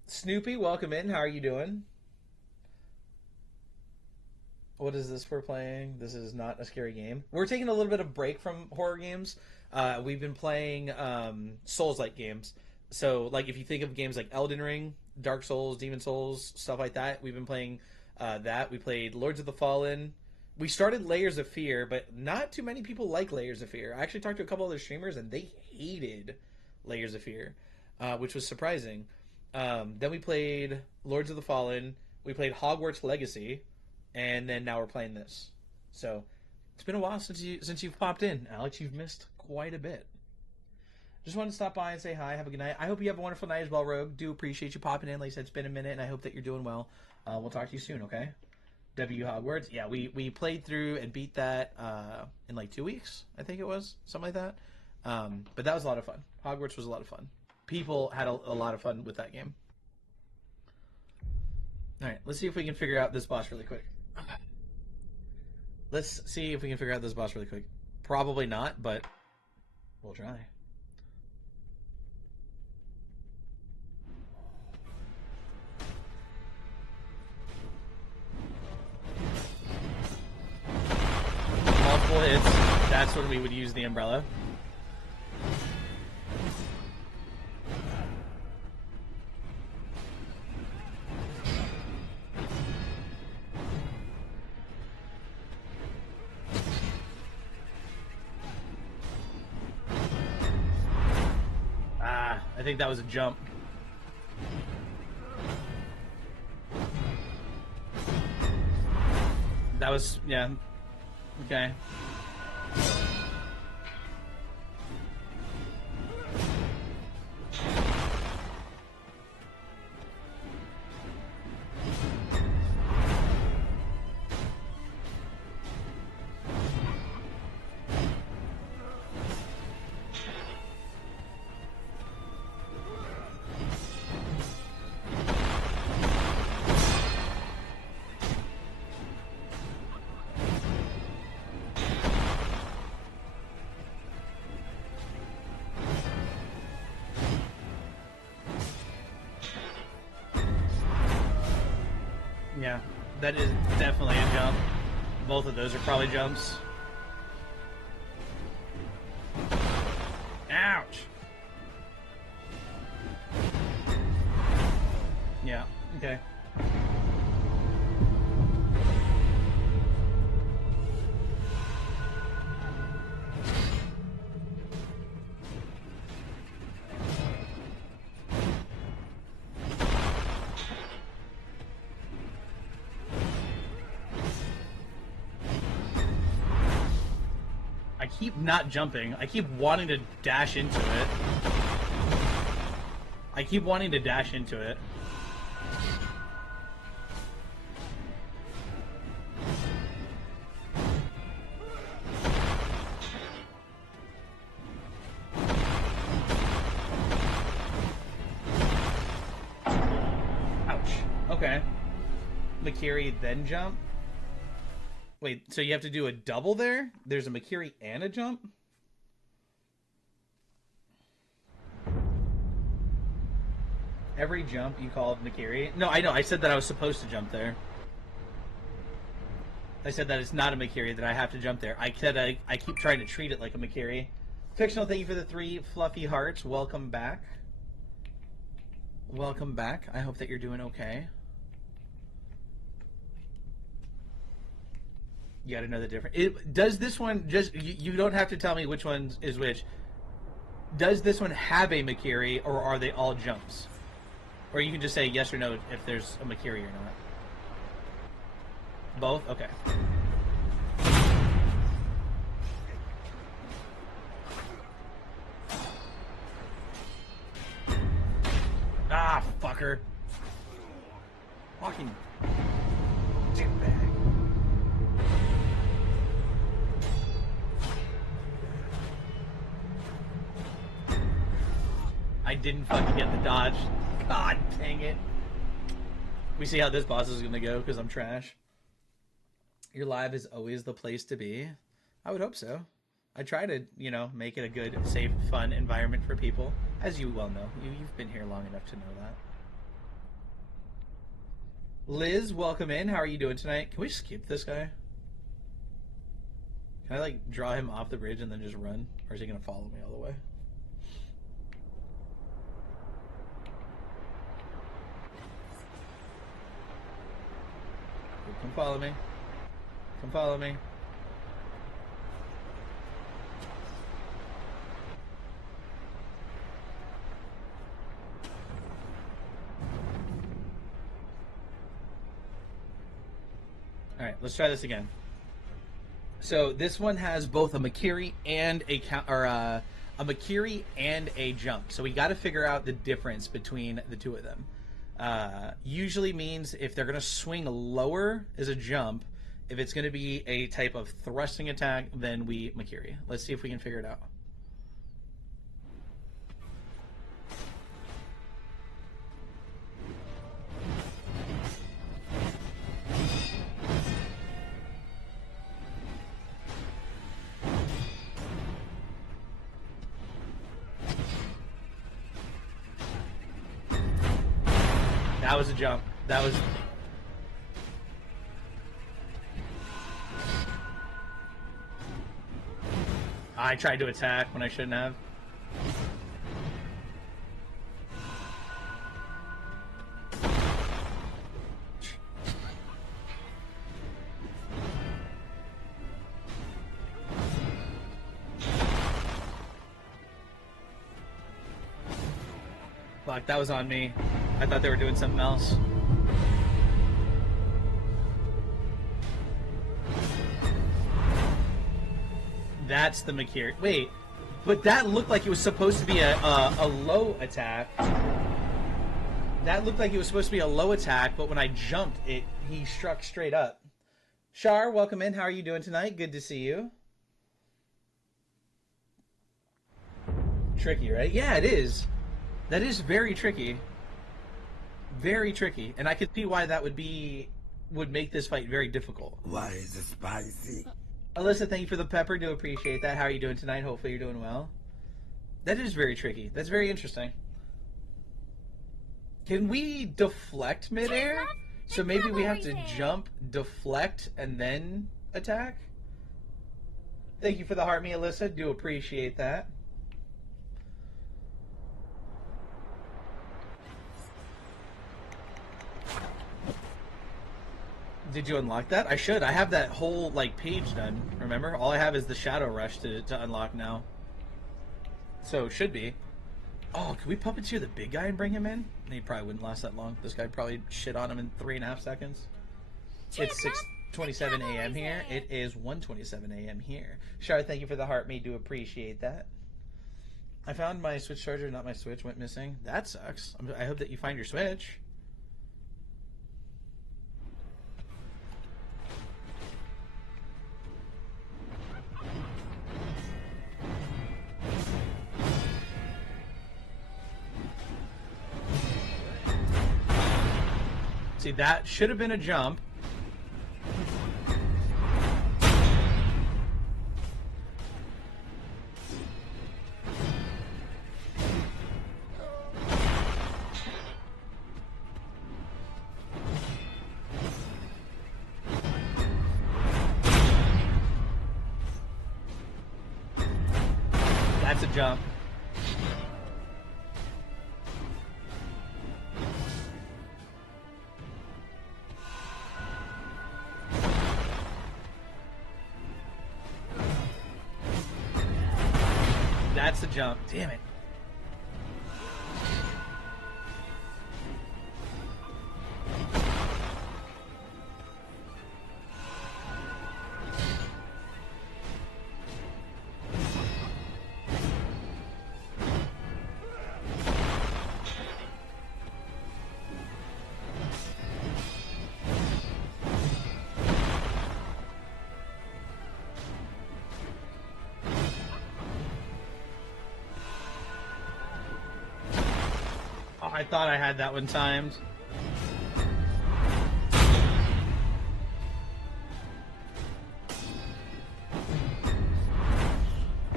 Snoopy, welcome in. How are you doing? What is this we're playing? This is not a scary game. We're taking a little bit of break from horror games. We've been playing Souls-like games. So, like, if you think of games like Elden Ring, Dark Souls, Demon Souls, stuff like that, we've been playing that. We played Lords of the Fallen. We started Layers of Fear, but not too many people like Layers of Fear. I actually talked to a couple other streamers, and they hated Layers of Fear, which was surprising. Then we played Lords of the Fallen. We played Hogwarts Legacy. And then now we're playing this. So it's been a while since you've popped in, Alex. You've missed quite a bit. Just wanted to stop by and say hi. Have a good night. I hope you have a wonderful night as well, Rogue. Do appreciate you popping in. Like I said, it's been a minute, and I hope that you're doing well. We'll talk to you soon, okay? W Hogwarts. Yeah, we played through and beat that in like 2 weeks, I think it was. Something like that. But that was a lot of fun. Hogwarts was a lot of fun. People had a lot of fun with that game. All right, let's see if we can figure out this boss really quick. Let's see if we can figure out this boss really quick. Probably not, but we'll try. Multiple hits. That's when we would use the umbrella. think that was a jump. That was, yeah. Okay. Yeah, that is definitely a jump. Both of those are probably jumps. Ouch! Yeah, okay. I keep not jumping. I keep wanting to dash into it. I keep wanting to dash into it. Ouch. Okay. Makiri, then jump? Wait, so you have to do a double there? There's a Makiri and a jump? Every jump you called Makiri? No, I know. I said that I was supposed to jump there. I said that it's not a Makiri, that I have to jump there. I said I keep trying to treat it like a Makiri. Fictional, thank you for the 3 fluffy hearts. Welcome back. Welcome back. I hope that you're doing okay. You gotta know the difference. Does this one just... You don't have to tell me which one is which. Does this one have a Makiri, or are they all jumps? Or you can just say yes or no if there's a Makiri or not. Both? Okay. Ah, fucker. Fucking dickbag. I didn't fucking get the dodge. God dang it. We see how this boss is gonna go because I'm trash. Your live is always the place to be. I would hope so. I try to, you know, make it a good, safe, fun environment for people. As you well know. You've been here long enough to know that. Liz, welcome in. How are you doing tonight? Can we skip this guy? Can I, like, draw him off the bridge and then just run? Or is he gonna follow me all the way? Come follow me. Come follow me. Alright, let's try this again. So this one has both a Makiri and a Makiri and a jump. So we got to figure out the difference between the two of them. Usually means if they're going to swing lower is a jump. If it's going to be a type of thrusting attack, then we Makiri. Let's see if we can figure it out. That was a jump. That was... I tried to attack when I shouldn't have. Fuck, that was on me. I thought they were doing something else. That's the Makiri. Wait, but that looked like it was supposed to be a low attack. That looked like it was supposed to be a low attack, but when I jumped, he struck straight up. Shar, welcome in. How are you doing tonight? Good to see you. Tricky, right? Yeah, it is. That is very tricky. Very tricky. And I could see why that would make this fight very difficult. Why is it spicy? Alyssa, thank you for the pepper. Do appreciate that. How are you doing tonight? Hopefully you're doing well. That is very tricky. That's very interesting. Can we deflect midair? So maybe we have to jump, deflect, and then attack? Thank you for the heart, me, Alyssa. Do appreciate that. Did you unlock that? I should. I have that whole, like, page done. Remember? All I have is the Shadow Rush to unlock now. So, should be. Oh, can we puppeteer the big guy and bring him in? He probably wouldn't last that long. This guy probably shit on him in 3.5 seconds. It's 6:27 a.m. here. It is 1:27 a.m. here. Shar, thank you for the heart. Me do appreciate that. I found my Switch charger, not my Switch. Went missing. That sucks. I hope that you find your Switch. See, that should have been a jump. That's a jump. That's the jump. Damn it. I thought I had that one timed.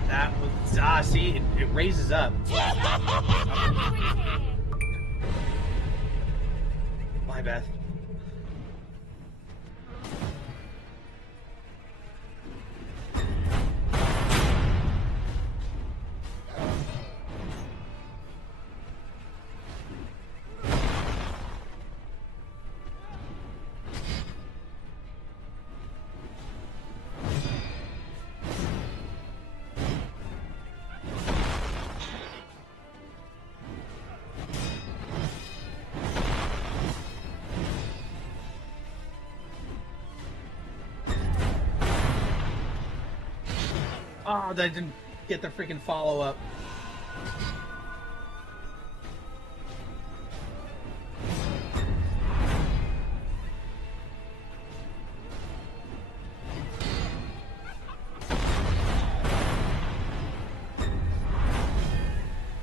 That was... see, it raises up. Bye, Beth. Oh, I didn't get the freaking follow-up.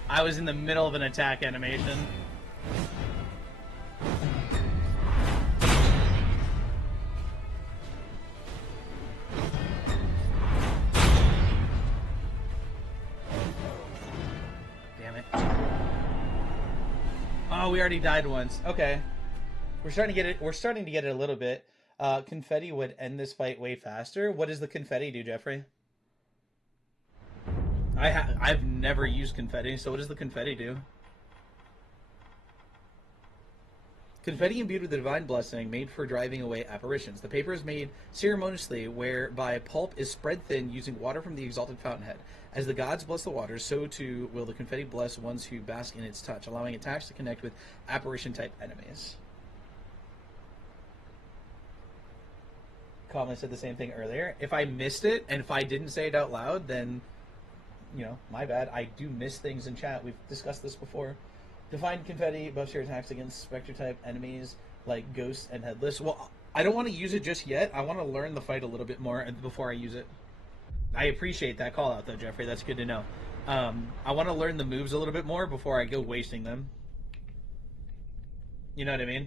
I was in the middle of an attack animation. Oh, we already died once. Okay. We're starting to get it. We're starting to get it a little bit. Confetti would end this fight way faster. What does the confetti do, Jeffrey? I've never used confetti, so what does the confetti do? Confetti imbued with the divine blessing, made for driving away apparitions. The paper is made ceremoniously, whereby pulp is spread thin using water from the exalted fountainhead. As the gods bless the waters, so too will the confetti bless ones who bask in its touch, allowing attacks to connect with apparition-type enemies. Colin said the same thing earlier. If I missed it, and if I didn't say it out loud, then, my bad. I do miss things in chat. We've discussed this before. Divine confetti buffs your attacks against spectre-type enemies like ghosts and headless. Well, I don't want to use it just yet. I want to learn the fight a little bit more before I use it. I appreciate that call out, though, Jeffrey. That's good to know. I want to learn the moves a little bit more before I go wasting them. You know what I mean?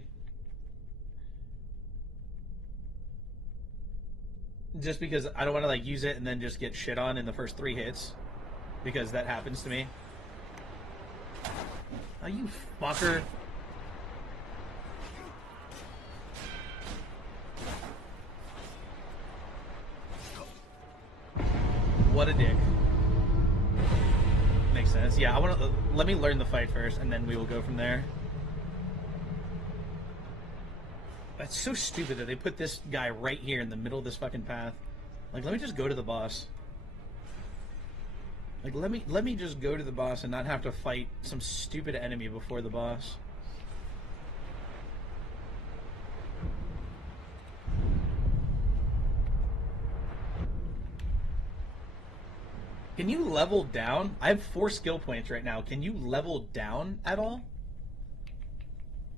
Just because I don't want to use it and then just get shit on in the first 3 hits, because that happens to me. Oh, you fucker. What a dick. Makes sense. Yeah, let me learn the fight first, and then we will go from there. That's so stupid that they put this guy right here in the middle of this fucking path. Let me just go to the boss. Let me just go to the boss and not have to fight some stupid enemy before the boss. Can you level down? I have 4 skill points right now. Can you level down at all?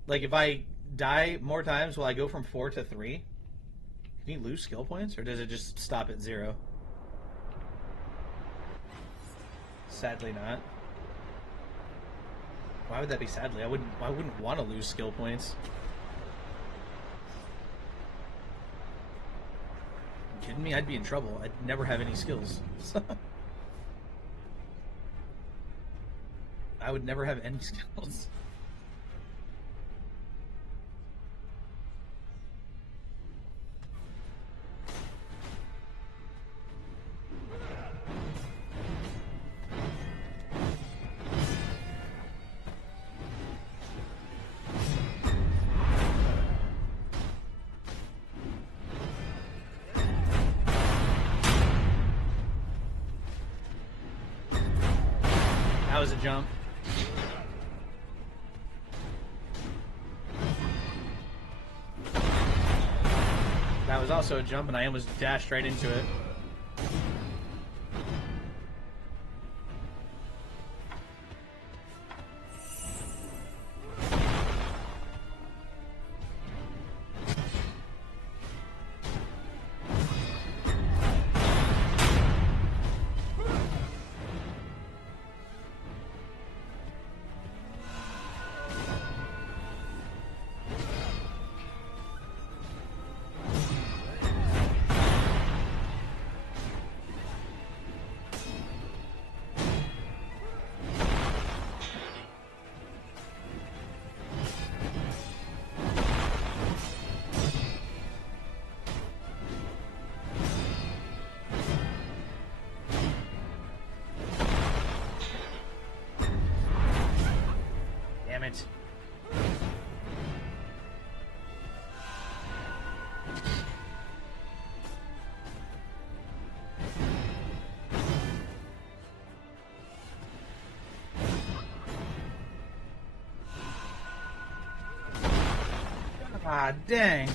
If I die more times, will I go from 4 to 3? Can you lose skill points, or does it just stop at 0? Sadly not. Why would that be sadly? I wouldn't want to lose skill points. You kidding me? I'd be in trouble. I'd never have any skills. I would never have any skills. That was a jump. That was also a jump, and I almost dashed right into it. Damn it. Ah, dang.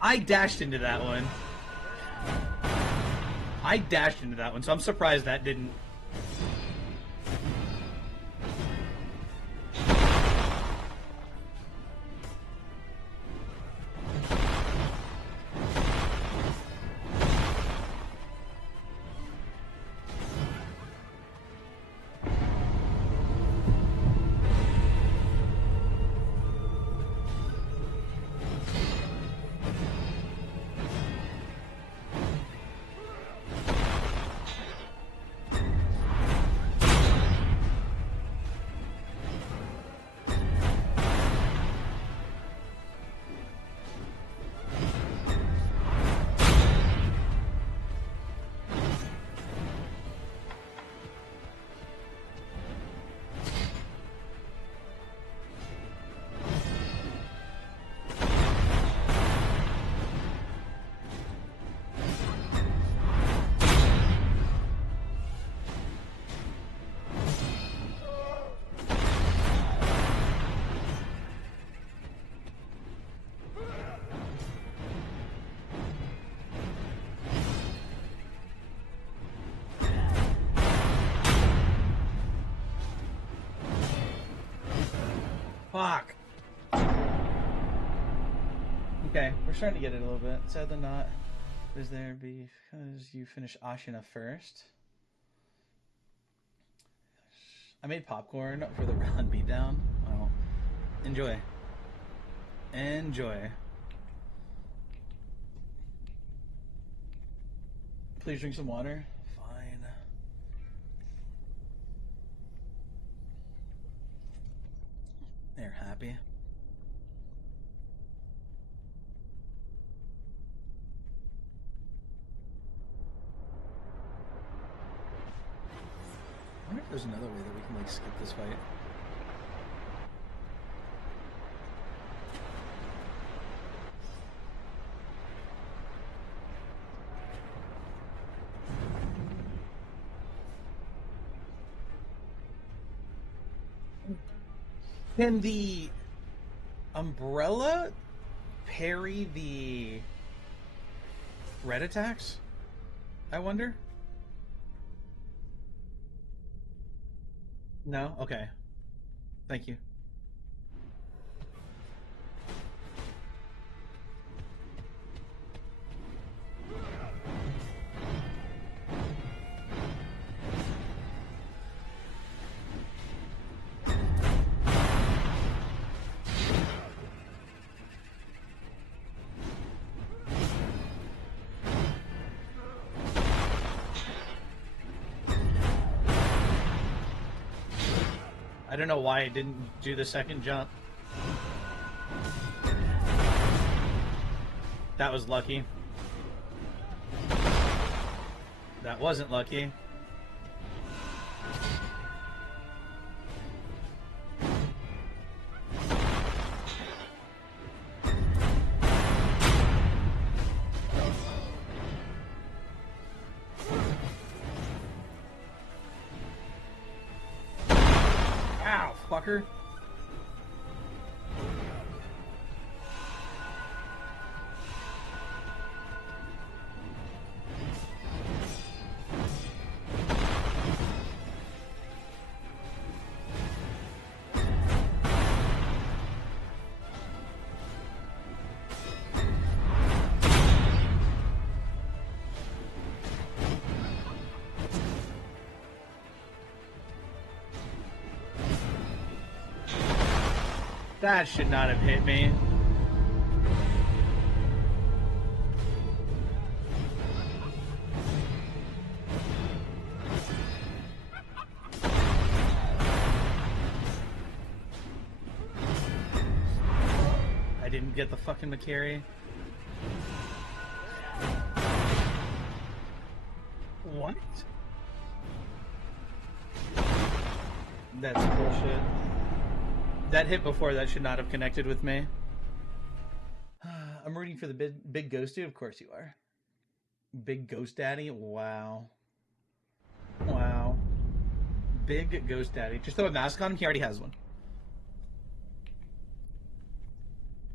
I dashed into that one. I dashed into that one, so I'm surprised that didn't... Fuck. Okay, we're starting to get it a little bit. Sadly not. Is there because you finished Ashina first? I made popcorn for the round beatdown. Well, enjoy. Enjoy. Please drink some water. Fine. They're happy. I wonder if there's another way that we can like skip this fight. Can the umbrella parry the red attacks? I wonder. No? Okay. Thank you. I don't know why I didn't do the second jump. That was lucky. That wasn't lucky. Ow, fucker. That should not have hit me. I didn't get the fucking McCary. What? That's bullshit. That hit before that should not have connected with me. I'm rooting for the big ghost dude. Of course you are. Big ghost daddy. Wow. Wow. Big ghost daddy. Just throw a mask on him. He already has one.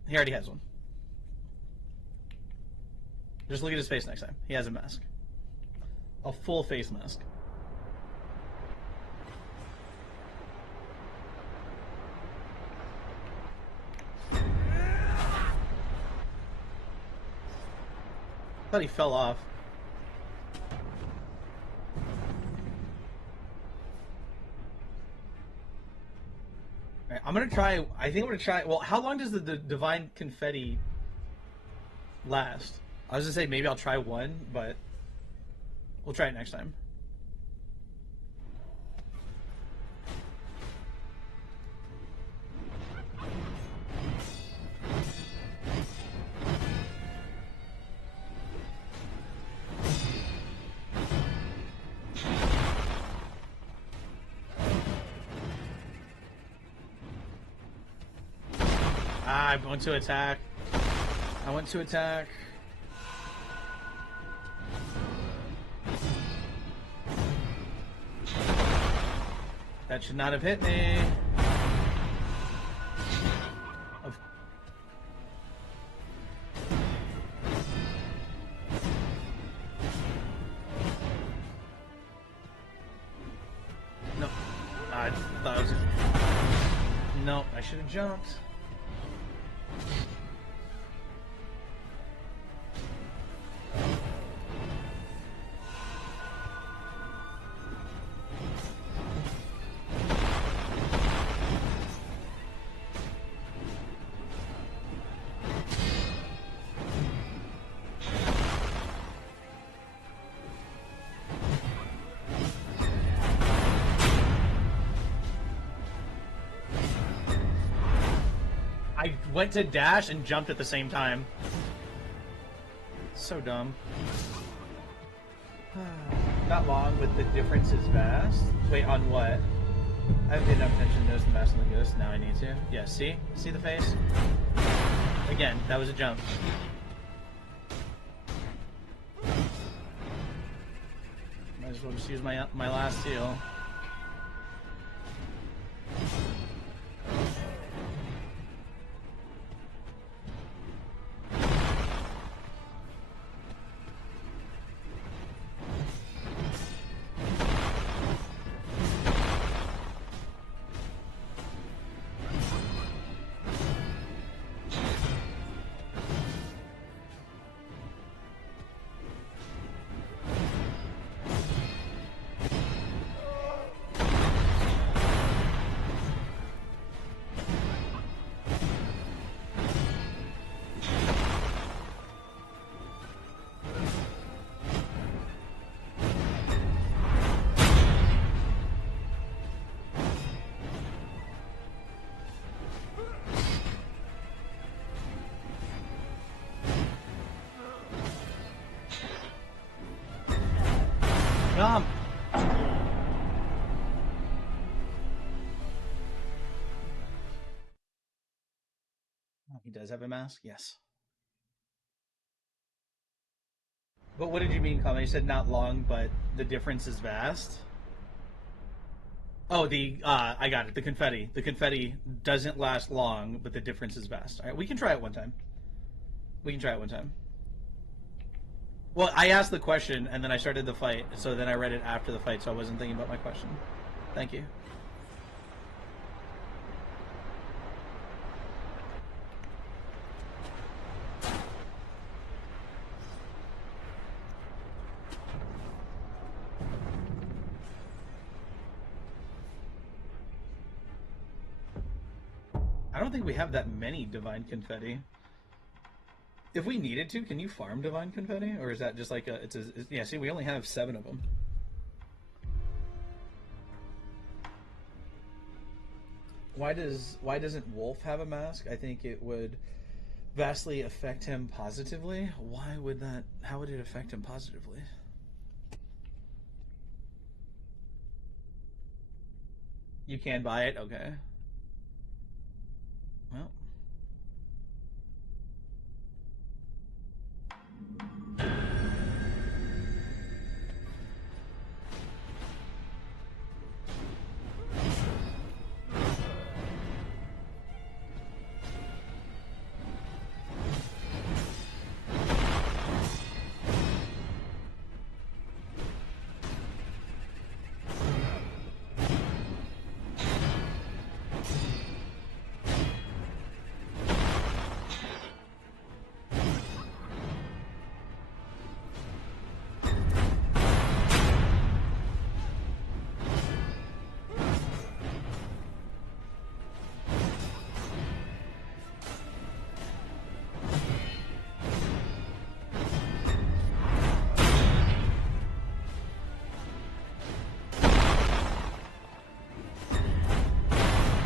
He already has one. Just look at his face next time. He has a mask. A full face mask. I thought he fell off. Alright, I'm gonna try. I think I'm gonna try. Well, how long does the divine confetti last? I was gonna say maybe I'll try one, but we'll try it next time. I went to attack. I went to attack. That should not have hit me. No. I thought I was... No, I should have jumped. I went to dash and jumped at the same time. So dumb. Not long, but the difference is vast. Wait, on what? I haven't paid enough attention to notice the mask and the ghost. Now I need to. Yeah, see? See the face? Again, that was a jump. Might as well just use my last heal. Jump! He does have a mask? Yes. But what did you mean, Colin? You said not long, but the difference is vast? Oh, I got it. The confetti. The confetti doesn't last long, but the difference is vast. All right, we can try it one time. We can try it one time. Well, I asked the question, and then I started the fight, so then I read it after the fight, so I wasn't thinking about my question. Thank you. I don't think we have that many divine confetti. If we needed to, can you farm divine confetti, or is that just like yeah? See, we only have 7 of them. Why doesn't Wolf have a mask? I think it would vastly affect him positively. Why would that? How would it affect him positively? You can buy it, okay. Well.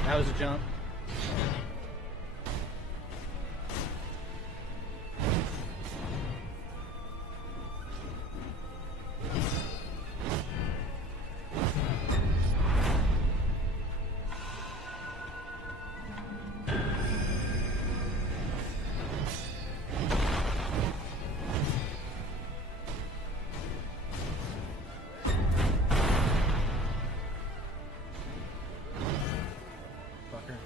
That was a jump. Fucker.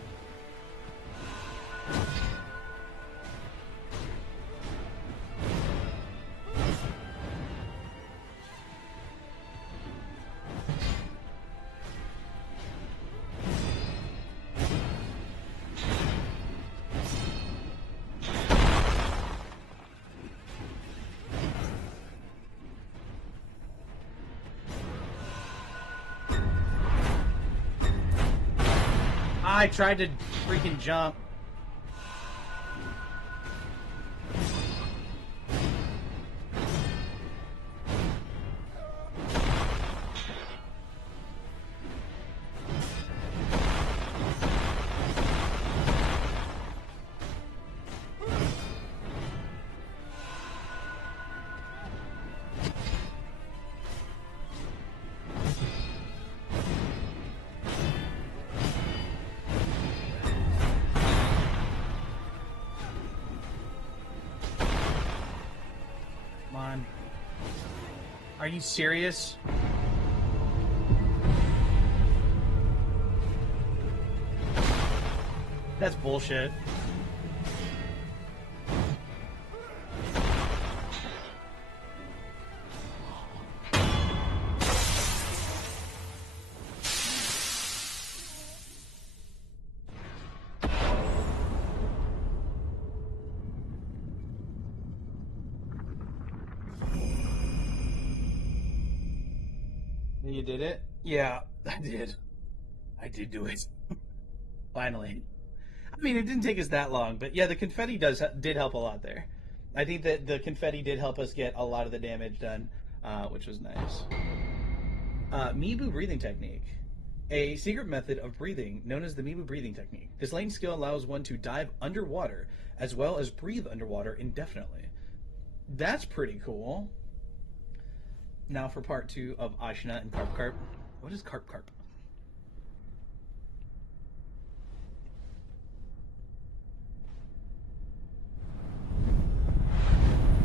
I tried to freaking jump. Come on. Are you serious? That's bullshit. You did it? Yeah, I did. I did do it. Finally. I mean, it didn't take us that long, but yeah, the confetti did help a lot there. I think that the confetti did help us get a lot of the damage done, which was nice. Mibu breathing technique. A secret method of breathing known as the Mibu breathing technique. This latent skill allows one to dive underwater as well as breathe underwater indefinitely. That's pretty cool. Now for part 2 of Ashina and Carp Carp. What is Carp Carp?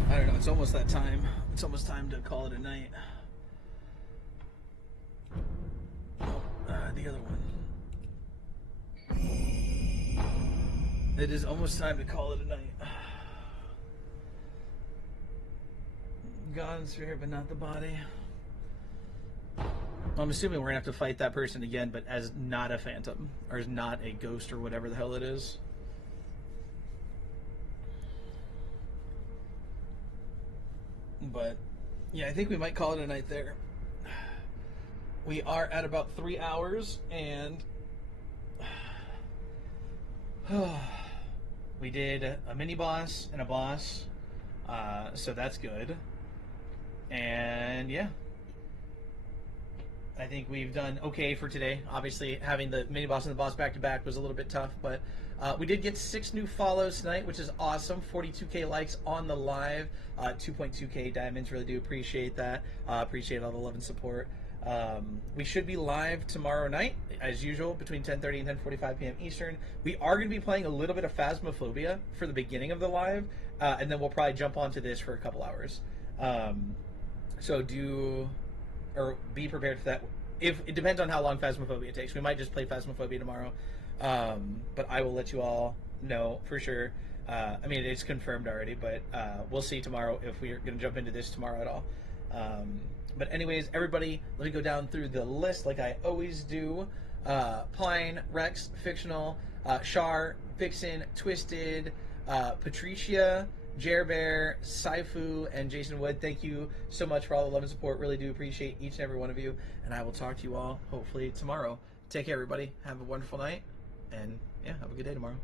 I don't know, it's almost that time. It's almost time to call it a night. The other one. It is almost time to call it a night. God's spirit, but not the body. I'm assuming we're gonna have to fight that person again, but as not a phantom, or as not a ghost, or whatever the hell it is. But yeah, I think we might call it a night there. We are at about 3 hours, and we did a mini boss and a boss, so that's good. And yeah, I think we've done okay for today. Obviously, having the mini boss and the boss back to back was a little bit tough, but we did get 6 new follows tonight, which is awesome. 42K likes on the live, 2.2K diamonds. Really do appreciate that. Appreciate all the love and support. We should be live tomorrow night, as usual, between 10:30 and 10:45 p.m. Eastern. We are going to be playing a little bit of Phasmophobia for the beginning of the live, and then we'll probably jump onto this for a couple hours. So be prepared for that. If it depends on how long Phasmophobia takes, we might just play Phasmophobia tomorrow. But I will let you all know for sure. I mean, it's confirmed already, but we'll see tomorrow if we're going to jump into this tomorrow at all. But anyways, everybody, let me go down through the list like I always do. Pine, Rex, Fictional, Char, Vixen, Twisted, Patricia, Jerbear, Saifu, and Jason Wood. Thank you so much for all the love and support. Really do appreciate each and every one of you. And I will talk to you all hopefully tomorrow. Take care, everybody. Have a wonderful night. And yeah, have a good day tomorrow.